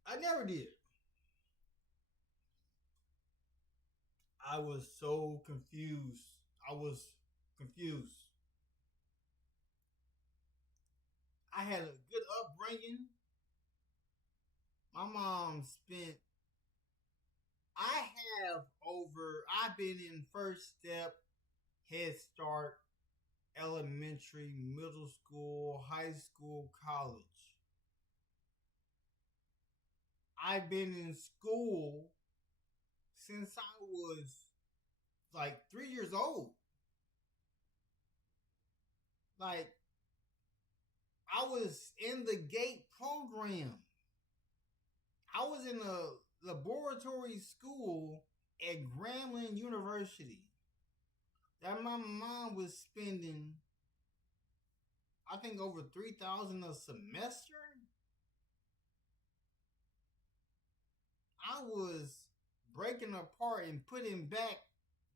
I never did. I was so confused. I had a good upbringing. My mom spent. I've been in First Step, Head Start, elementary, middle school, high school, college. I've been in school since I was like 3 years old. Like, I was in the GATE program. I was in a laboratory school at Grambling University that my mom was spending, I think, over $3,000 a semester. I was breaking taking apart and putting back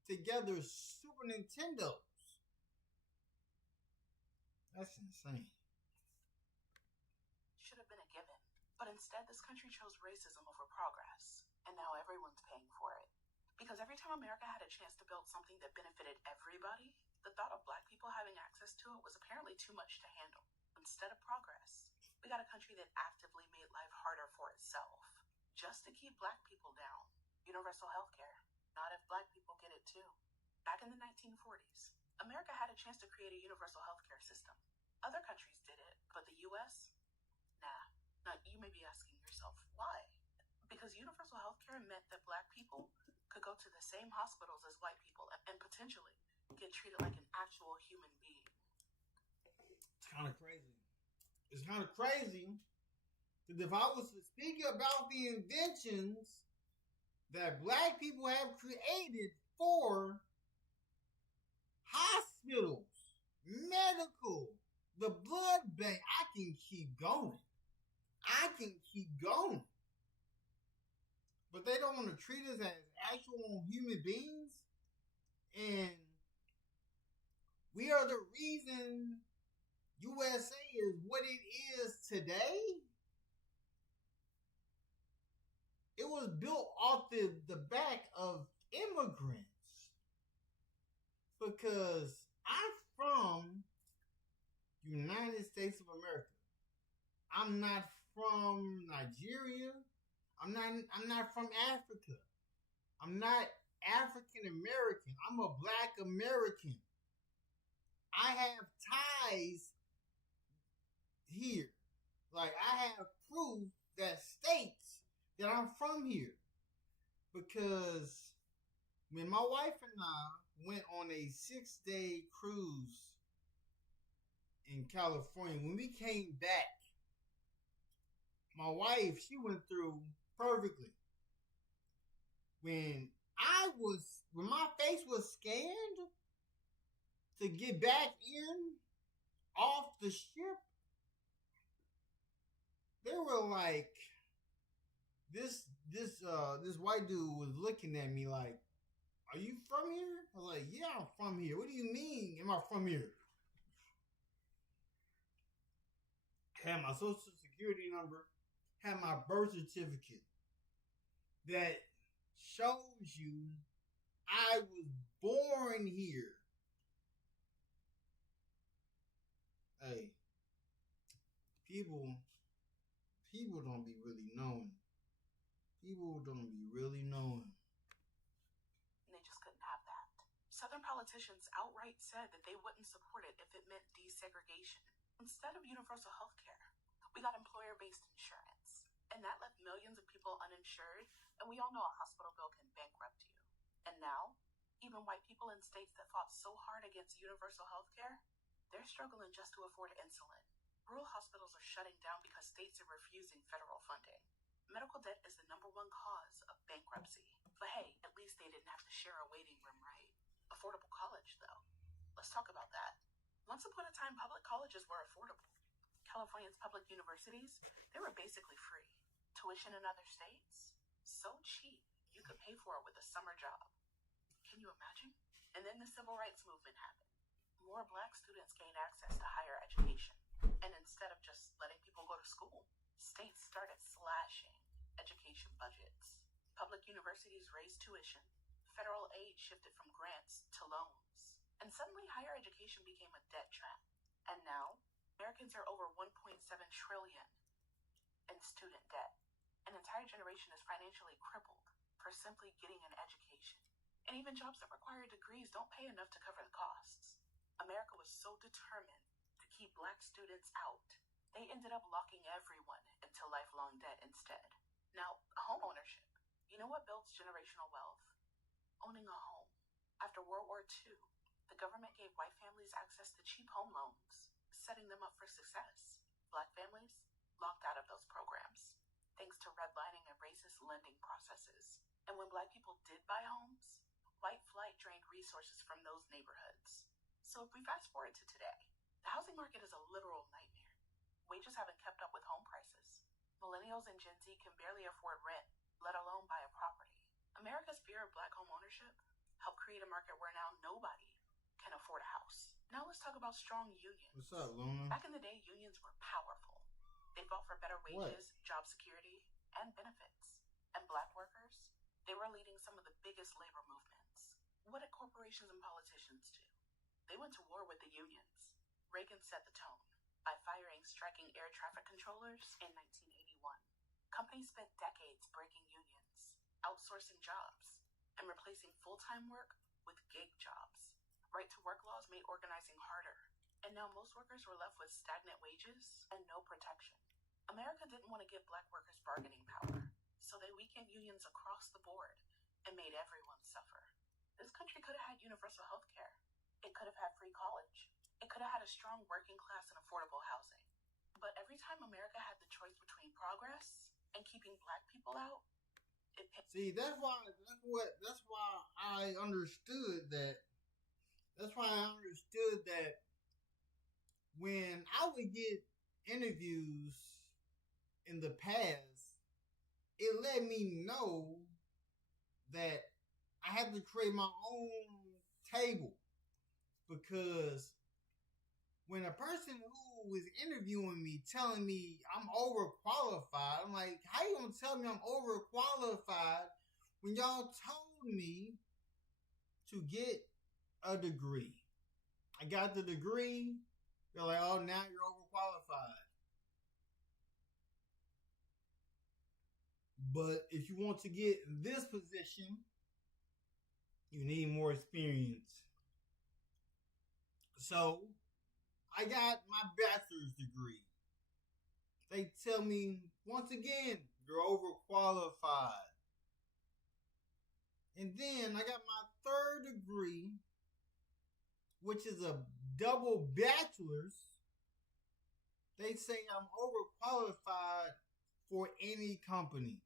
together Super Nintendos. That's insane. Should have been a given. But instead, this country chose racism over progress. And now everyone's paying for it. Because every time America had a chance to build something that benefited everybody, the thought of black people having access to it was apparently too much to handle. Instead of progress, we got a country that actively made life harder for itself, just to keep black people down. Universal health care. Not if black people get it too. Back in the 1940s, America had a chance to create a universal health care system. Other countries did it, but the US? Nah. Now, you may be asking yourself, why? Because universal health care meant that black people could go to the same hospitals as white people and potentially get treated like an actual human being. It's kind of crazy. It's kind of crazy that if I was to speak about the inventions that black people have created for hospitals, medical, the blood bank, I can keep going. But they don't want to treat us as actual human beings. And we are the reason USA is what it is today. It was built off the back of immigrants. Because I'm from United States of America. I'm not from Nigeria. I'm not from Africa. I'm not African American. I'm a black American. I have ties here. Like, I have proof that states that I'm from here. Because when my wife and I went on a 6-day cruise in California, when we came back, my wife, she went through perfectly. When my face was scanned to get back in off the ship, they were like, this white dude was looking at me like, are you from here? I was like, yeah, I'm from here. What do you mean, am I from here? Had my social security number, had my birth certificate that shows you I was born here. Hey, people don't be really knowing. People don't be really knowing. And they just couldn't have that. Southern politicians outright said that they wouldn't support it if it meant desegregation. Instead of universal health care, we got employer-based insurance. And that left millions of people uninsured, and we all know a hospital bill can bankrupt you. And now, even white people in states that fought so hard against universal health care, they're struggling just to afford insulin. Rural hospitals are shutting down because states are refusing federal funding. Medical debt is the #1 cause of bankruptcy. But hey, at least they didn't have to share a waiting room, right? Affordable college, though. Let's talk about that. Once upon a time, public colleges were affordable. California's public universities, they were basically free. Tuition in other states, so cheap, you could pay for it with a summer job. Can you imagine? And then the civil rights movement happened. More black students gained access to higher education. And instead of just letting people go to school, states started slashing education budgets. Public universities raised tuition. Federal aid shifted from grants to loans. And suddenly higher education became a debt trap. And now, Americans are over $1.7 trillion in student debt. An entire generation is financially crippled for simply getting an education. And even jobs that require degrees don't pay enough to cover the costs. America was so determined to keep black students out, they ended up locking everyone into lifelong debt instead. Now, home ownership. You know what builds generational wealth? Owning a home. After World War II, the government gave white families access to cheap home loans, setting them up for success. Black families locked out of those programs, thanks to redlining and racist lending processes. And when black people did buy homes, white flight drained resources from those neighborhoods. So if we fast forward to today, the housing market is a literal nightmare. Wages haven't kept up with home prices. Millennials and Gen Z can barely afford rent, let alone buy a property. America's better black home ownership, helped create a market where now nobody can afford a house. Now let's talk about strong unions. What's up, Luna? Back in the day, unions were powerful. They fought for better wages, job security, and benefits. And black workers, they were leading some of the biggest labor movements. What did corporations and politicians do? They went to war with the unions. Reagan set the tone by firing striking air traffic controllers in 1981. Companies spent decades breaking unions, outsourcing jobs, and replacing full-time work with gig jobs. Right-to-work laws made organizing harder, and now most workers were left with stagnant wages and no protection. America didn't want to give black workers bargaining power, so they weakened unions across the board and made everyone suffer. This country could have had universal health care. It could have had free college. It could have had a strong working class and affordable housing. But every time America had the choice between progress and keeping black people out, it picked. See, that's why I understood that. That's why I understood that when I would get interviews in the past, it let me know that I had to create my own table, because when a person who was interviewing me telling me I'm overqualified, I'm like, how you gonna tell me I'm overqualified when y'all told me to get a degree? I got the degree. They're like, oh, now you're overqualified. But if you want to get this position, you need more experience. So I got my bachelor's degree. They tell me, once again, you're overqualified. And then I got my third degree, which is a double bachelor's. They say I'm overqualified for any company.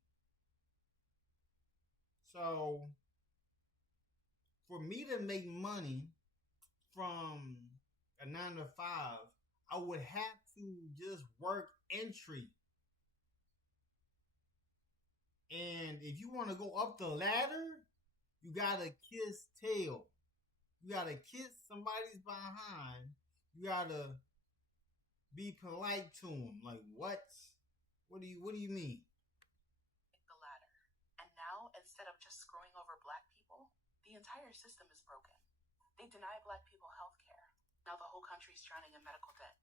So for me to make money from a 9 to 5, I would have to just work entry. And if you want to go up the ladder, you gotta kiss tail. You gotta kiss somebody's behind. You gotta be polite to them. Like, what? What do you mean? The ladder. And now, instead of just screwing over black people, the entire system is broken. They deny black people health care. Now the whole country's drowning in medical debt.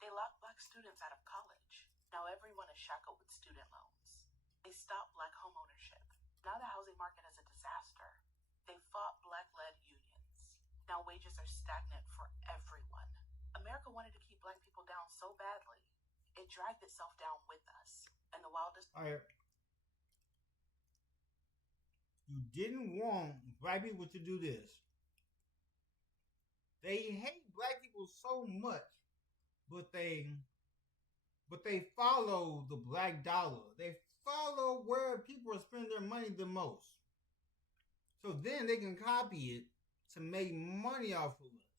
They lock black students out of college. Now everyone is shackled with student loans. They stopped black home ownership. Now the housing market is a disaster. They fought black-led unions. Now wages are stagnant for everyone. America wanted to keep black people down so badly, it dragged itself down with us. And the wildest... All right. You didn't want black people to do this. They hate black people so much, but they follow the black dollar. They follow where people spend their money the most. So then they can copy it to make money off of us.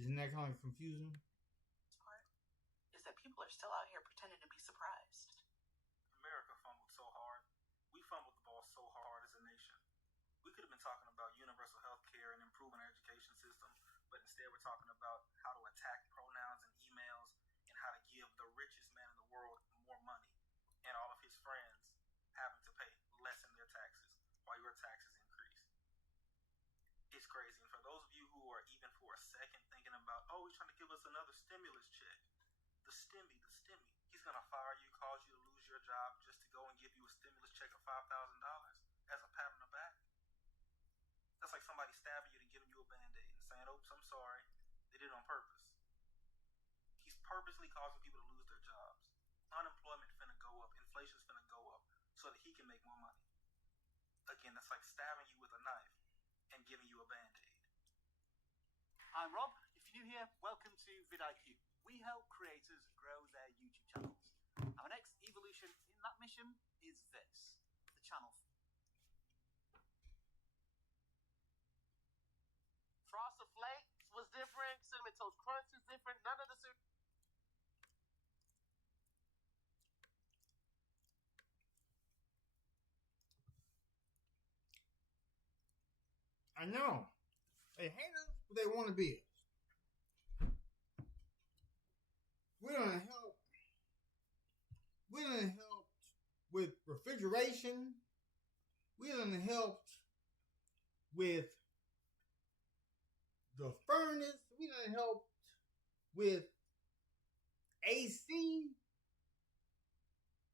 Isn't that kind of confusing? Part is that people are still out here pretending to be surprised. America fumbled so hard. We fumbled the ball so hard as a nation. We could have been talking about universal health care and improving our education system, but instead we're talking about how to attack pronouns and emails and how to give the richest man in the world more money and all of his friends having to pay less in their taxes while your taxes increase. It's crazy. And for those of you who are even for a second thinking about, oh, he's trying to give us another stimulus check. The stimmy. He's going to fire you, cause you to lose your job just to go and give you a stimulus check of $5,000 as a pat on the back. That's like somebody stabbing you and giving you a Band-Aid and saying, oops, I'm sorry. They did it on purpose. He's purposely causing people to lose their jobs. Unemployment finna go up. Inflation's finna go up so that he can make more money. Again, that's like stabbing you with a knife and giving you a Band-Aid. I'm Rob. If you're new here, welcome to vidIQ. We help creators grow their YouTube channels. Our next evolution in that mission is this, the channel. Frosted Flakes was different. Cinnamon Toast Crunch was different. None of the I know. They hate us, but they want to be us. We done helped. We done helped with refrigeration. We done helped with the furnace. We done helped with AC,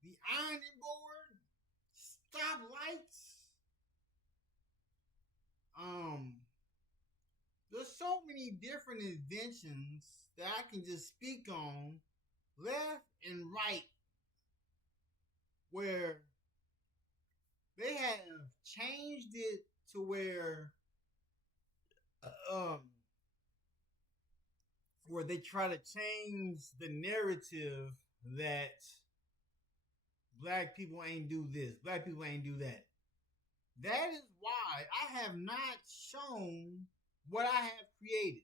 the ironing board, stoplights. There's so many different inventions that I can just speak on left and right where they have changed it to where they try to change the narrative that black people ain't do this, black people ain't do that. That is why I have not shown what I have created,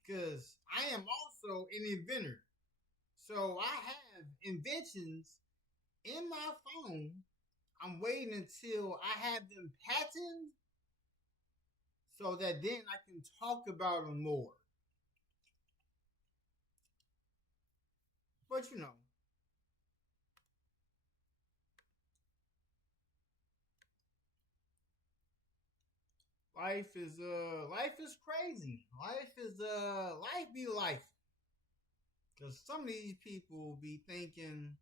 because I am also an inventor. So I have inventions in my phone. I'm waiting until I have them patented so that then I can talk about them more. But you know, life is crazy. Life be life. Cause some of these people be thinking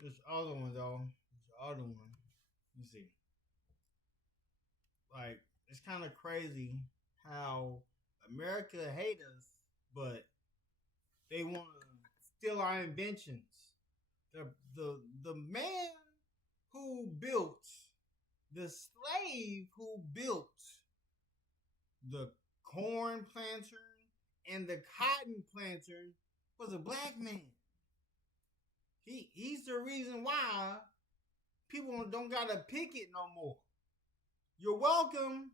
this other one though. This other one. You see. Like, it's kind of crazy how America hate us, but they want to steal our inventions. The man who built, the slave who built the corn planter and the cotton planter was a black man. He's the reason why people don't gotta pick it no more. You're welcome.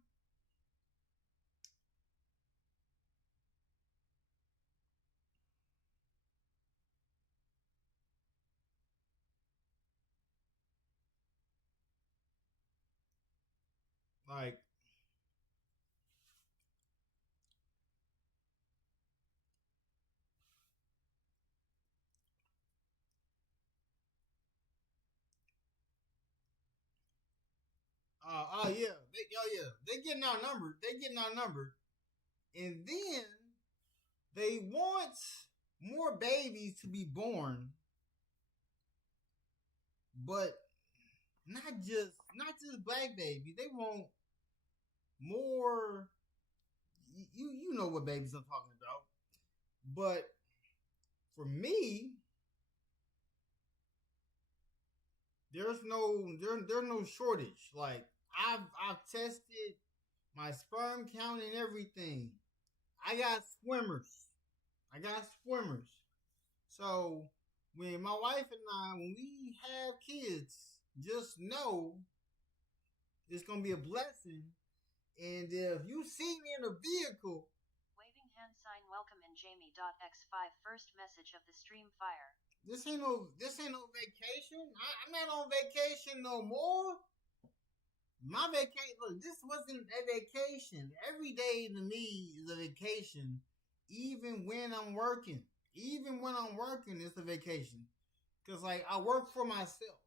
Like, they getting outnumbered. They getting outnumbered, and then they want more babies to be born, but not just black babies. They want more. You know what babies I'm talking about, but for me, there's no shortage. Like, I've tested my sperm count and everything. I got swimmers. So when my wife and I, when we have kids, just know it's gonna be a blessing. And if you see me in a vehicle, waving hand sign, welcome in Jamie.x5 first message of the stream fire. This ain't no vacation. I'm not on vacation no more. My vacation, look, this wasn't a vacation. Every day to me is a vacation. Even when I'm working. It's a vacation. Because, like, I work for myself.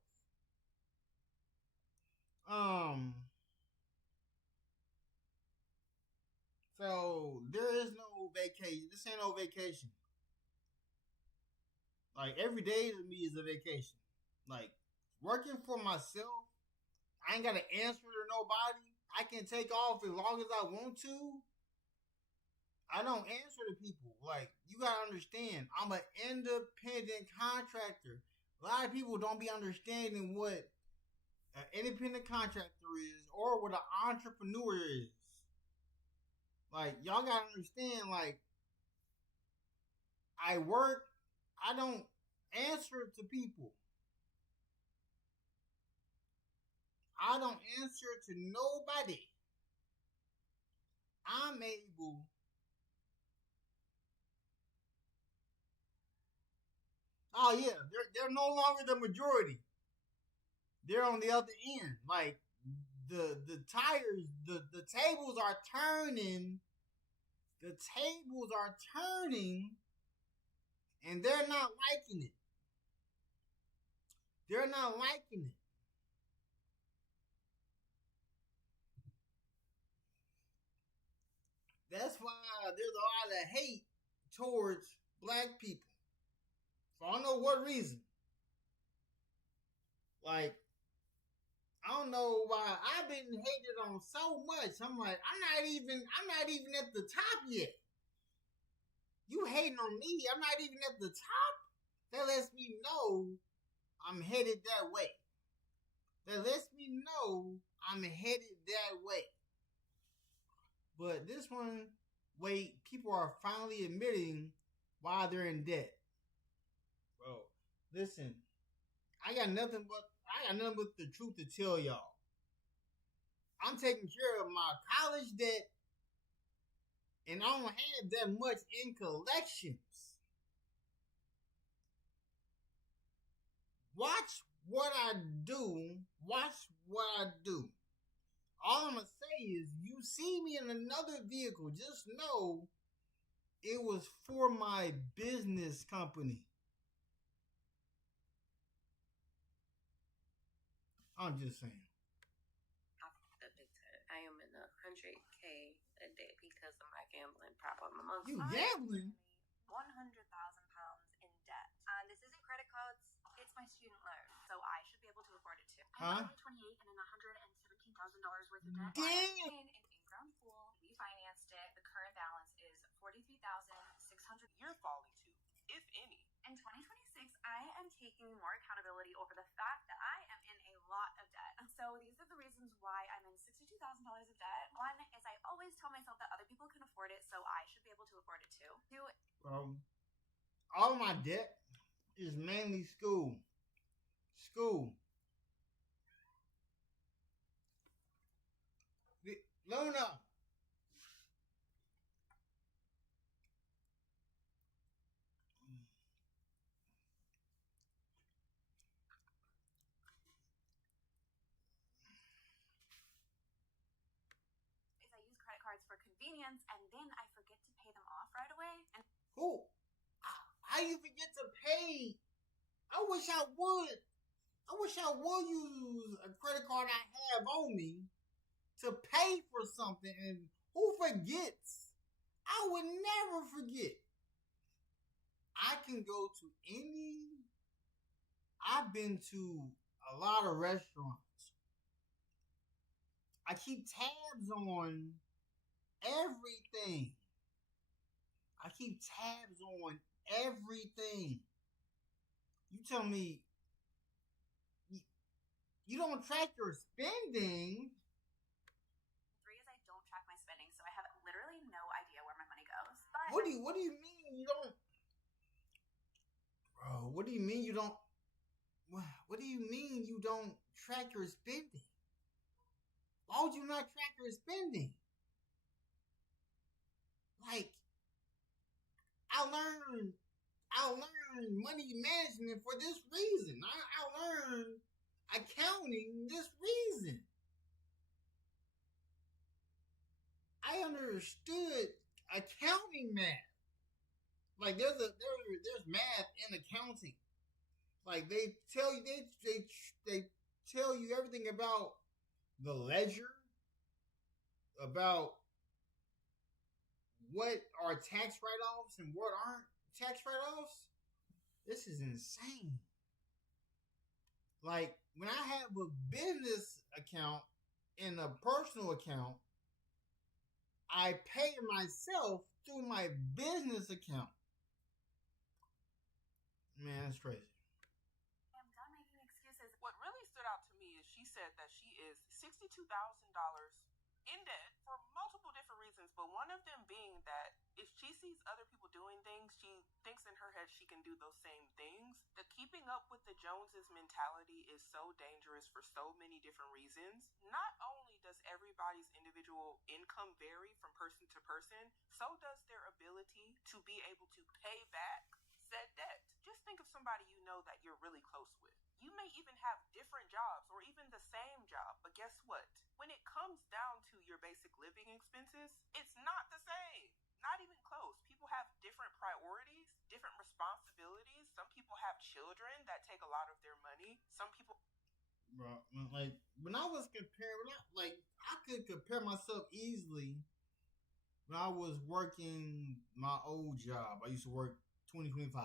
So, there is no vacation. This ain't no vacation. Like, every day to me is a vacation. Like, working for myself, I ain't got to answer to nobody. I can take off as long as I want to. I don't answer to people. Like, you gotta understand, I'm an independent contractor. A lot of people don't be understanding what an independent contractor is or what an entrepreneur is. Like, y'all gotta understand, like, I work, I don't answer to people. I don't answer to nobody. I'm able oh yeah, they're no longer the majority. They're on the other end. Like the tires, the tables are turning. The tables are turning, and they're not liking it. They're not liking it. That's why there's a lot of hate towards black people. For I don't know what reason. Like, I don't know why I've been hated on so much. I'm like, I'm not even at the top yet. You hating on me, I'm not even at the top. That lets me know I'm headed that way. That lets me know I'm headed that way. But this one, wait, people are finally admitting why they're in debt. Bro, listen, I got nothing but the truth to tell y'all. I'm taking care of my college debt, and I don't have that much in collections. Watch what I do. Watch what I do. All I'm going to say is, you see me in another vehicle, just know it was for my business company. I'm just saying. I am in 100K a day because of my gambling problem. You gambling? 100,000 pounds in debt. This isn't credit cards, it's my student loan, so I should be able to afford it too. Huh? I'm only 28 and in $117,000 worth of debt. Damn! In in-ground pool, we financed it. The current balance is $43,600. You're falling to, if any. In 2026, I am taking more accountability over the fact that I am in a lot of debt. So these are the reasons why I'm in $62,000 of debt. One is I always tell myself that other people can afford it, so I should be able to afford it too. Two, all of my debt is mainly school. Luna. is I use credit cards for convenience, and then I forget to pay them off right away. And Who? How you forget to pay? I wish I would use a credit card I have on me to pay for something. And who forgets? I would never forget. I can go to I've been to a lot of restaurants. I keep tabs on everything. I keep tabs on everything. You tell me you don't track your spending. three is I don't track my spending, so I have literally no idea where my money goes. But What do you mean you don't? Bro, what do you mean you don't? What do you mean you don't track your spending? Why would you not track your spending? Like, I learned money management for this reason. I learned accounting this reason. I understood accounting math. Like there's math in accounting. Like they tell you everything about the ledger, about what are tax write-offs and what aren't tax write-offs. This is insane. Like when I have a business account, in a personal account, I pay myself through my business account. Man, that's crazy. I'm done making excuses. What really stood out to me is she said that she is $62,000 in debt for multiple different reasons, but one of them being that if she sees other people doing things, she thinks in her head she can do those same things. The keeping up with the Joneses mentality is so dangerous for so many different reasons. Not only does everybody's individual income vary from person to person, so does their ability to be able to pay back said debt. Just think of somebody you know that you're really close with. You may even have different jobs or even the same job, but guess what? When it comes down to your basic living expenses, it's not the same. Not even close. People have different priorities, different responsibilities. Some people have children that take a lot of their money. Some people... Bro, like, when I was comparing, I could compare myself easily when I was working my old job. I used to work 2025.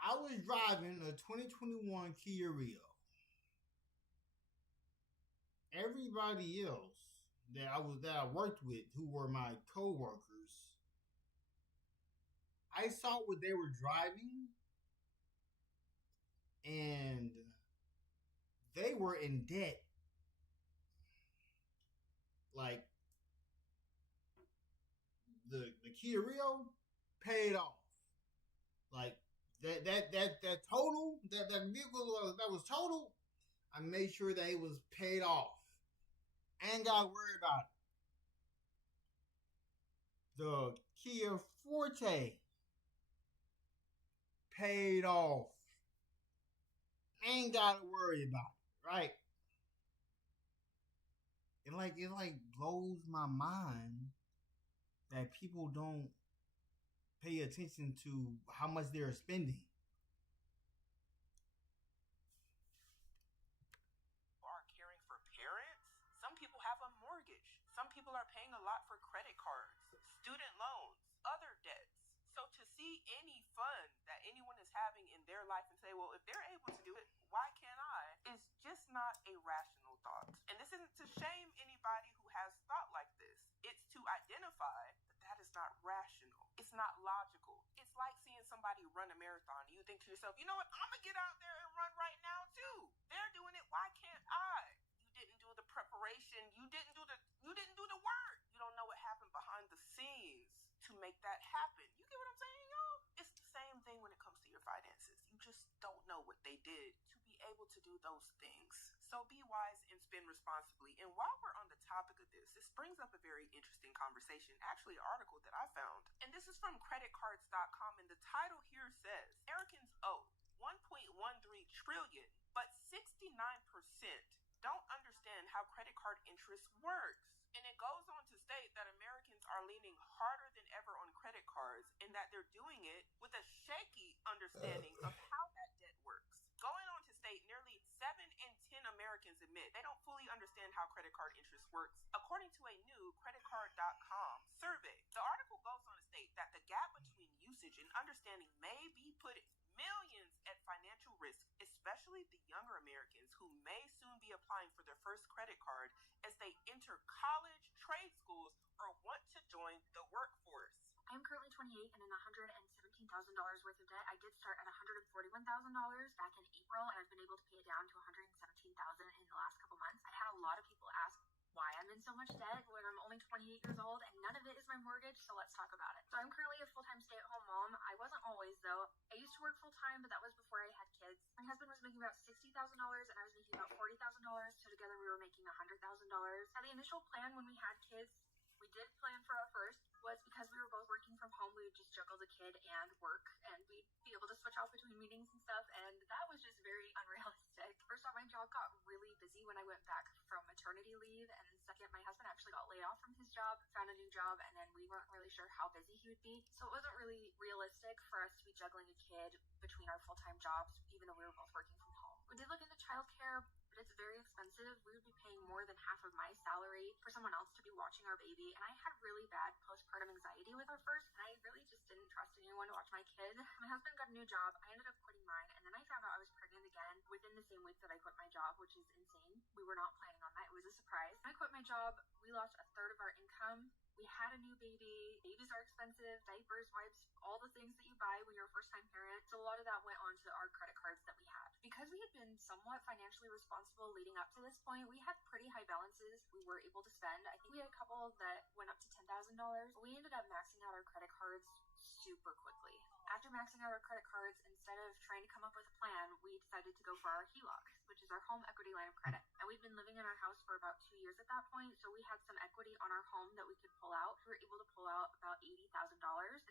I was driving a 2021 Kia Rio. Everybody else that I worked with, who were my co-workers, I saw what they were driving, and they were in debt. Like, the Kia Rio paid off. Like, that total, that vehicle that was total, I made sure that it was paid off. I ain't got to worry about it. The Kia Forte paid off. Ain't got to worry about it, right? It blows my mind that people don't pay attention to how much they're spending. Are caring for parents. Some people have a mortgage. Some people are paying a lot for credit cards, student loans, other debts. So to see any fun that anyone is having in their life and say, well, if they're able to do it, why can't I? Is just not a rational thought. And this isn't to shame anybody who has thought like this. It's to identify that is not rational. It's not logical. It's like seeing somebody run a marathon and you think to yourself, you know what, I'm gonna get out there and run right now too. They're doing it, why can't I? You didn't do the preparation, you didn't do the work. You don't know what happened behind the scenes to make that happen. You get what I'm saying, y'all? It's the same thing when it comes to your finances. You just don't know what they did to be able to do those things. So be wise and spend responsibly. And while we're on the topic of this brings up a very interesting conversation, actually an article that I found. And this is from creditcards.com, and the title here says, Americans owe $1.13 trillion, but 69% don't understand how credit card interest works. And it goes on to state that Americans are leaning harder than ever on credit cards and that they're doing it with a shaky understanding of how that debt works. Going on to state nearly 7 in 10 Americans admit they don't fully understand how credit card interest works, according to a new creditcard.com survey. The article goes on to state that the gap between usage and understanding may be putting millions at financial risk, especially the younger Americans who may soon be applying for their first credit card as they enter college, trade schools, or want to join the workforce. I'm currently 28 and in $117,000 worth of debt. I did start at $141,000 back in April, and I've been able to pay it down to $117,000 in the last couple months. I had a lot of people ask why I'm in so much debt when I'm only 28 years old, and none of it is my mortgage, so let's talk about it. So I'm currently a full-time stay-at-home mom. I wasn't always, though. I used to work full-time, but that was before I had kids. My husband was making about $60,000, and I was making about $40,000, so together we were making $100,000. Now, the initial plan when we had kids, we did plan for our first, was because we were both working from home, we would just juggle the kid and work, and we'd be able to switch off between meetings and stuff, and that was just very unrealistic. First off, my job got really busy when I went back from maternity leave, and then second, my husband actually got laid off from his job, found a new job, and then we weren't really sure how busy he would be, so it wasn't really realistic for us to be juggling a kid between our full-time jobs, even though we were both working from home. We did look into childcare, but it's very expensive. We would be paying more than half of my salary for someone else to be watching our baby, and I had really bad postpartum anxiety with our first, and I really just didn't trust anyone to watch my kid. My husband got a new job. I ended up quitting mine, and then I found out I was pregnant again within the same week that I quit my job, which is insane. We were not planning a surprise. When I quit my job, we lost a third of our income. We had a new baby. Babies are expensive, diapers, wipes, all the things that you buy when you're a first-time parent. So a lot of that went onto our credit cards that we had. Because we had been somewhat financially responsible leading up to this point, we had pretty high balances we were able to spend. I think we had a couple that went up to $10,000. We ended up maxing out our credit cards super quickly. After maxing out our credit cards, instead of trying to come up with a plan, we decided to go for our HELOC, which is our home equity line of credit. And we've been living in our house for about 2 years at that point, so we had some equity on our home that we could pull out. We were able to pull out about $80,000.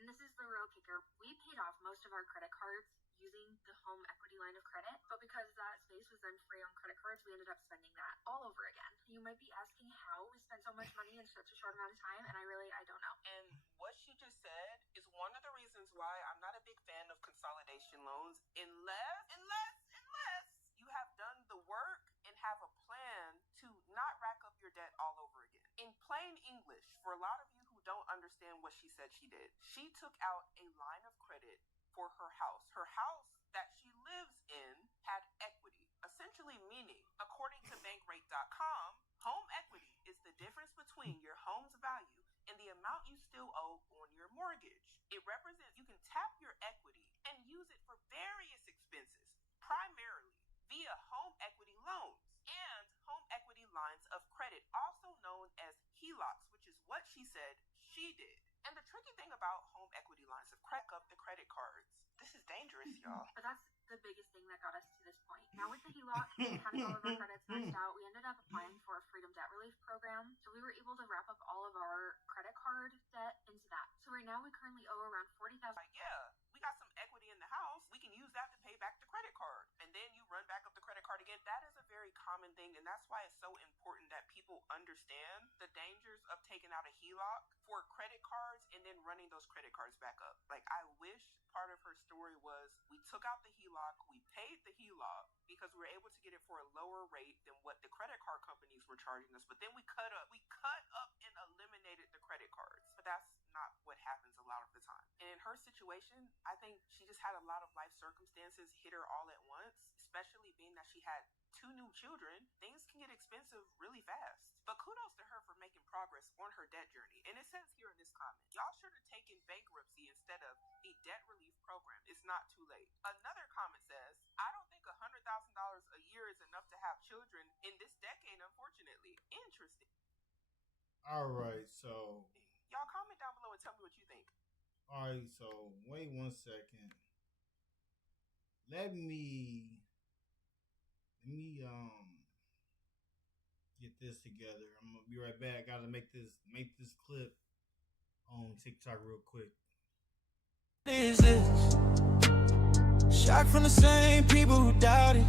And this is the real kicker. We paid off most of our credit cards using the home equity line of credit, but because that space was then free on credit cards, we ended up spending that all over again. You might be asking how we spent so much money in such a short amount of time, and I don't know. And what she just said is one of the reasons why I'm not a big fan of consolidation loans unless you have done the work and have a plan to not rack up your debt all over again. In plain English, for a lot of you who don't understand what she said she did, she took out a line of credit for her house. Her house that she lives in had equity, essentially meaning, according to bankrate.com, home equity is the difference between your home's value and the amount you still owe on your mortgage. It represents you can tap your equity and use it for various expenses, primarily via home equity loans and home equity lines of credit, also known as HELOCs, which is what she said she did. And the tricky thing about home equity lines of credit up the credit cards, this is dangerous, y'all. But that's the biggest thing that got us to this point. Now with the HELOC, we had all of our credits maxed out. We ended up applying for a Freedom Debt Relief program, so we were able to wrap up all of our credit card debt into that. So right now we currently owe around $40,000. Like, yeah, we got some equity in the house. We can use that to pay back the credit card. And then you run back up the credit card again. That is a very common thing, and that's why it's so important that people understand the dangers of taking out a HELOC for credit cards and then running those credit cards back up. Like, I wish part of her story was we took out the HELOC, we paid the HELOC because we were able to get it for a lower rate than what the credit card companies were charging us. But then we cut up and eliminated the credit cards. But that's not what happens a lot of the time. And in her situation, I think she just had a lot of life circumstances hit her all at once, especially being that she had 2 new children. Things can get expensive really fast. But kudos to her for making progress on her debt journey. And it says here in this comment, y'all should have taken bankruptcy instead of a debt relief program. It's not too late. Another comment says, I don't think $100,000 a year is enough to have children in this decade, unfortunately. Interesting. All right, so y'all comment down below and tell me what you think. All right, so wait 1 second. Let me get this together. I'm gonna be right back. Gotta make this clip on TikTok real quick. Is this shot from the same people who doubted?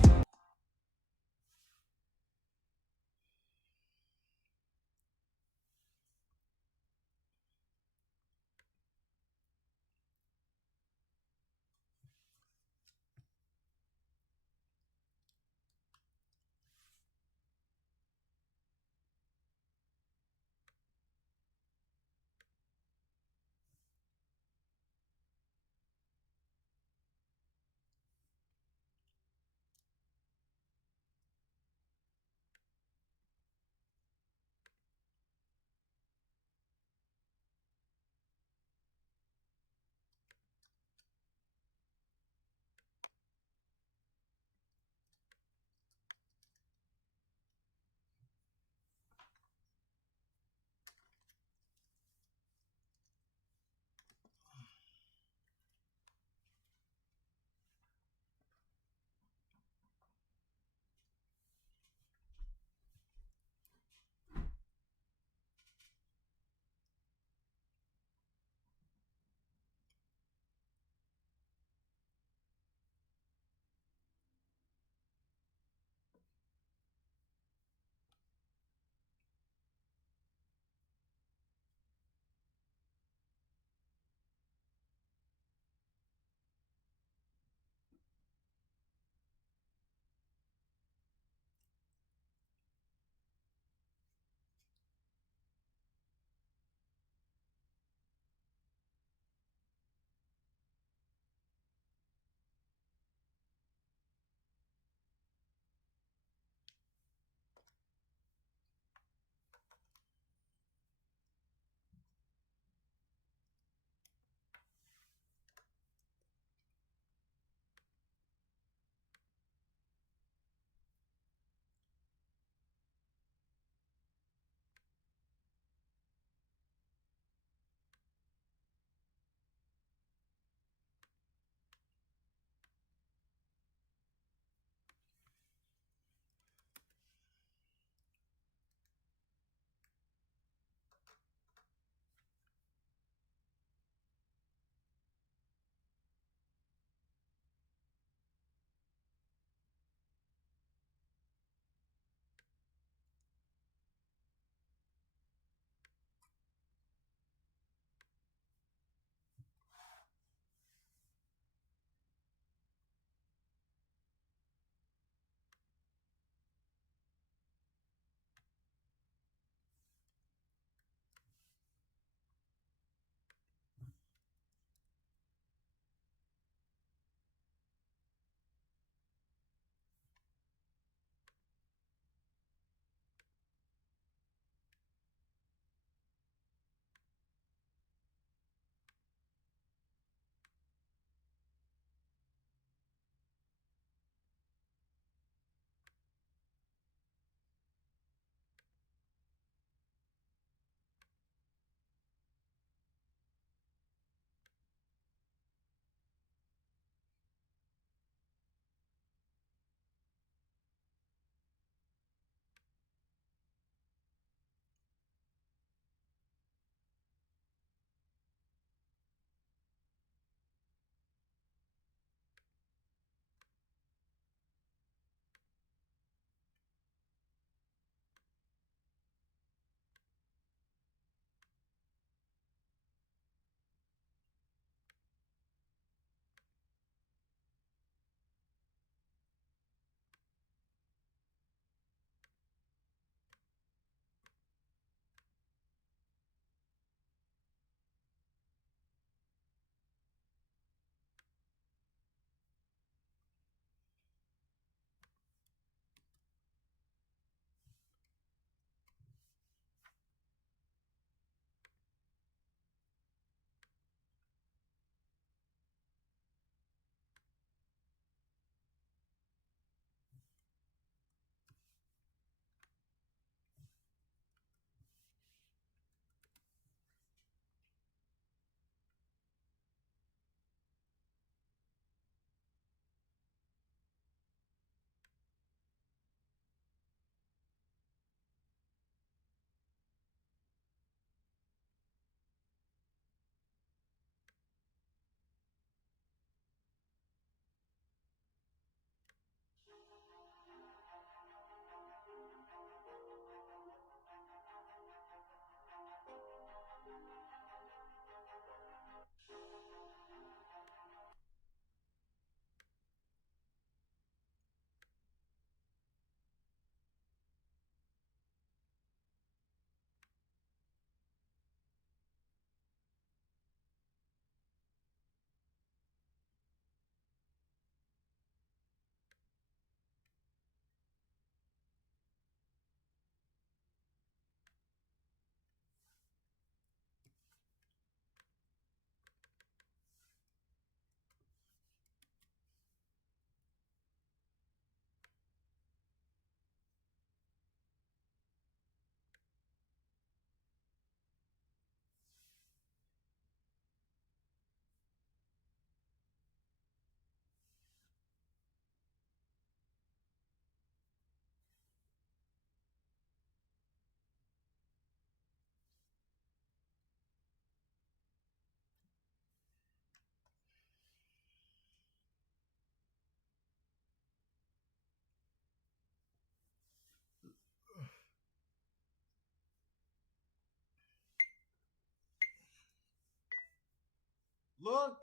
Look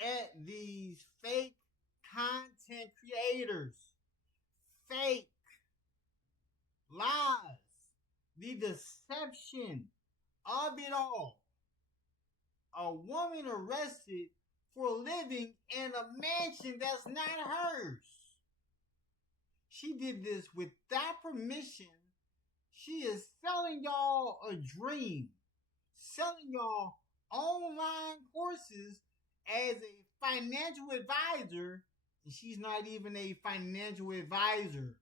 at these fake content creators. Fake lies. The deception of it all. A woman arrested for living in a mansion that's not hers. She did this without permission. She is selling y'all a dream. Selling y'all online courses as a financial advisor, and she's not even a financial advisor.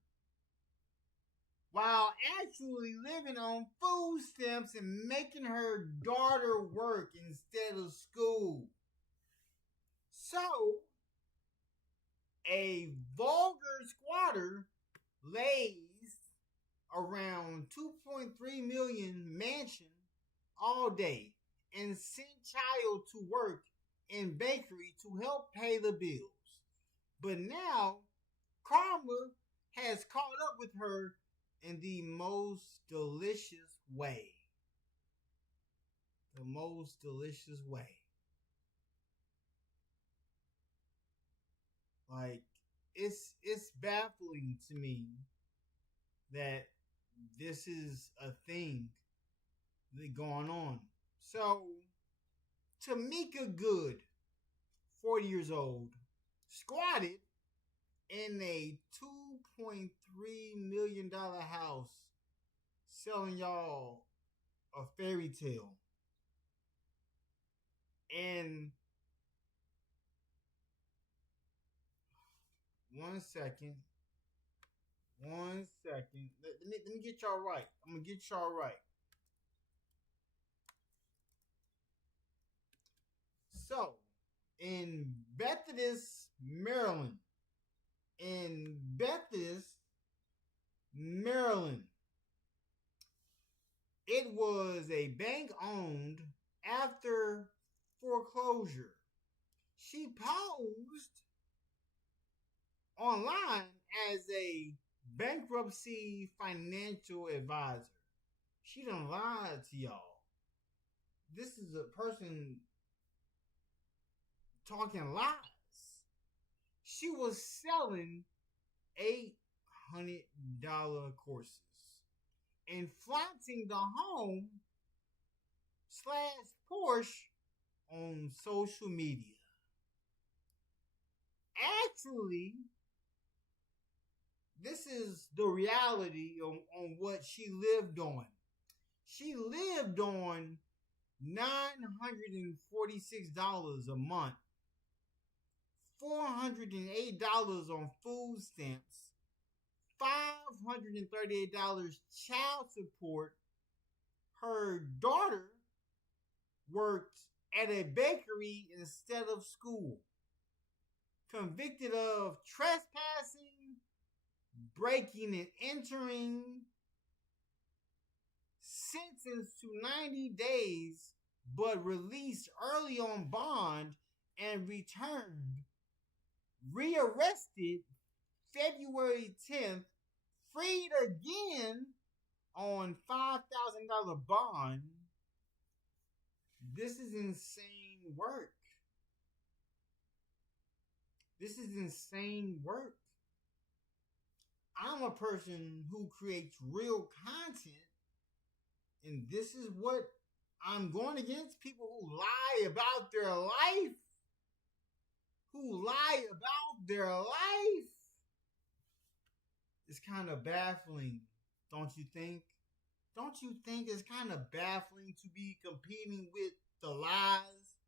While actually living on food stamps and making her daughter work instead of school. So, a vulgar squatter lays around 2.3 million mansion all day and sent child to work in bakery to help pay the bills. But now, karma has caught up with her in the most delicious way. The most delicious way. Like, it's baffling to me that this is a thing that going on. So, Tamika Good, 40 years old, squatted in a $2.3 million house selling y'all a fairy tale. And one second. Let me get y'all right. I'm going to get y'all right. So, in Methodist, Maryland, it was a bank owned after foreclosure. She posed online as a bankruptcy financial advisor. She done lied to y'all. This is a person talking lies. She was selling $800 courses and flaunting the home / Porsche on social media. Actually, this is the reality on what she lived on. She lived on $946 a month, $408 on food stamps, $538 child support. Her daughter worked at a bakery instead of school. Convicted of trespassing, breaking and entering, sentenced to 90 days, but released early on bond and returned, rearrested February 10th, freed again on $5,000 bond. This is insane work. This is insane work. I'm a person who creates real content, and this is what I'm going against. People who lie about their life. It's kind of baffling, don't you think? Don't you think it's kind of baffling to be competing with the lies?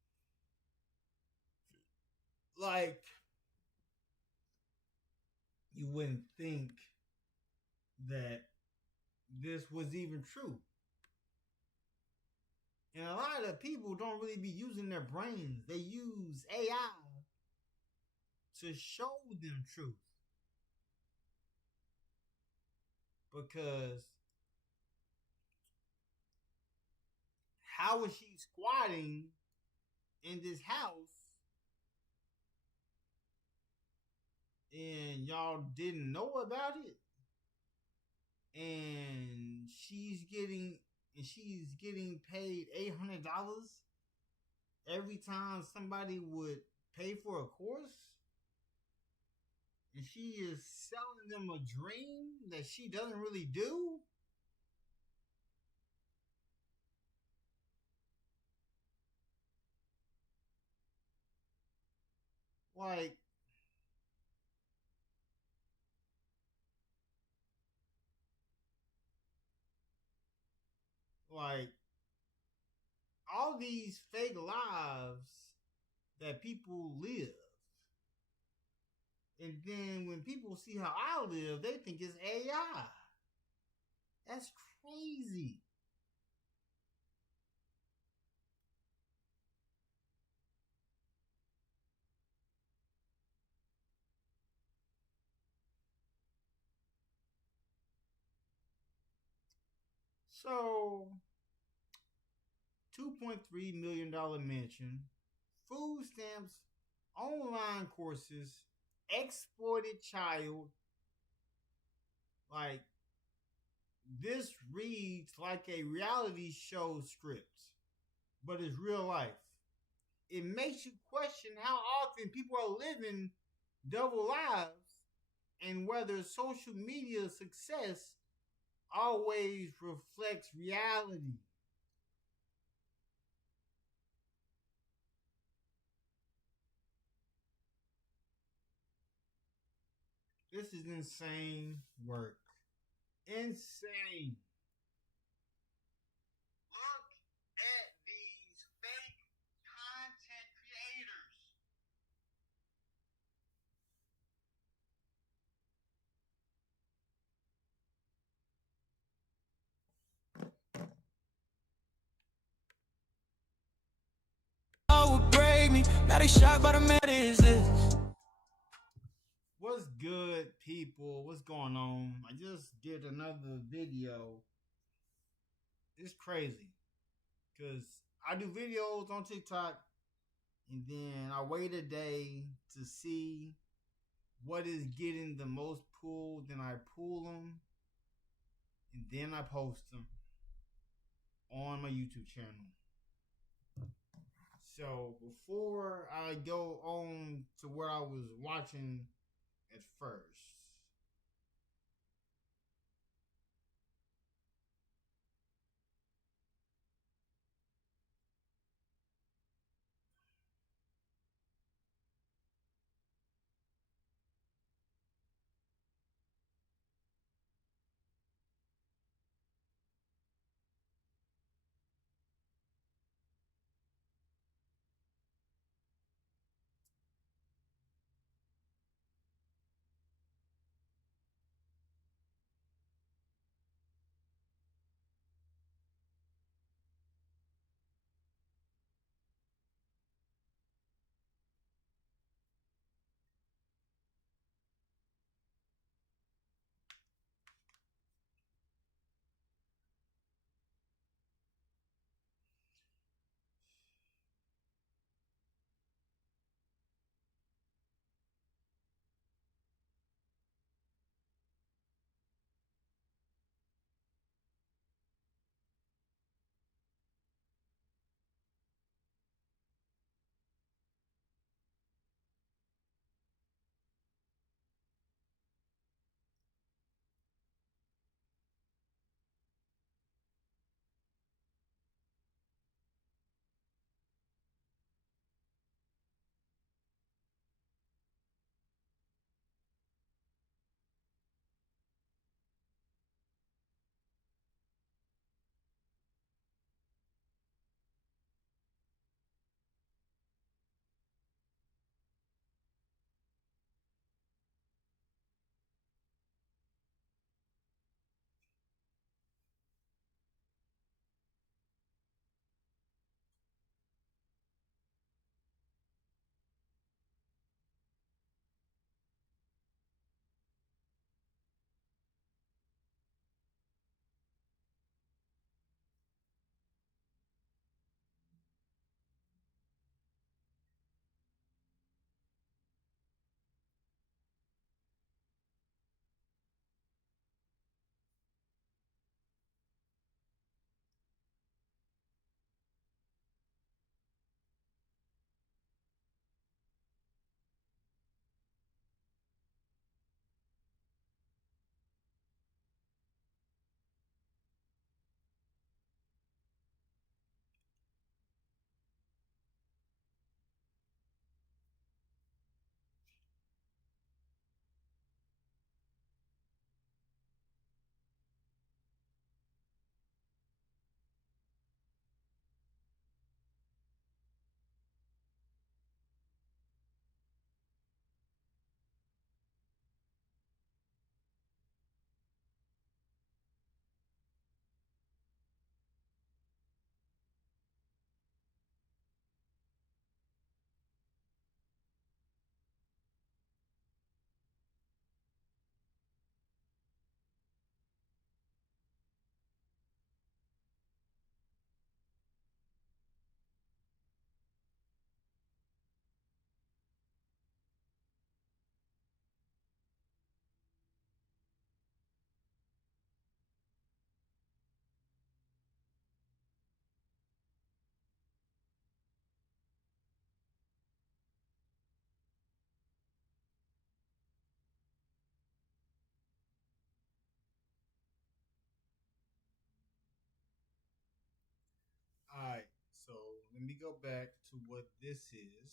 Like, you wouldn't think that this was even true. And a lot of people don't really be using their brains. They use AI to show them truth. Because how is she squatting in this house and y'all didn't know about it? And she's getting paid $800 every time somebody would pay for a course, and she is selling them a dream that she doesn't really do. Like, like all these fake lives that people live. And then when people see how I live, they think it's AI. That's crazy. So, $2.3 million mansion, food stamps, online courses, exploited child. Like, this reads like a reality show script, but it's real life. It makes you question how often people are living double lives and whether social media success always reflects reality. This is insane work. Insane. Look at these fake content creators. Oh, would break me. Now they shocked by the matter is this. What's good, people? What's going on? I just did another video. It's crazy because I do videos on TikTok and then I wait a day to see what is getting the most pull. Then I pull them and then I post them on my YouTube channel. So before I go on to what I was watching at first, let me go back to what this is.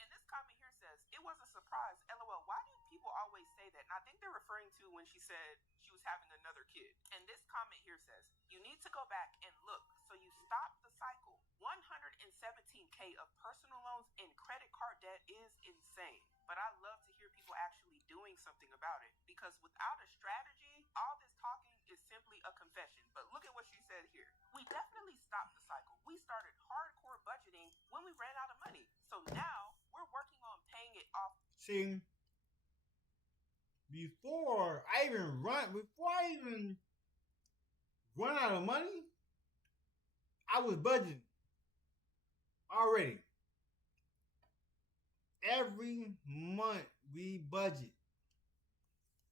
And this comment here says, it was a surprise. LOL. Why do people always say that? And I think they're referring to when she said she was having another kid. And this comment here says, you need to go back and look so you stop the cycle. 117K of personal loans and credit card debt is insane. But I love to hear people actually doing something about it, because without a strategy, all this talking is simply a confession. But look at what she said here. We definitely stopped the cycle. We started hardcore budgeting when we ran out of money. So now we're working on paying it off. See, before I even run out of money, I was budgeting already. Every month we budget.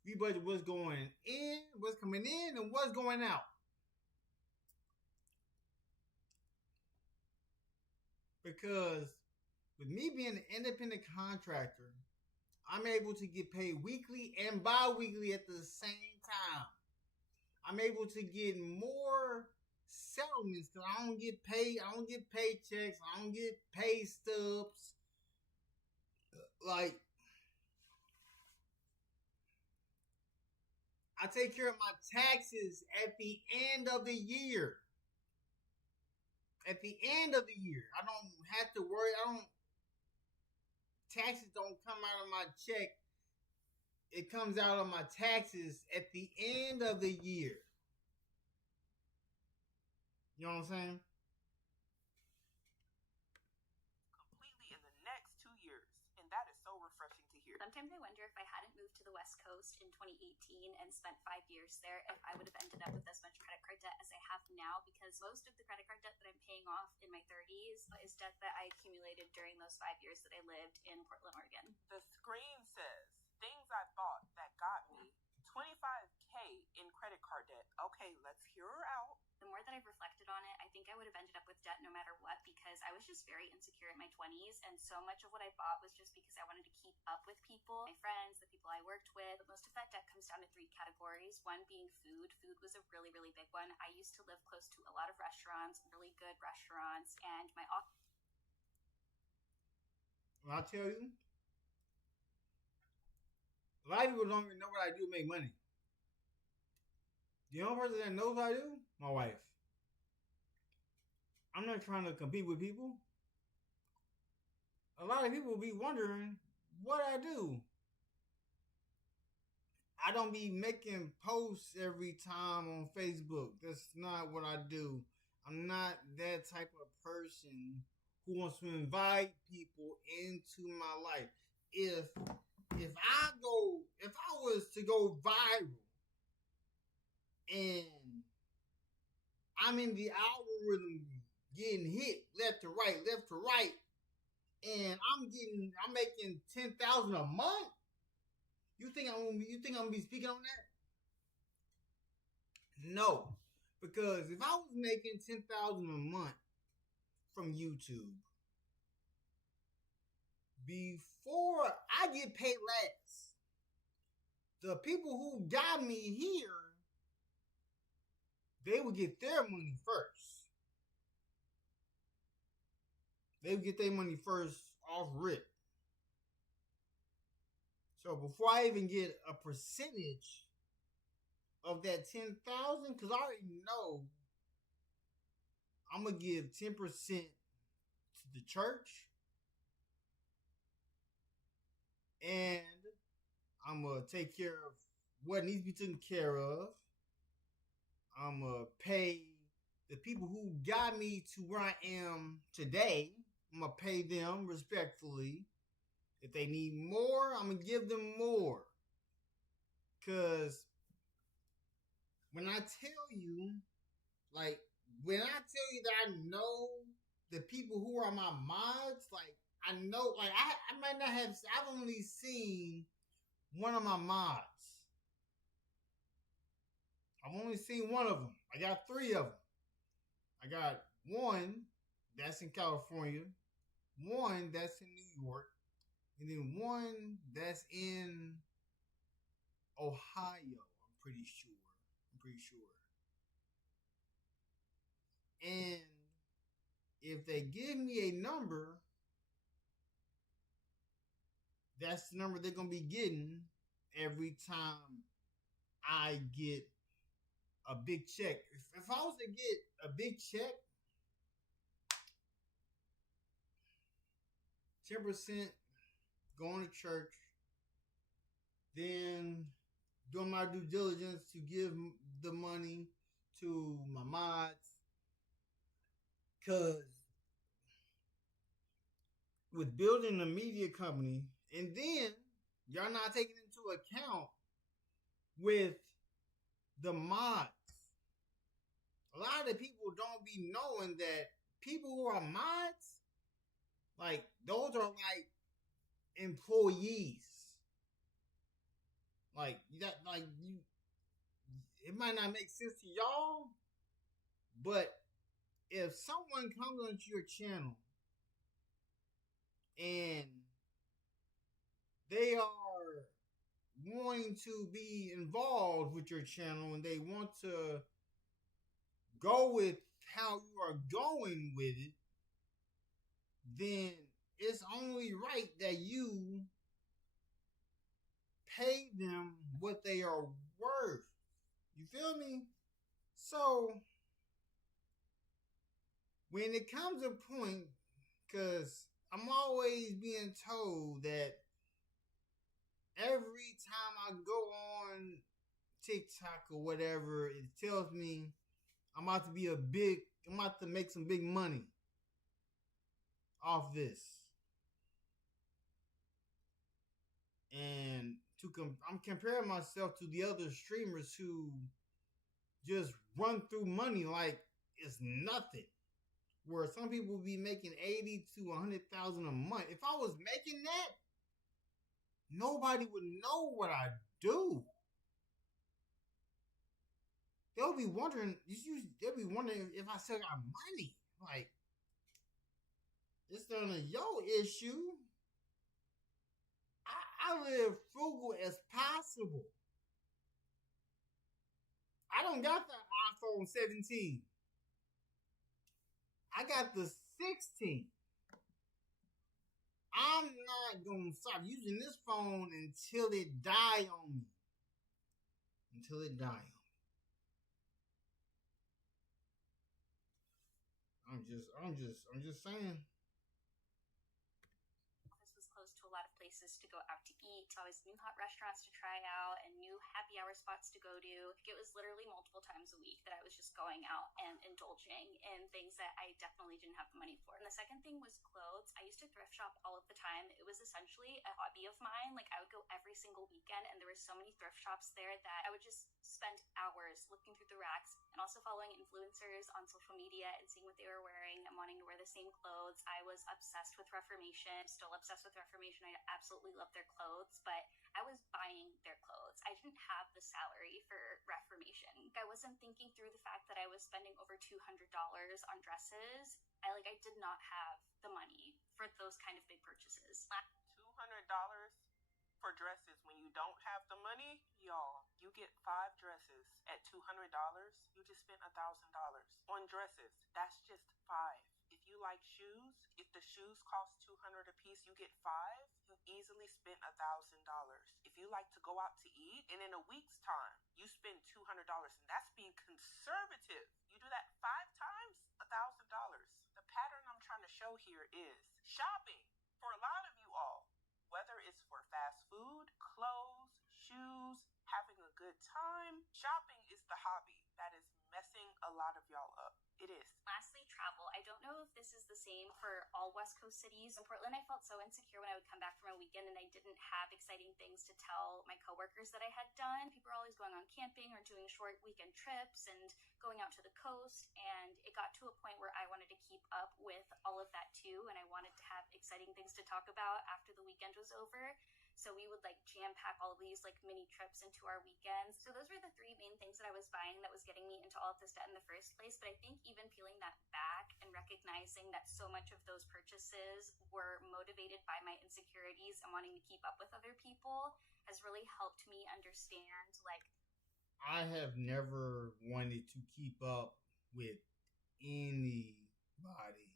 We budget what's going in, what's coming in, and what's going out. Because with me being an independent contractor, I'm able to get paid weekly and bi-weekly at the same time. I'm able to get more settlements because I don't get paid. I don't get paychecks. I don't get pay stubs. Like, I take care of my taxes at the end of the year. At the end of the year, I don't have to worry. Taxes don't come out of my check. It comes out of my taxes at the end of the year. You know what I'm saying? Completely in the next 2 years. And that is so refreshing to hear. Sometimes I wonder if I hadn't moved to the West Coast in 2018 and spent 5 years there, if I would have ended up with as much credit card debt as I have now, because most of the credit card debt that I'm paying off in my 30s is debt that I accumulated during those 5 years that I lived in Portland, Oregon. The screen says, things I bought that got me 25K in credit card debt. Okay, let's hear her out. The more that I've reflected on it, I think I would have ended up with debt no matter what, because I was just very insecure in my 20s, and so much of what I bought was just because I wanted to keep up with people, my friends, the people I worked with. But most of that debt comes down to 3 categories, one being food. Food was a really, really big one. I used to live close to a lot of restaurants, really good restaurants, and my I'll tell you, a lot of people don't even know what I do to make money. The only person that knows what I do, my wife. I'm not trying to compete with people. A lot of people will be wondering what I do. I don't be making posts every time on Facebook. That's not what I do. I'm not that type of person who wants to invite people into my life. If I was to go viral and I'm in the algorithm getting hit left to right, and I'm making 10,000 a month, you think I'm gonna be speaking on that? No, because if I was making 10,000 a month from YouTube, before I get paid last, the people who got me here, they would get their money first. They would get their money first off rip. So before I even get a percentage of that 10,000, because I already know I'm going to give 10% to the church, and I'm going to take care of what needs to be taken care of. I'm going to pay the people who got me to where I am today. I'm going to pay them respectfully. If they need more, I'm going to give them more. Because when I tell you, like, when I tell you that I know the people who are my mods, like, I know, like, I might not have, I've only seen one of my mods. I've only seen one of them. I got 3 of them. I got one that's in California, one that's in New York, and then one that's in Ohio, I'm pretty sure. And if they give me a number, that's the number they're going to be getting every time I get a big check. If I was to get a big check, 10% going to church, then doing my due diligence to give the money to my mods, because with building a media company, and then y'all not taking into account with the mods. A lot of the people don't be knowing that people who are mods, like, those are like employees. Like that, like, you, it might not make sense to y'all, but if someone comes onto your channel and they are wanting to be involved with your channel and they want to go with how you are going with it, then it's only right that you pay them what they are worth. You feel me? So when it comes a point, because I'm always being told that every time I go on TikTok or whatever, it tells me I'm about to make some big money off this. And I'm comparing myself to the other streamers who just run through money like it's nothing. Where some people will be making 80 to 100,000 a month. If I was making that, nobody would know what I do. They'll be wondering if I still got money. Like, it's none of your issue. I live frugal as possible. I don't got the iPhone 17. I got the 16. I'm not going to stop using this phone until it die on me. Until it die on me. I'm just saying. This was close to a lot of places to go out to eat. Always new hot restaurants to try out and new happy hour spots to go to. It was literally multiple times a week that I was just going out and indulging in things that I definitely didn't have the money for. And the second thing was clothes. I used to thrift shop all of the time. It was essentially a hobby of mine. Like, I would go every single weekend, and there were so many thrift shops there that I would just spend hours looking through the racks and also following influencers on social media and seeing what they were wearing and wanting to wear the same clothes. I was obsessed with Reformation, still obsessed with Reformation. I absolutely love their clothes, but I was buying their clothes. I didn't have the salary for Reformation. I wasn't thinking through the fact that I was spending over $200 on dresses. I did not have the money for those kind of big purchases. $200 for dresses when you don't have the money? Y'all, you get 5 dresses at $200. You just spent $1,000 on dresses. That's just 5. If you like shoes, if the shoes cost $200 a piece, you get 5. You easily spent $1,000. If you like to go out to eat, and in a week's time, you spend $200, and that's being conservative. You do that 5 times, $1,000. The pattern I'm trying to show here is shopping for a lot of you all. Whether it's for fast food, clothes, shoes, having a good time, shopping is the hobby that is messing a lot of y'all up. It is. Lastly, travel. I don't know if this is the same for all West Coast cities. In Portland, I felt so insecure when I would come back from a weekend and I didn't have exciting things to tell my coworkers that I had done. People are always going on camping or doing short weekend trips and going out to the coast, and it got to a point where I wanted to keep up with all of that too, and I wanted to have exciting things to talk about after the weekend was over. So we would like jam pack all of these like mini trips into our weekends. So those were the three main things that I was buying that was getting me into all of this debt in the first place. But I think even peeling that back and recognizing that so much of those purchases were motivated by my insecurities and wanting to keep up with other people has really helped me understand like I have never wanted to keep up with anybody.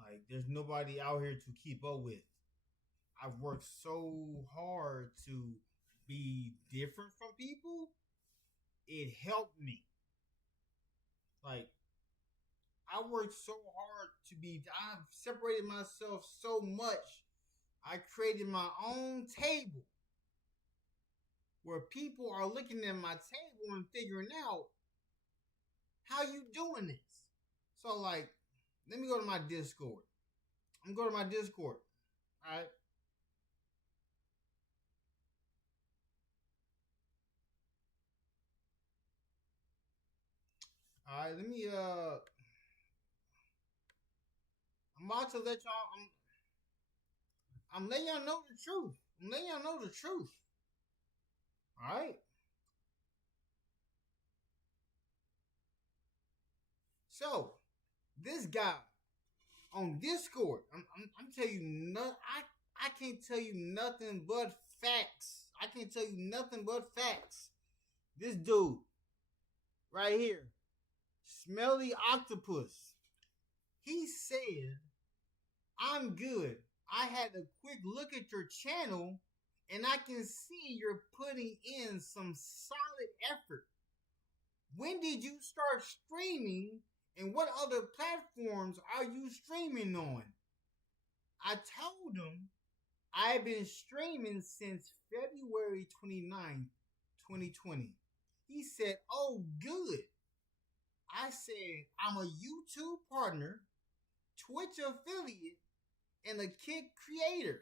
Like, there's nobody out here to keep up with. I've worked so hard to be different from people. It helped me. Like, I worked so hard I've separated myself so much. I created my own table where people are looking at my table and figuring out how you doing this. So, like, let me go to my Discord. I'm going to my Discord. All right. All right, let me, I'm about to let y'all, I'm letting y'all know the truth. I'm letting y'all know the truth. All right. So, this guy on Discord, I'm telling you, I can't tell you nothing but facts. I can't tell you nothing but facts. This dude right here, Smelly Octopus, he said, I'm good. I had a quick look at your channel and I can see you're putting in some solid effort. When did you start streaming and what other platforms are you streaming on? I told him I've been streaming since February 29th, 2020. He said, oh, good. I said, I'm a YouTube partner, Twitch affiliate, and a Kick creator.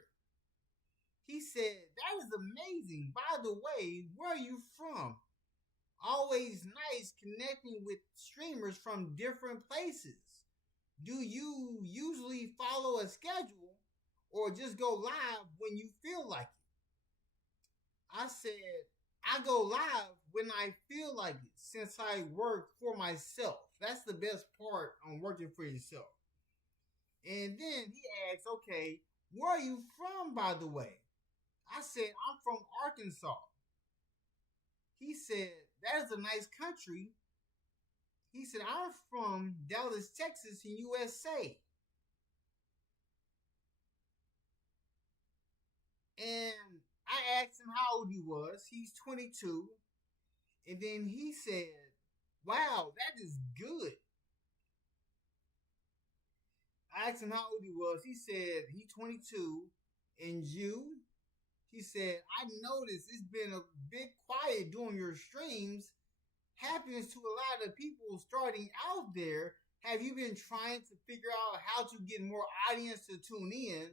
He said, that is amazing. By the way, where are you from? Always nice connecting with streamers from different places. Do you usually follow a schedule or just go live when you feel like it? I said, I go live when I feel like it since I work for myself. That's the best part on working for yourself. And then he asked, okay, where are you from, by the way? I said, I'm from Arkansas. He said, that is a nice country. He said, I'm from Dallas, Texas in USA. And I asked him how old he was. He's 22. And then he said, wow, that is good. I asked him how old he was. He said, he's 22. And you? He said, I noticed it's been a bit quiet during your streams. Happens to a lot of people starting out there. Have you been trying to figure out how to get more audience to tune in?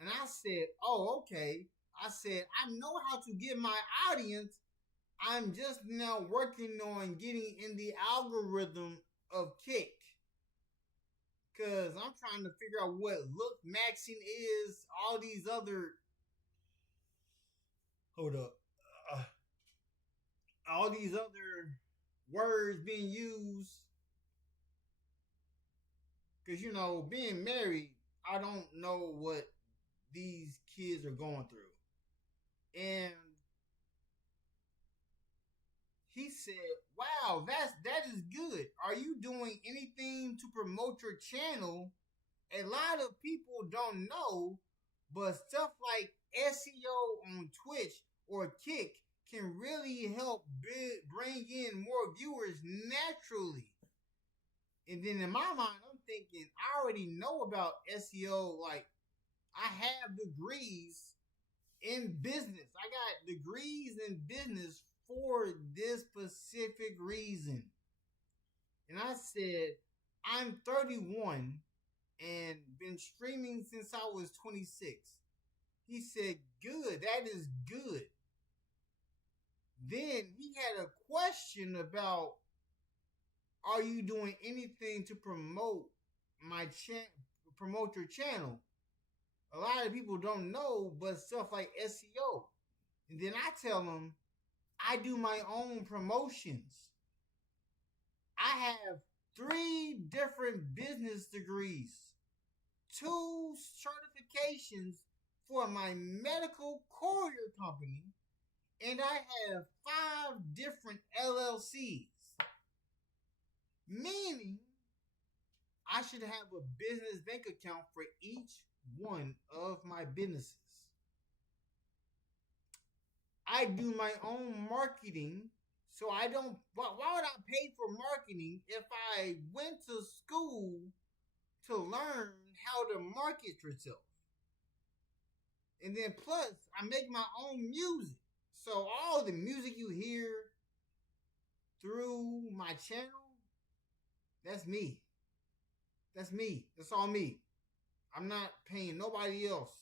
And I said, oh, okay. I said, I know how to get my audience. I'm just now working on getting in the algorithm of Kick. Because I'm trying to figure out what look maxing is, all these other... Hold up. All these other words being used. Because, you know, being married, I don't know what these kids are going through. And he said, wow, that is good. Are you doing anything to promote your channel? A lot of people don't know, but stuff like SEO on Twitch or Kick can really help bring in more viewers naturally. And then in my mind, I'm thinking, I already know about SEO. Like, I have degrees in business. I got degrees in business for this specific reason. And I said, I'm 31 and been streaming since I was 26. He said, good, that is good. Then he had a question about, are you doing anything to promote promote your channel? A lot of people don't know, but stuff like SEO. And then I tell them, I do my own promotions. I have 3 different business degrees, 2 certifications for my medical courier company, and I have 5 different LLCs. Meaning, I should have a business bank account for each one of my businesses. I do my own marketing, so I don't. Why would I pay for marketing if I went to school to learn how to market yourself? And then plus, I make my own music. So all the music you hear through my channel, that's me. That's me. That's all me. I'm not paying nobody else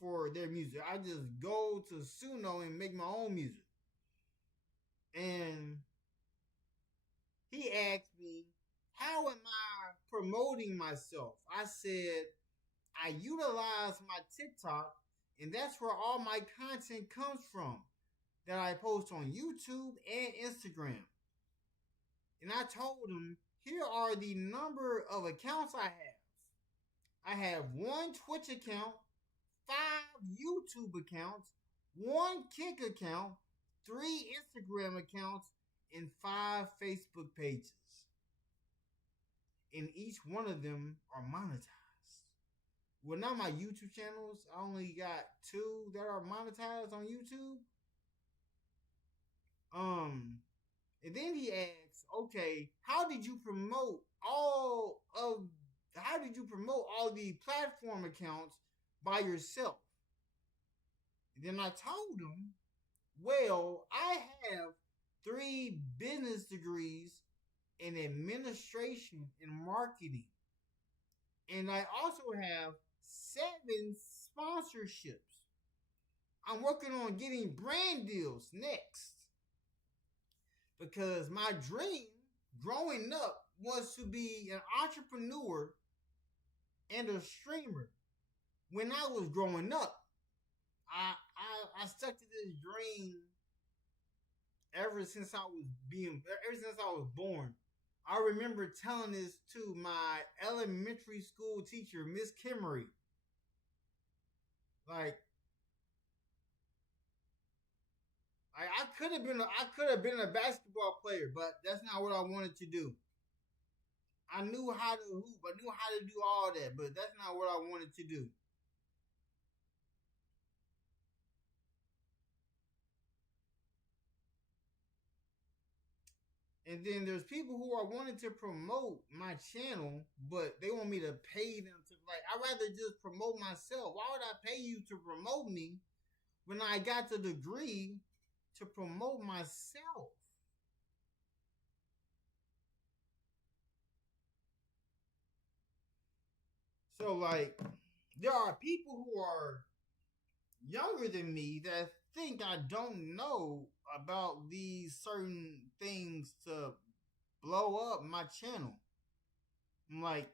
for their music. I just go to Suno and make my own music. And he asked me, how am I promoting myself? I said, I utilize my TikTok, and that's where all my content comes from that I post on YouTube and Instagram. And I told him, here are the number of accounts I have. I have 1 Twitch account, 5 YouTube accounts, 1 Kick account, 3 Instagram accounts, and 5 Facebook pages. And each one of them are monetized. Well, not my YouTube channels. I only got 2 that are monetized on YouTube. And then he asks, okay, how did you promote all the platform accounts by yourself? And then I told him, well, I have 3 business degrees in administration and marketing. And I also have 7 sponsorships. I'm working on getting brand deals next. Because my dream growing up was to be an entrepreneur and a streamer. When I was growing up, I stuck to this dream ever since I was born. I remember telling this to my elementary school teacher, Miss Kimmery. Like, I could have been a basketball player, but that's not what I wanted to do. I knew how to hoop. I knew how to do all that, but that's not what I wanted to do. And then there's people who are wanting to promote my channel, but they want me to pay them to, I'd rather just promote myself. Why would I pay you to promote me when I got the degree to promote myself? So, there are people who are younger than me that think I don't know about these certain things to blow up my channel. I'm like,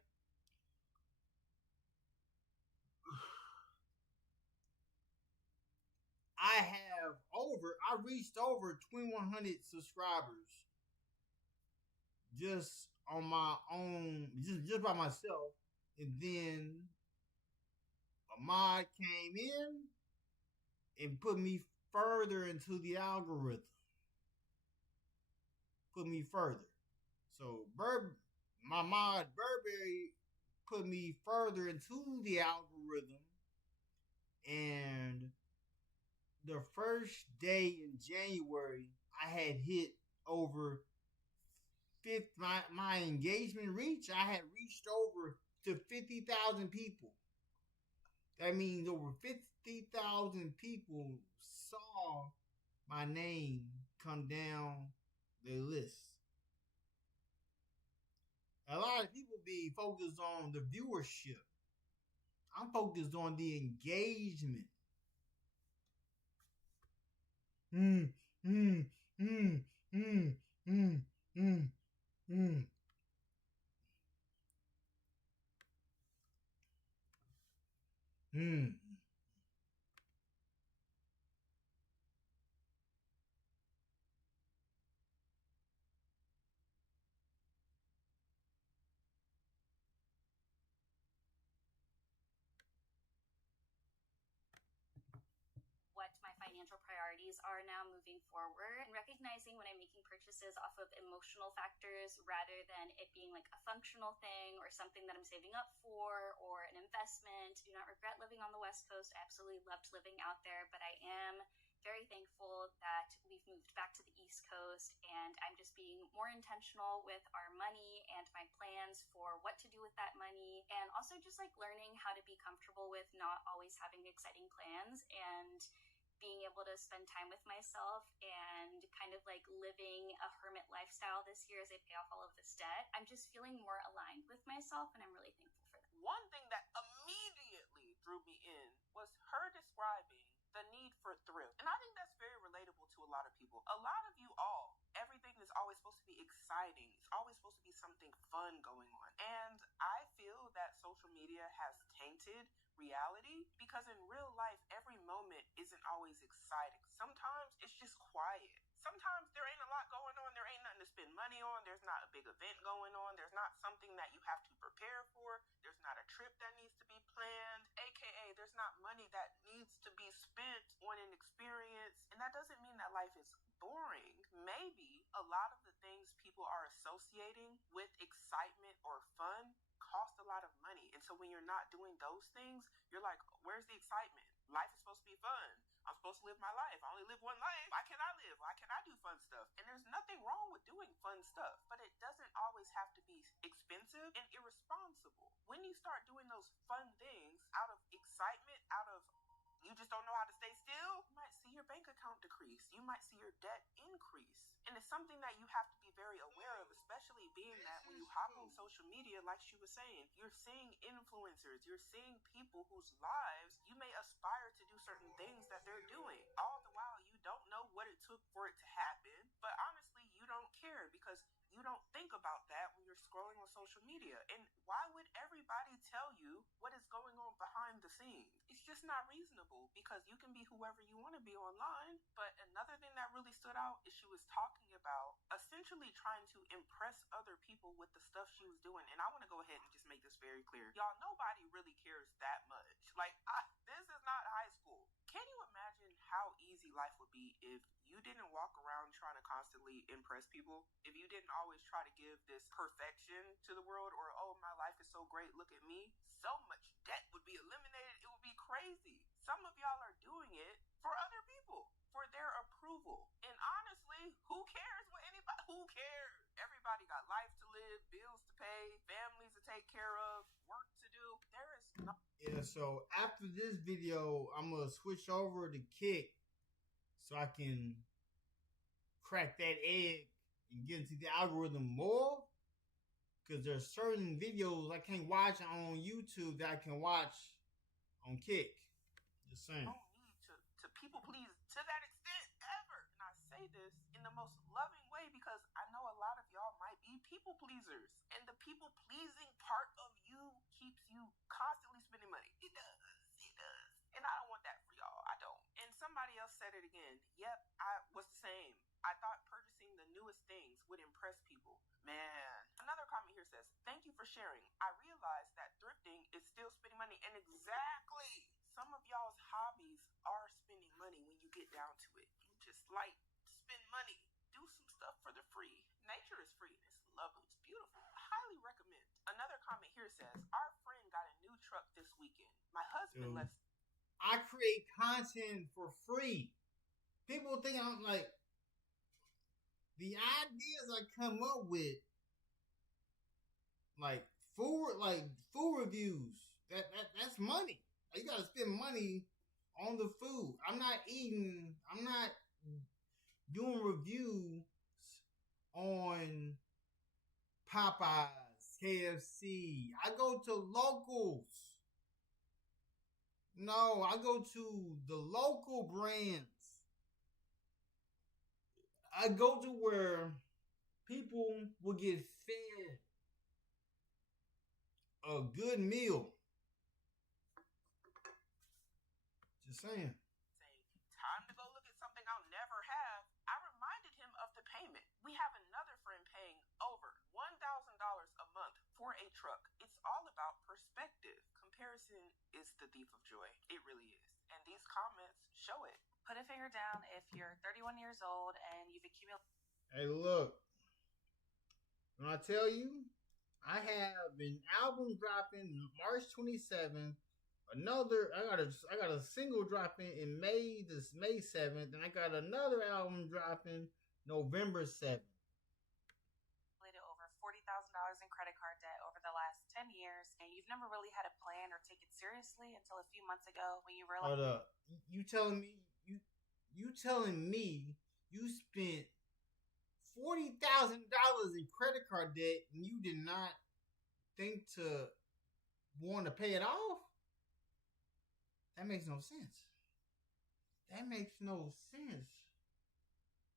I reached over 2,100 subscribers just on my own, just by myself. And then a mod came in and put me further into the algorithm. Put me further. So my mod Burberry put me further into the algorithm. And the first day in January, I had hit over my engagement reach. I had reached over to 50,000 people. That means over 50,000 people saw my name come down the list. A lot of people be focused on the viewership. I'm focused on the engagement. Mm, mm, mm, mm, mm, mm, mm. Mm. What my financial priorities are now moving forward, and recognizing when I'm making purchases off of emotional factors rather than it being like a functional thing or something that I'm saving up for or an investment. Do not regret living on the West Coast. I absolutely loved living out there, but I am very thankful that we've moved back to the East Coast, and I'm just being more intentional with our money and my plans for what to do with that money, and also just like learning how to be comfortable with not always having exciting plans and being able to spend time with myself and kind of like living a hermit lifestyle this year as I pay off all of this debt. I'm just feeling more aligned with myself, and I'm really thankful for that. One thing that immediately drew me in was her describing the need for thrill. And I think that's very relatable to a lot of people. A lot of you all, everything is always supposed to be exciting. It's always supposed to be something fun going on. And I feel that social media has tainted reality because in real life, every moment isn't always exciting. Sometimes it's just quiet. Sometimes there ain't a lot going on. There ain't nothing to spend money on. There's not a big event going on. There's not something that you have to prepare for. There's not a trip that needs to be planned. AKA, there's not money that needs to be spent on an experience. And that doesn't mean that life is boring. Maybe a lot of the things people are associating with excitement or fun cost a lot of money. And so when you're not doing those things, you're like, where's the excitement? Life is supposed to be fun. I'm supposed to live my life. I only live one life. Why can't I live? Why can't I do fun stuff? And there's nothing wrong with doing fun stuff, but it doesn't always have to be expensive and irresponsible. When you start doing those fun things out of excitement, out of you just don't know how to stay still, you might see your bank account decrease. You might see your debt increase. And it's something that you have to be very aware of, especially being that when you hop on social media, like she was saying, you're seeing influencers, you're seeing people whose lives you may aspire to do certain things that they're doing. All the while, you don't know what it took for it to happen, but honestly, you don't care because you don't think about that when you're scrolling on social media. And why would everybody tell you what is going on behind the scenes? It's just not reasonable because you can be whoever you want to be online. But another thing that really stood out is she was talking about essentially trying to impress other people with the stuff she was doing. And I want to go ahead and just make this very clear. Y'all, nobody really cares that much. Like, this is not high school. Can you imagine how easy life would be if you didn't walk around trying to constantly impress people? If you didn't always try to give this perfection to the world, or, oh, my life is so great, look at me. So much debt would be eliminated. It would be crazy. Some of y'all are doing it for other people, for their approval. And honestly, who cares what anybody, who cares? Everybody got life to live, bills to pay, families to take care of, work to do. There is no... Yeah, so after this video, I'm going to switch over to Kick so I can crack that egg and get into the algorithm more. Because there's certain videos I can't watch on YouTube that I can watch on Kick. Just saying. No need to people please to that extent ever. And I say this in the most loving way because I know a lot of y'all might be people pleasers. And the people pleasing part of you keeps you constantly spending money. It does. It does. And I don't want that for y'all. I don't. And somebody else said it again. Yep, I was the same. I thought purchasing the newest things would impress people. Man. Another comment here says, thank you for sharing. I realized that thrifting is still spending money. And exactly, some of y'all's hobbies are spending money when you get down to it. You just like spend money. Do some stuff for the free. Nature is free. It's lovely. It's beautiful. I highly recommend. Another comment here says, our friend got a new truck this weekend. My husband lets... I create content for free. People think I'm like... The ideas I come up with, like food reviews, that's money. You gotta spend money on the food. I'm not doing reviews on Popeyes, KFC. I go to locals. No, I go to the local brands. I go to where people will get fed a good meal. Just saying. Time to go look at something I'll never have. I reminded him of the payment. We have another friend paying over $1,000 a month for a truck. It's all about perspective. Comparison is the thief of joy. It really is. And these comments show it. Put a finger down if you're 31 years old and you've accumulated. Hey, look. When I tell you, I have an album dropping March 27th. I got a single dropping in May 7th, and I got another album dropping November 7th. Over $40,000 in credit card debt over the last 10 years, and you've never really had a plan or take it seriously until a few months ago when you realized. Hold up. You telling me you spent $40,000 in credit card debt and you did not think to want to pay it off? That makes no sense. That makes no sense.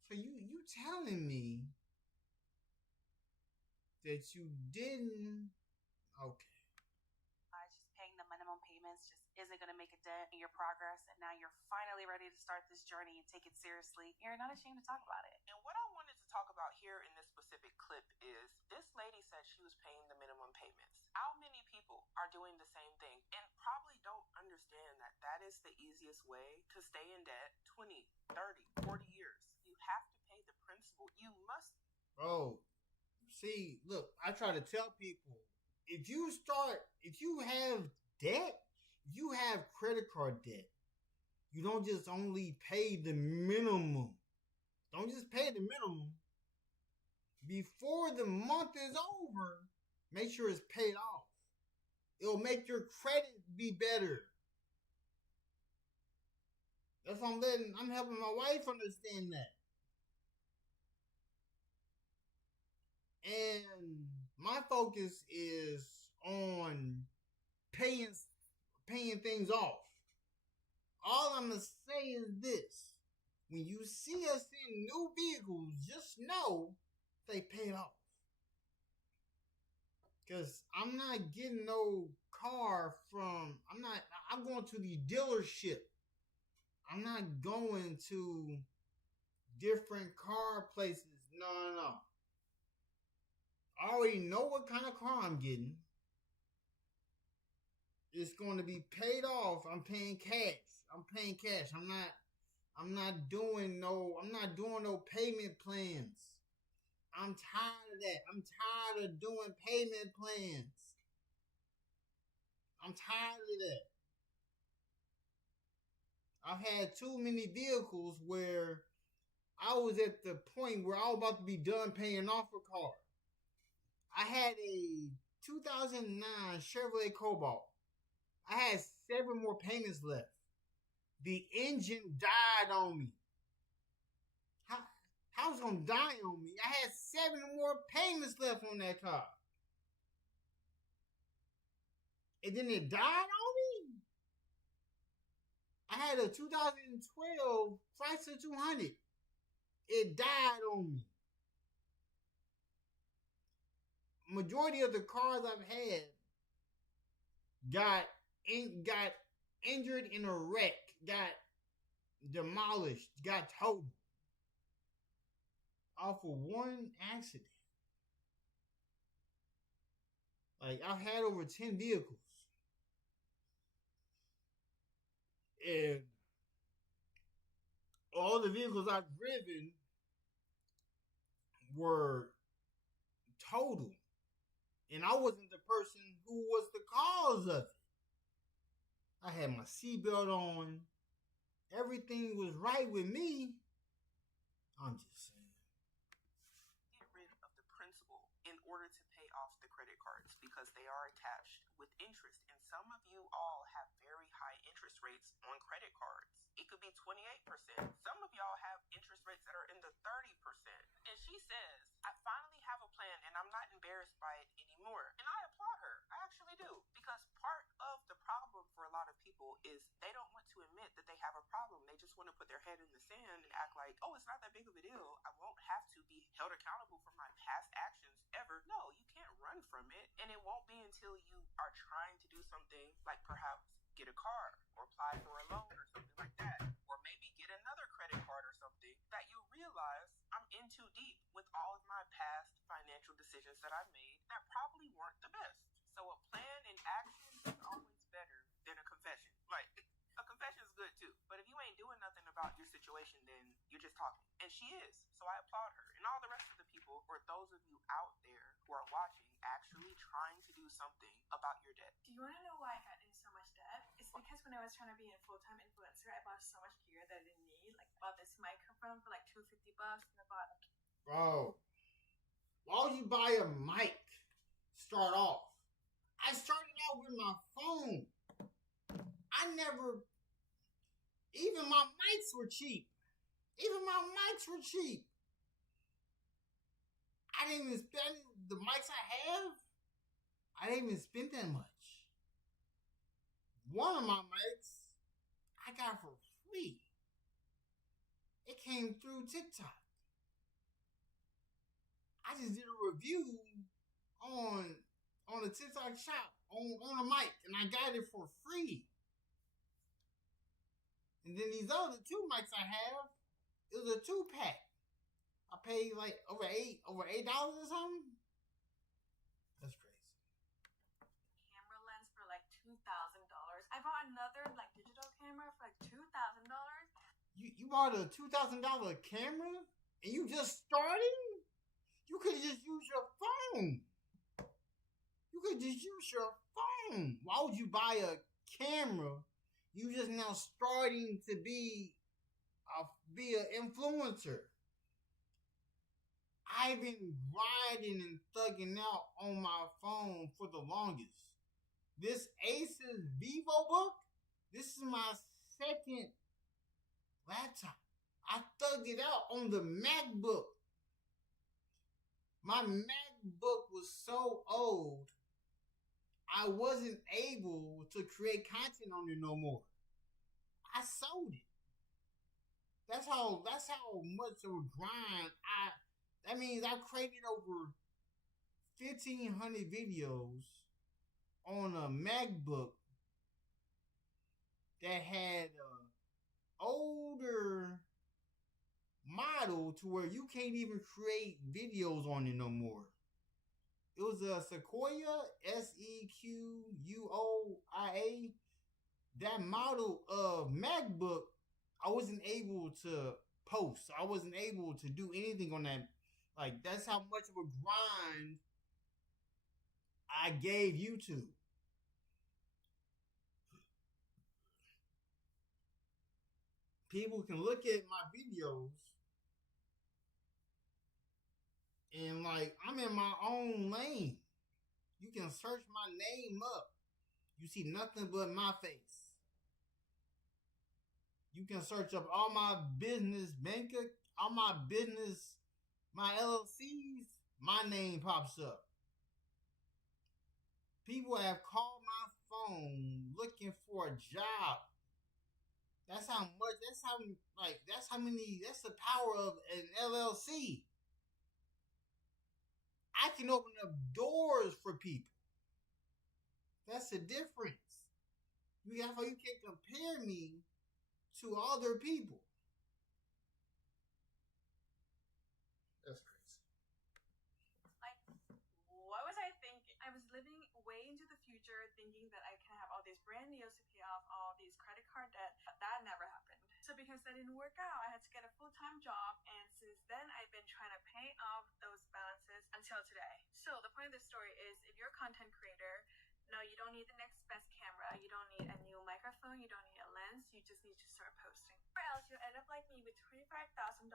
So you telling me that you didn't? Okay. Just paying the minimum payments just isn't going to make a dent in your progress, and now you're finally ready to start this journey and take it seriously. You're not ashamed to talk about it. And what I wanted to talk about here in this specific clip is this lady said she was paying the minimum payments. How many people are doing the same thing and probably don't understand that that is the easiest way to stay in debt 20, 30, 40 years? You have to pay the principal. You must. Bro, see, look, I try to tell people, if you have debt, if you have credit card debt, you don't just only pay the minimum. Don't just pay the minimum. Before the month is over, make sure it's paid off. It'll make your credit be better. That's what I'm helping my wife understand that. And my focus is on paying things off. All I'm going to say is this. When you see us in new vehicles, just know they paid off. Because I'm not getting no car I'm going to the dealership. I'm not going to different car places. No. I already know what kind of car I'm getting. It's going to be paid off. I'm paying cash. I'm not doing no payment plans. I'm tired of that. I'm tired of doing payment plans. I'm tired of that. I've had too many vehicles where I was at the point where I was about to be done paying off a car. I had a 2009 Chevrolet Cobalt. I had 7 more payments left. The engine died on me. How was it going to die on me? I had 7 more payments left on that car. And then it died on me? I had a 2012 Chrysler 200. It died on me. Majority of the cars I've had got injured in a wreck, got demolished, got totaled off of one accident. Like, I've had over 10 vehicles. And all the vehicles I've driven were total. And I wasn't the person who was the cause of it. I had my seatbelt on. Everything was right with me. I'm just saying. Get rid of the principal in order to pay off the credit cards because they are attached with interest. And some of you all have very high interest rates on credit cards. It could be 28%. Some of y'all have interest rates that are in the 30%. And she says, I finally have a plan and I'm not embarrassed by it anymore. from it. And it won't be until you are trying to do something like perhaps get a car or apply for a loan or something like that, or maybe get another credit card or something, that you realize I'm in too deep with all of my past financial decisions that I made that probably weren't the best. So a plan in action is always better than a confession. Like, a confession is good too, but if you ain't doing nothing about your situation, then you're just talking. And she is. So I applaud her. And all the rest of the people, or those of you out there who are watching, actually trying to do something about your debt. Do you want to know why I got in so much debt? It's because when I was trying to be a full-time influencer, I bought so much gear that I didn't need. Like, I bought this microphone for like $250, and I bought Bro, why would you buy a mic? Start off. I started out with my phone. Even my mics were cheap. I didn't even spend the mics I have. I didn't even spend that much. One of my mics I got for free. It came through TikTok. I just did a review on the TikTok shop on a mic, and I got it for free. And then these other two mics I have, it was a 2-pack. I paid like over $8 or something. That's crazy. camera lens for like $2,000. I bought another like digital camera for like $2,000. You bought a $2,000 camera and you just starting? You could just use your phone. Why would you buy a camera? You just now starting to be an influencer. I've been grinding and thugging out on my phone for the longest. This Asus VivoBook, this is my second laptop. I thugged it out on the MacBook. My MacBook was so old, I wasn't able to create content on it no more. I sold it. That's how much of a grind that means I created over 1,500 videos on a MacBook that had an older model to where you can't even create videos on it no more. It was a Sequoia, Sequoia. That model of MacBook, I wasn't able to post. I wasn't able to do anything on that. Like, that's how much of a grind I gave YouTube. People can look at my videos and like, I'm in my own lane. You can search my name up. You see nothing but my face. You can search up all my business my LLCs, my name pops up. People have called my phone looking for a job. That's the power of an LLC. I can open up doors for people. That's the difference. That's why you can't compare me to other people. That's crazy. Like, what was I thinking? I was living way into the future thinking that I can have all these brand deals to pay off all these credit card debt, but that never happened. So because that didn't work out, I had to get a full-time job, and since then I've been trying to pay off those balances until today. So the point of the story is, if you're a content creator, no, you don't need the next best camera, you don't need a new microphone, you don't need a lens, you just need to start posting. Or else you'll end up like me with $25,000.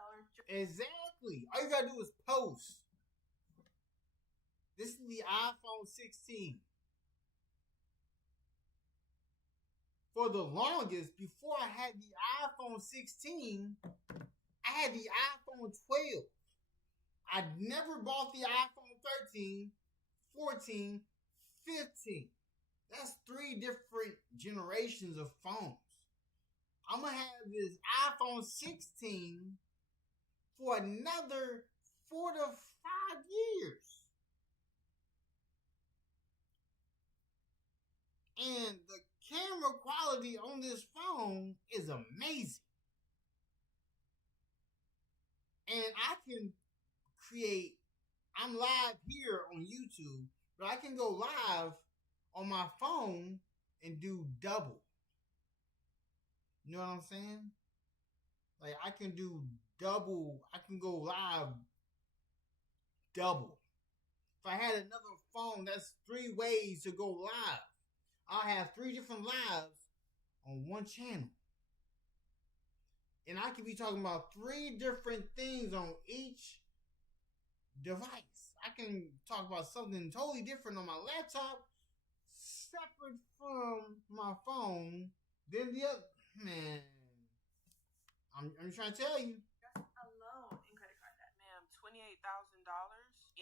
Exactly. All you gotta do is post. This is the iPhone 16. For the longest, before I had the iPhone 16, I had the iPhone 12. I never bought the iPhone 13, 14, 15. That's 3 different generations of phones. I'm going to have this iPhone 16 for another 4 to 5 years. And the camera quality on this phone is amazing. And I can create, I'm live here on YouTube, but I can go live on my phone and do double. You know what I'm saying? Like, I can do double. I can go live double. If I had another phone, that's 3 ways to go live. I'll have 3 different lives on one channel. And I could be talking about 3 different things on each device. I can talk about something totally different on my laptop, separate from my phone, than the other. Man, I'm trying to tell you. Just alone in credit card debt. Ma'am, $28,000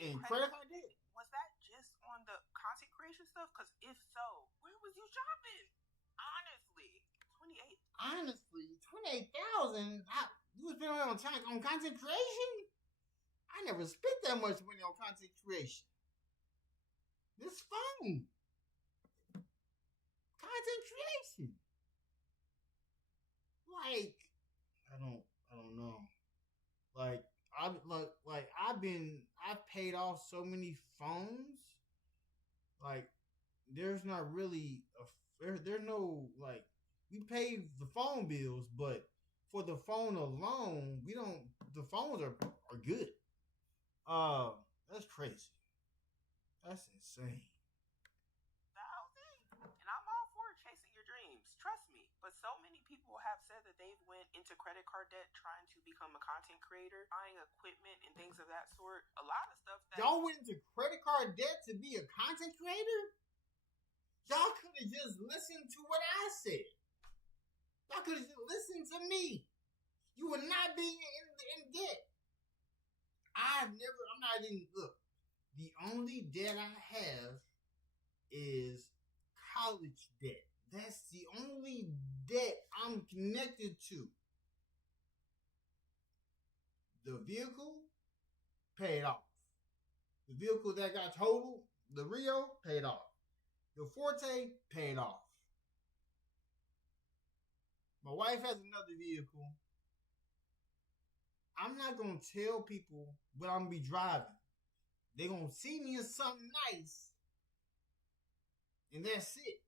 in credit card debt. Was that just on the content creation stuff? Because if so, where was you shopping? Honestly, 28. Honestly, 28,000. You was spending on time on content creation. I never spent that much money on content creation. This phone, content creation. Like, I don't know. Like, I've paid off so many phones. Like, there's not really there's no, like, we pay the phone bills, but for the phone alone, the phones are good. That's crazy. That's insane. And I'm all for chasing your dreams. Trust me. But so many people have said that they've went into credit card debt trying to become a content creator, buying equipment and things of that sort. A lot of stuff that y'all went into credit card debt to be a content creator? Y'all could have just listened to what I said. Y'all could have just listened to me. You would not be in debt. I'm not even, look, the only debt I have is college debt. That's the only debt I'm connected to. The vehicle, paid off. The vehicle that got totaled, the Rio, paid off. The Forte, paid off. My wife has another vehicle. I'm not going to tell people what I'm going to be driving. They're going to see me in something nice, and that's it.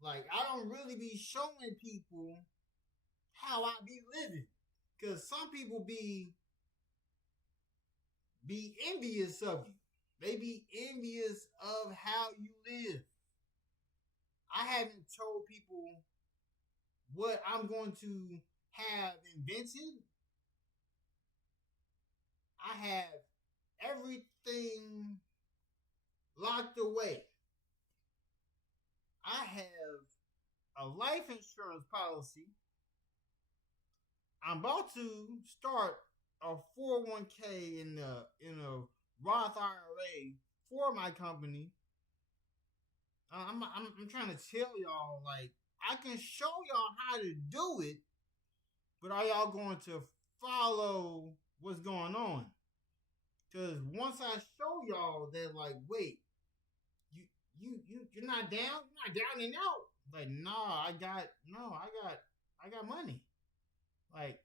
Like, I don't really be showing people how I be living. Because some people be envious of you. They be envious of how you live. I haven't told people what I'm going to have invented. I have everything locked away. I have a life insurance policy. I'm about to start a 401k in a Roth IRA for my company. I'm trying to tell y'all, like, I can show y'all how to do it, but are y'all going to follow what's going on? Because once I show y'all that, like, wait, you're not down? You're not down and out. Like, nah, I got money. Like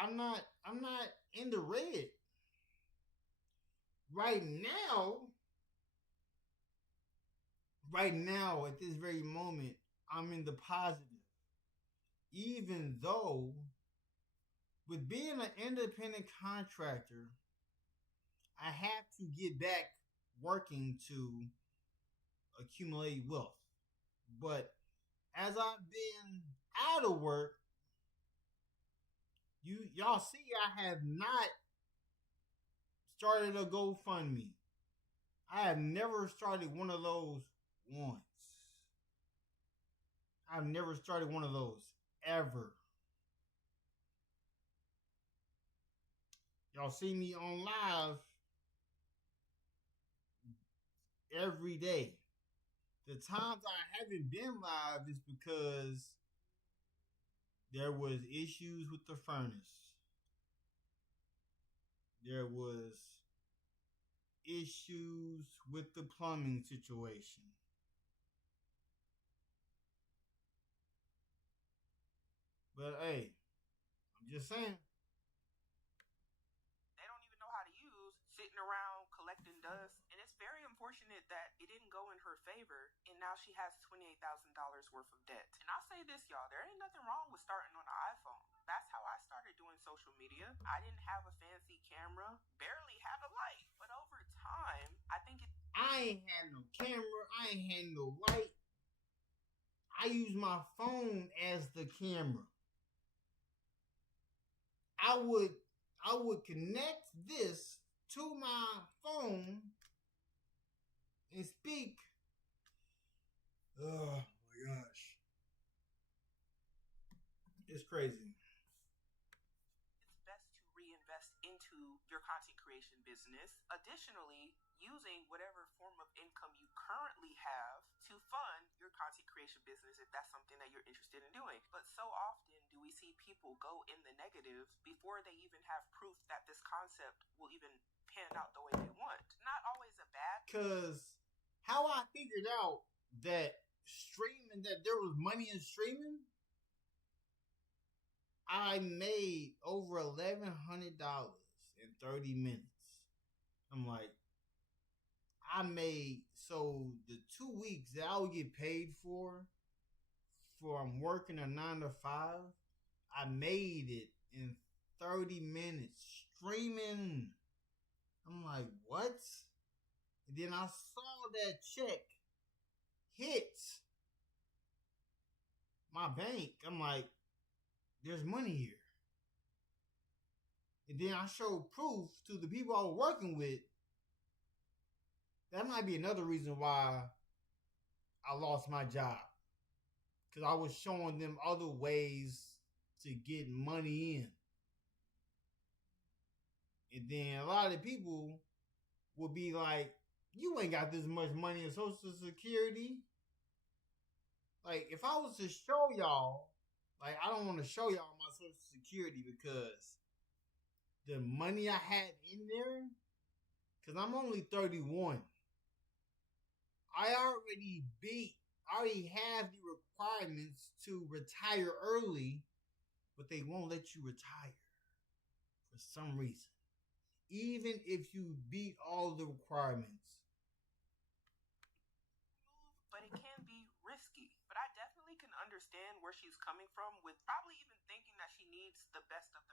I'm not in the red. Right now, at this very moment, I'm in the positive. Even though, with being an independent contractor, I have to get back working to accumulate wealth. But as I've been out of work, y'all see I have not started a GoFundMe. I have never started one of those once. I've never started one of those ever. Y'all see me on live every day. The times I haven't been live is because there was issues with the furnace. There was issues with the plumbing situation. But hey, I'm just saying. They don't even know how to use, sitting around collecting dust. And it's very unfortunate that it didn't go in her favor. And now she has $28,000 worth of debt. And I'll say this, y'all, there ain't nothing wrong with starting on an iPhone. That's how I started doing social media. I didn't have a fancy camera, barely had a light. But over time, I think it... I ain't had no camera. I ain't had no light. I use my phone as the camera. I would connect this to my phone and speak. Oh my gosh. It's crazy. It's best to reinvest into your content creation business. Additionally, using whatever form of income you currently have to fund your content creation business if that's something that you're interested in doing. But so often do we see people go in the negative before they even have proof that this concept will even pan out the way they want. Not always a bad... Because how I figured out that there was money in streaming, I made over $1,100 in 30 minutes. I'm like, so the 2 weeks that I would get paid for I'm working a 9 to 5, I made it in 30 minutes streaming. I'm like, what? And then I saw that check hit my bank. I'm like, there's money here. And then I showed proof to the people I was working with. That might be another reason why I lost my job. Because I was showing them other ways to get money in. And then a lot of the people will be like, you ain't got this much money in Social Security. Like, if I was to show y'all, like, I don't want to show y'all my Social Security because the money I had in there, because I'm only 31. I already have the requirements to retire early, but they won't let you retire for some reason. Even if you beat all the requirements. But it can be risky. But I definitely can understand where she's coming from with probably even thinking that she needs the best of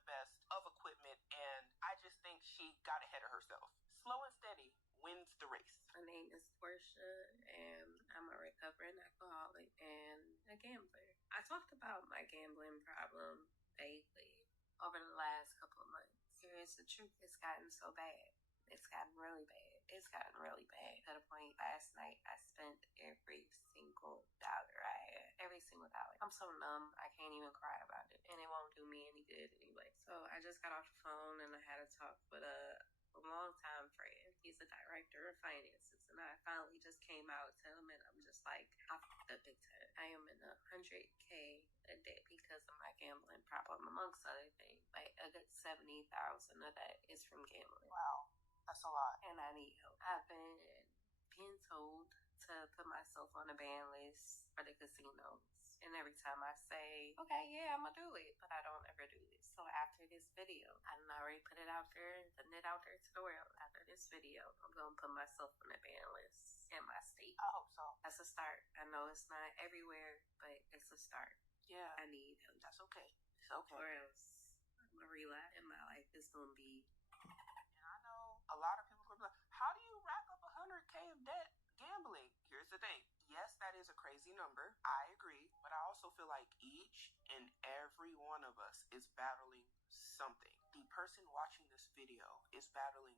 equipment. And I just think she got ahead of herself. Slow and steady wins the race. My name is Portia, and I'm a recovering alcoholic and a gambler. I talked about my gambling problem vaguely over the last couple of months. Here's the truth, it's gotten so bad. It's gotten really bad. It's gotten really bad to the point last night I spent every single dollar I had. Every single dollar. I'm so numb, I can't even cry about it. And it won't do me any good anyway. So I just got off the phone and I had a talk with a long-time friend. He's a director of finances. And I finally just came out to him and I'm just like, I fucked up big time. I am in $100K a debt because of my gambling problem, amongst other things. Like a good 70,000 of that is from gambling. Wow. That's a lot. And I need help. I've been told to put myself on a ban list for the casinos. And every time I say, okay, yeah, I'm going to do it, but I don't ever do it. So after this video, I done already put it out there, putting it out there to the world. After this video, I'm going to put myself on a ban list in my state. I hope so. That's a start. I know it's not everywhere, but it's a start. Yeah. I need help. That's okay. It's okay. Or else I'm going to relapse and my life is going to be... A lot of people are like, how do you rack up 100K of debt gambling? Here's the thing. Yes, that is a crazy number. I agree. But I also feel like each and every one of us is battling something. The person watching this video is battling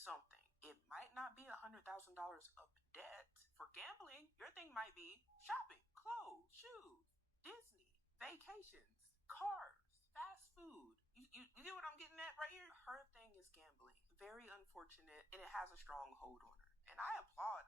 something. It might not be $100,000 of debt. For gambling, your thing might be shopping, clothes, shoes, Disney, vacations, cars, fast food. You get what I'm getting at right here? Her thing is gambling. Very unfortunate, and it has a strong hold on her. And I applaud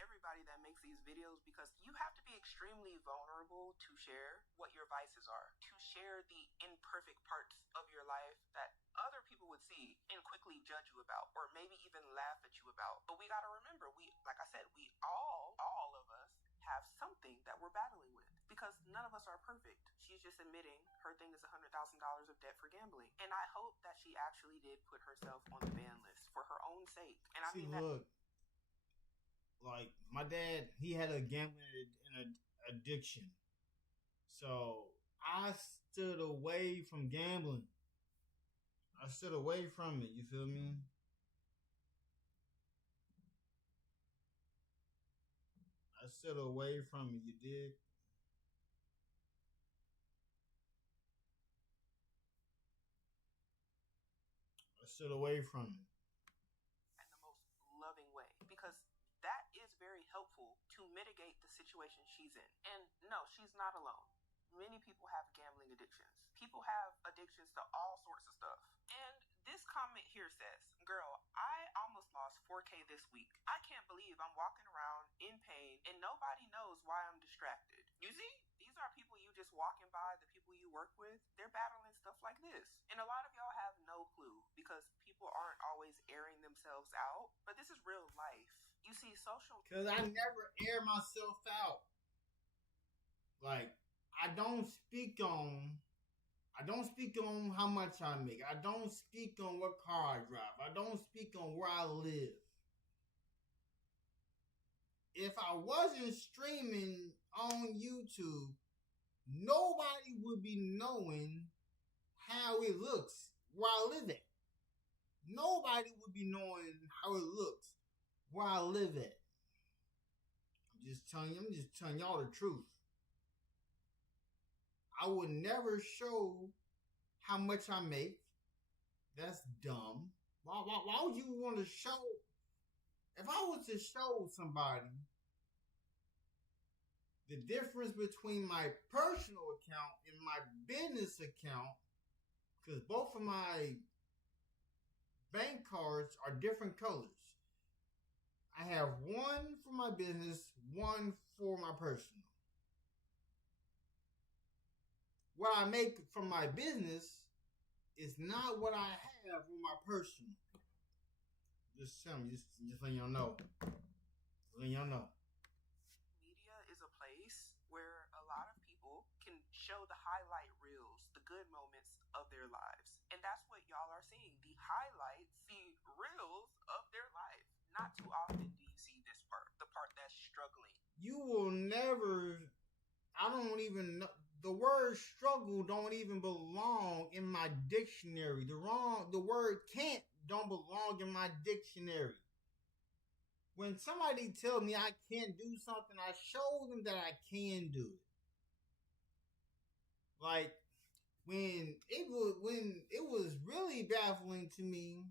everybody that makes these videos because you have to be extremely vulnerable to share what your vices are, to share the imperfect parts of your life that other people would would see and quickly judge you about, or maybe even laugh at you about. But we gotta remember, like I said, we all of us have something that we're battling with, because none of us are perfect. She's just admitting her thing is $100,000 of debt for gambling. And I hope that she actually did put herself on the ban list for her own sake. And I mean, look, like my dad, he had a gambling addiction. So I stood away from gambling. I stood away from it, you feel me? I stood away from it, you dig? I stood away from it. In the most loving way, because that is very helpful to mitigate the situation she's in. And no, she's not alone. Many people have gambling addictions. People have addictions to all sorts of stuff. And this comment here says, girl, I almost lost 4K this week. I can't believe I'm walking around in pain and nobody knows why I'm distracted. You see? These are people you just walking by, the people you work with. They're battling stuff like this. And a lot of y'all have no clue, because people aren't always airing themselves out. But this is real life. You see, social... Because I never air myself out. Like, I don't speak on how much I make. I don't speak on what car I drive. I don't speak on where I live. If I wasn't streaming on YouTube, nobody would be knowing how it looks where I live at. Nobody would be knowing how it looks where I live at. I'm just telling y'all the truth. I would never show how much I make. That's dumb. Why would you want to show? If I was to show somebody the difference between my personal account and my business account, because both of my bank cards are different colors. I have one for my business, one for my personal. What I make from my business is not what I have from my personal. Just tell me, just letting y'all know. Media is a place where a lot of people can show the highlight reels, the good moments of their lives. And that's what y'all are seeing. The highlights, the reels of their life. Not too often do you see this part, the part that's struggling. You will never, I don't even know. The word struggle don't even belong in my dictionary. The word can't don't belong in my dictionary. When somebody tell me I can't do something, I show them that I can do it. Like when it was really baffling to me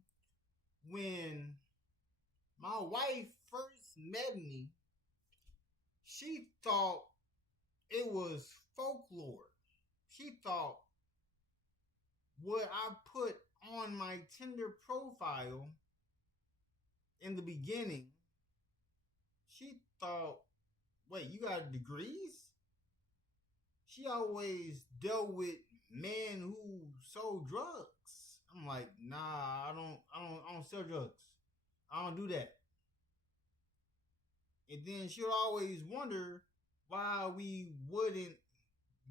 when my wife first met me, she thought it was folklore. She thought what I put on my Tinder profile in the beginning, she thought, wait, you got degrees? She always dealt with men who sold drugs. I'm like, nah, I don't sell drugs. I don't do that. And then she'll always wonder why we wouldn't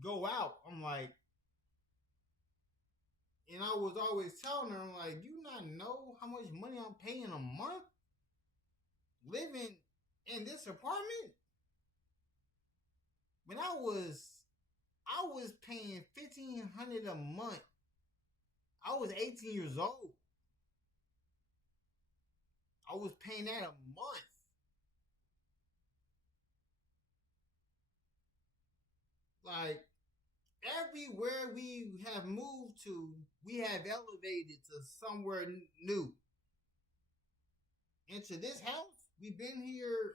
go out. I'm like, and I was always telling her, I'm like, do you not know how much money I'm paying a month living in this apartment? When I was paying $1,500 a month. I was 18 years old. I was paying that a month. Like, everywhere we have moved to, we have elevated to somewhere new. Into this house, we've been here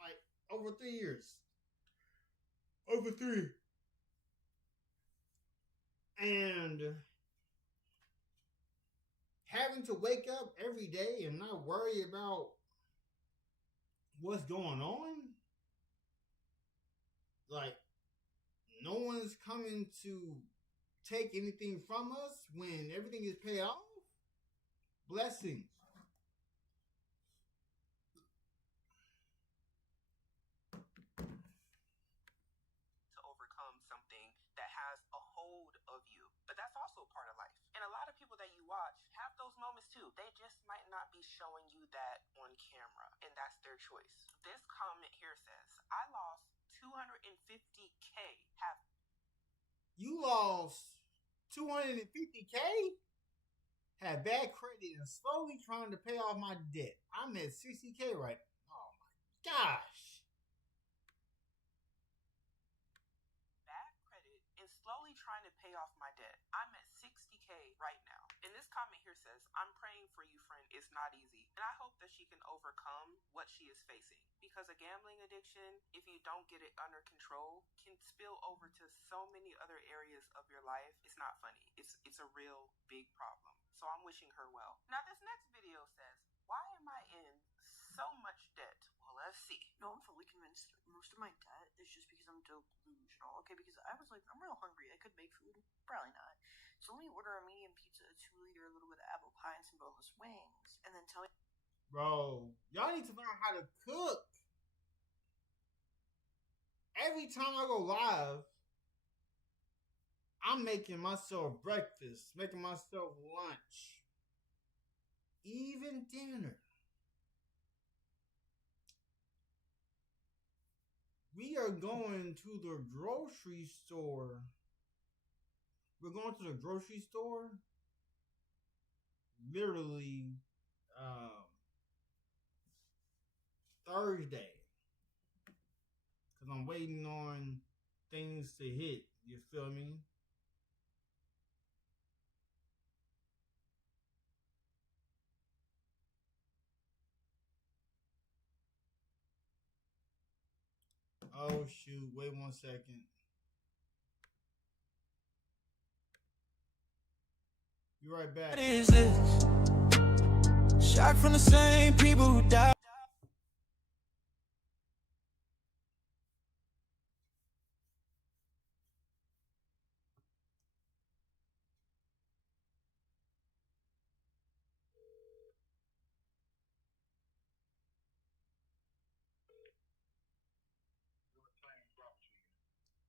like over 3 years. Over 3. And having to wake up every day and not worry about what's going on. Like, no one's coming to take anything from us when everything is paid off. Blessings. To overcome something that has a hold of you. But that's also part of life. And a lot of people that you watch have those moments too. They just might not be showing you that on camera, and that's their choice. This comment here says, I lost 250K. You lost 250K? Had bad credit and slowly trying to pay off my debt. I'm at 60K right now. Oh my gosh. Bad credit and slowly trying to pay off my debt. I'm at 60K right now. And this comment here says, I'm praying for you, friend. It's not easy. And I hope that she can overcome what she is facing. Because a gambling addiction, if you don't get it under control, can spill over to so many other areas of your life. It's not funny. It's a real big problem. So I'm wishing her well. Now this next video says, why am I in so much debt? Well, let's see. No, I'm fully convinced most of my debt is just because I'm delusional. Okay, because I was like, I'm real hungry. I could make food. Probably not. So let me order a medium pizza, a 2-liter, a little bit of apple pie, and some boneless wings. And then tell me. Bro, y'all need to learn how to cook. Every time I go live, I'm making myself breakfast, making myself lunch, even dinner. We are going to the grocery store. We're going to the grocery store literally Thursday. Because I'm waiting on things to hit. You feel me? Oh shoot, wait 1 second. Be right back. What is this? Shot from the same people who died.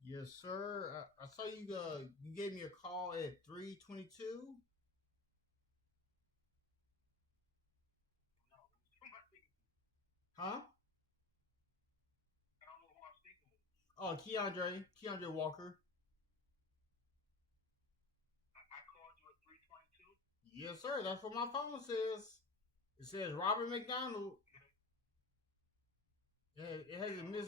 Yes, sir. I saw you. You gave me a call at 3:22. Huh? Oh, Keandre Walker. I called you at 3:22. Yes, sir. That's what my phone says. It says Robert McDonald. Yeah, it has a miss.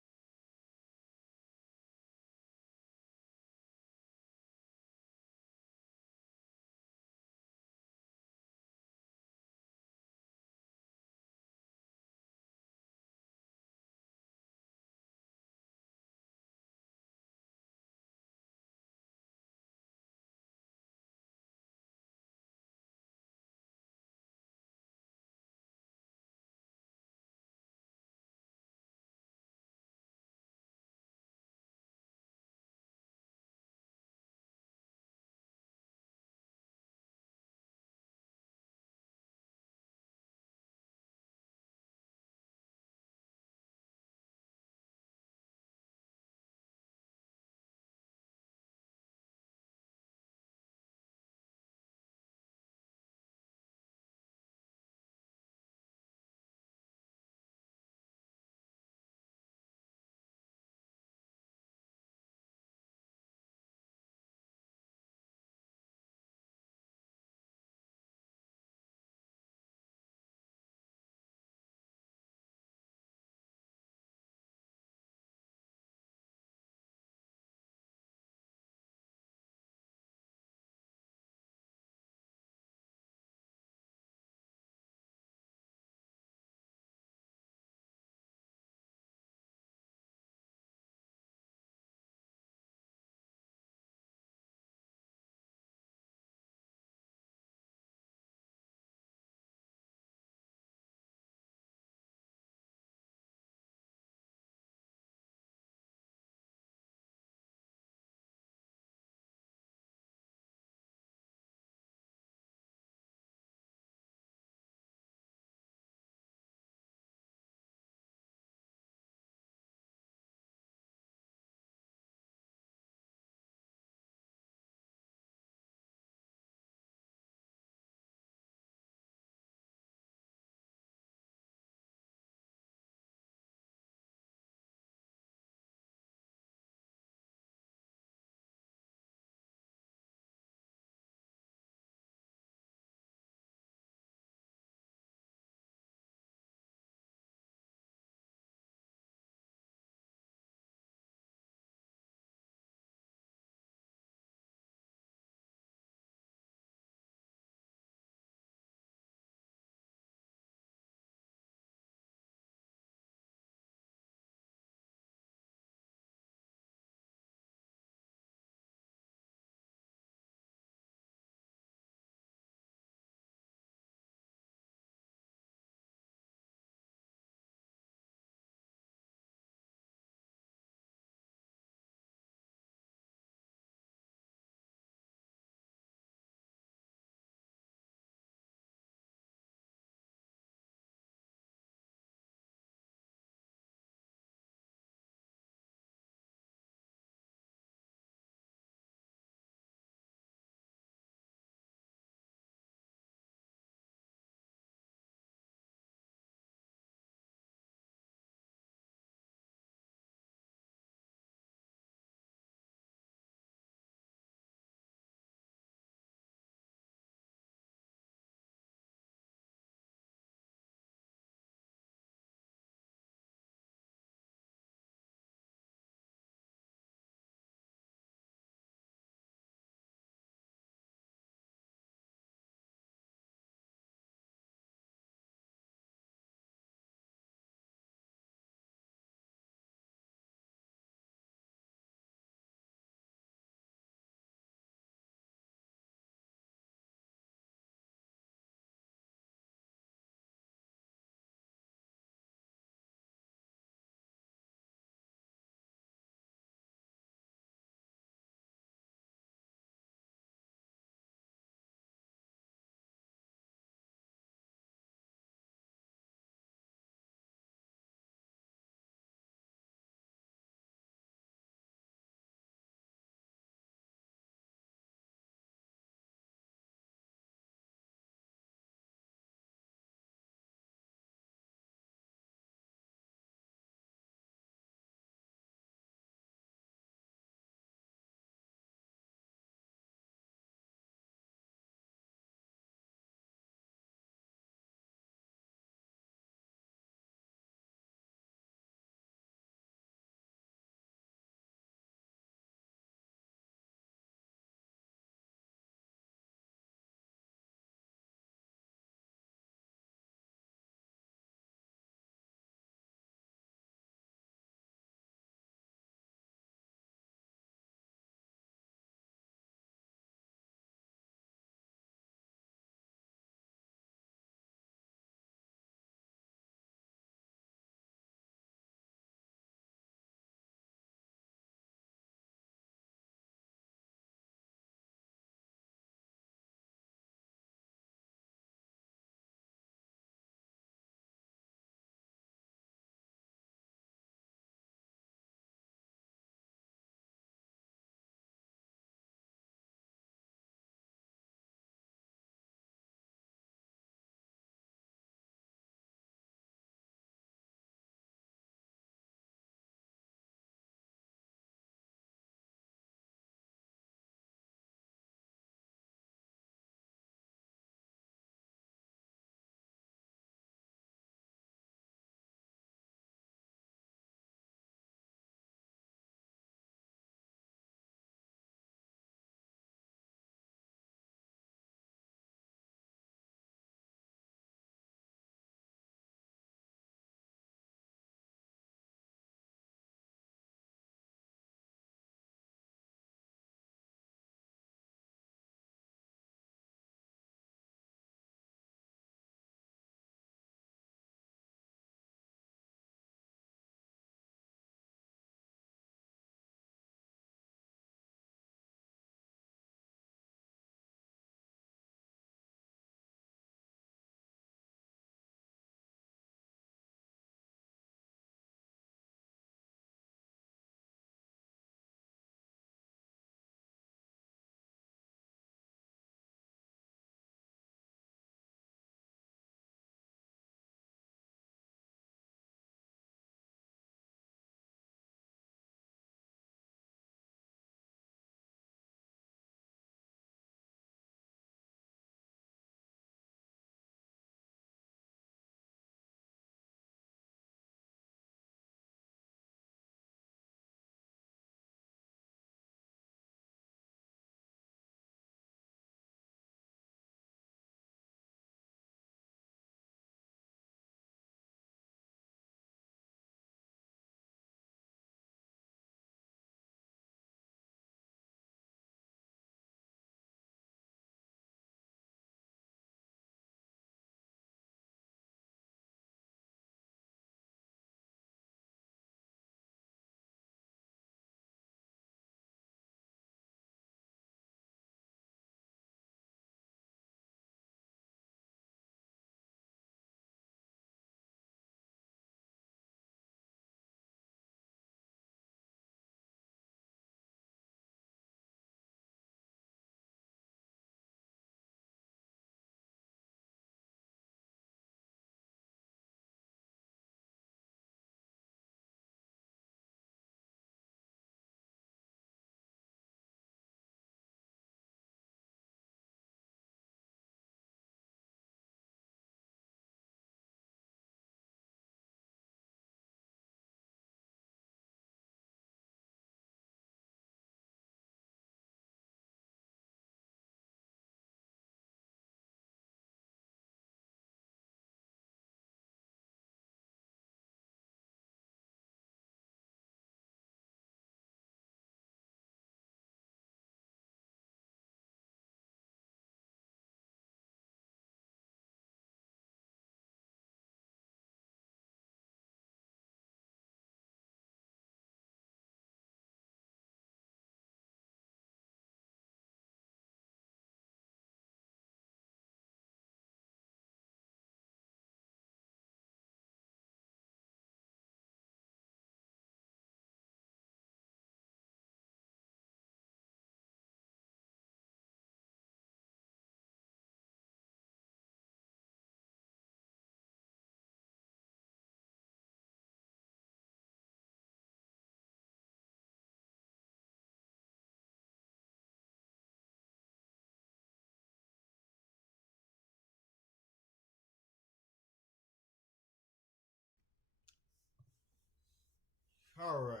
All right.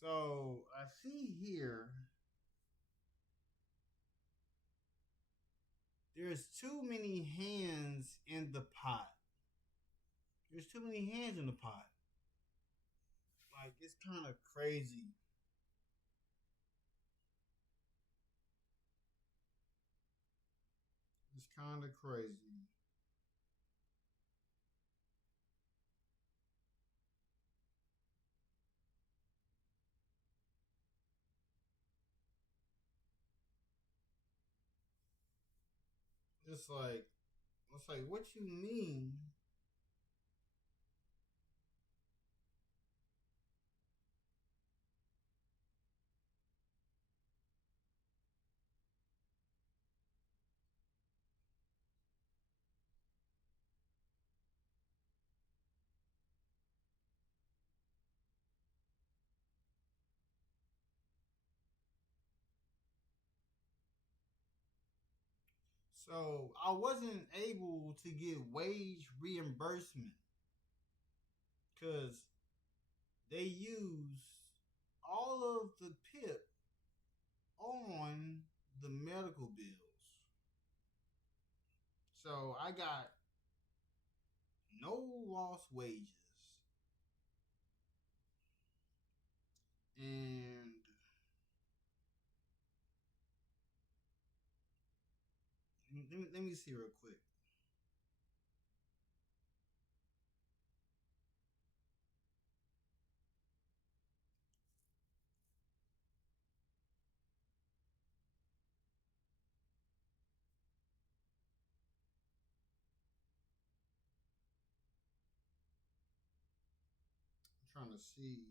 So I see here there's too many hands in the pot. There's too many hands in the pot. Like, it's kind of crazy. It's kind of crazy. It's like, what you mean? So I wasn't able to get wage reimbursement because they use all of the PIP on the medical bills. So I got no lost wages. And let me see real quick. I'm trying to see.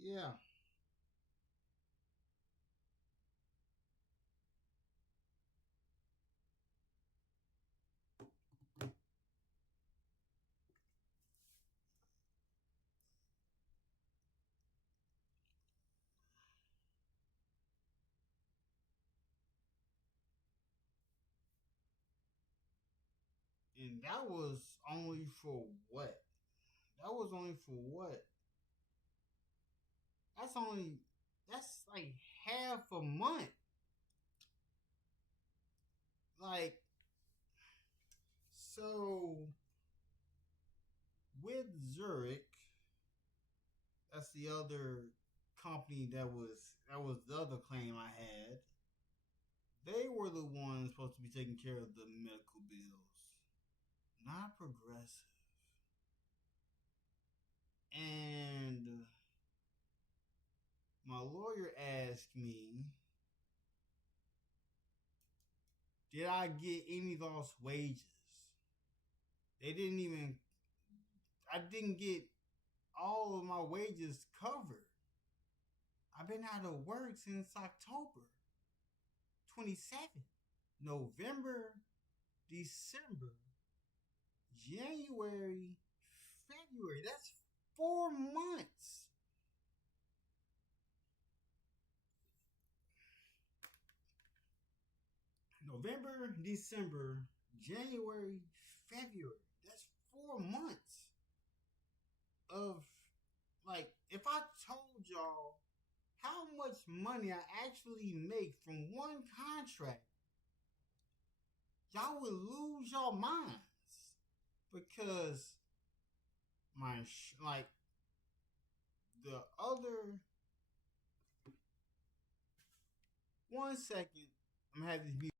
Yeah. And that was only for what? That was only for what? That's like half a month. Like, so with Zurich, that's the other company that was the other claim I had. They were the ones supposed to be taking care of the medical bills, not Progressive. And my lawyer asked me, did I get any lost wages? They didn't even, I didn't get all of my wages covered. I've been out of work since October 27th. November, December, January, February. That's 4 months. November, December, January, February. That's 4 months of, like, if I told y'all how much money I actually make from one contract, y'all would lose your minds because like the other 1 second, I'm gonna have these be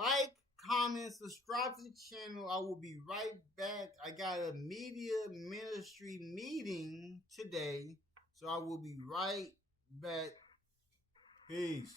Like, comment, subscribe to the channel. I will be right back. I got a media ministry meeting today, so I will be right back. Peace.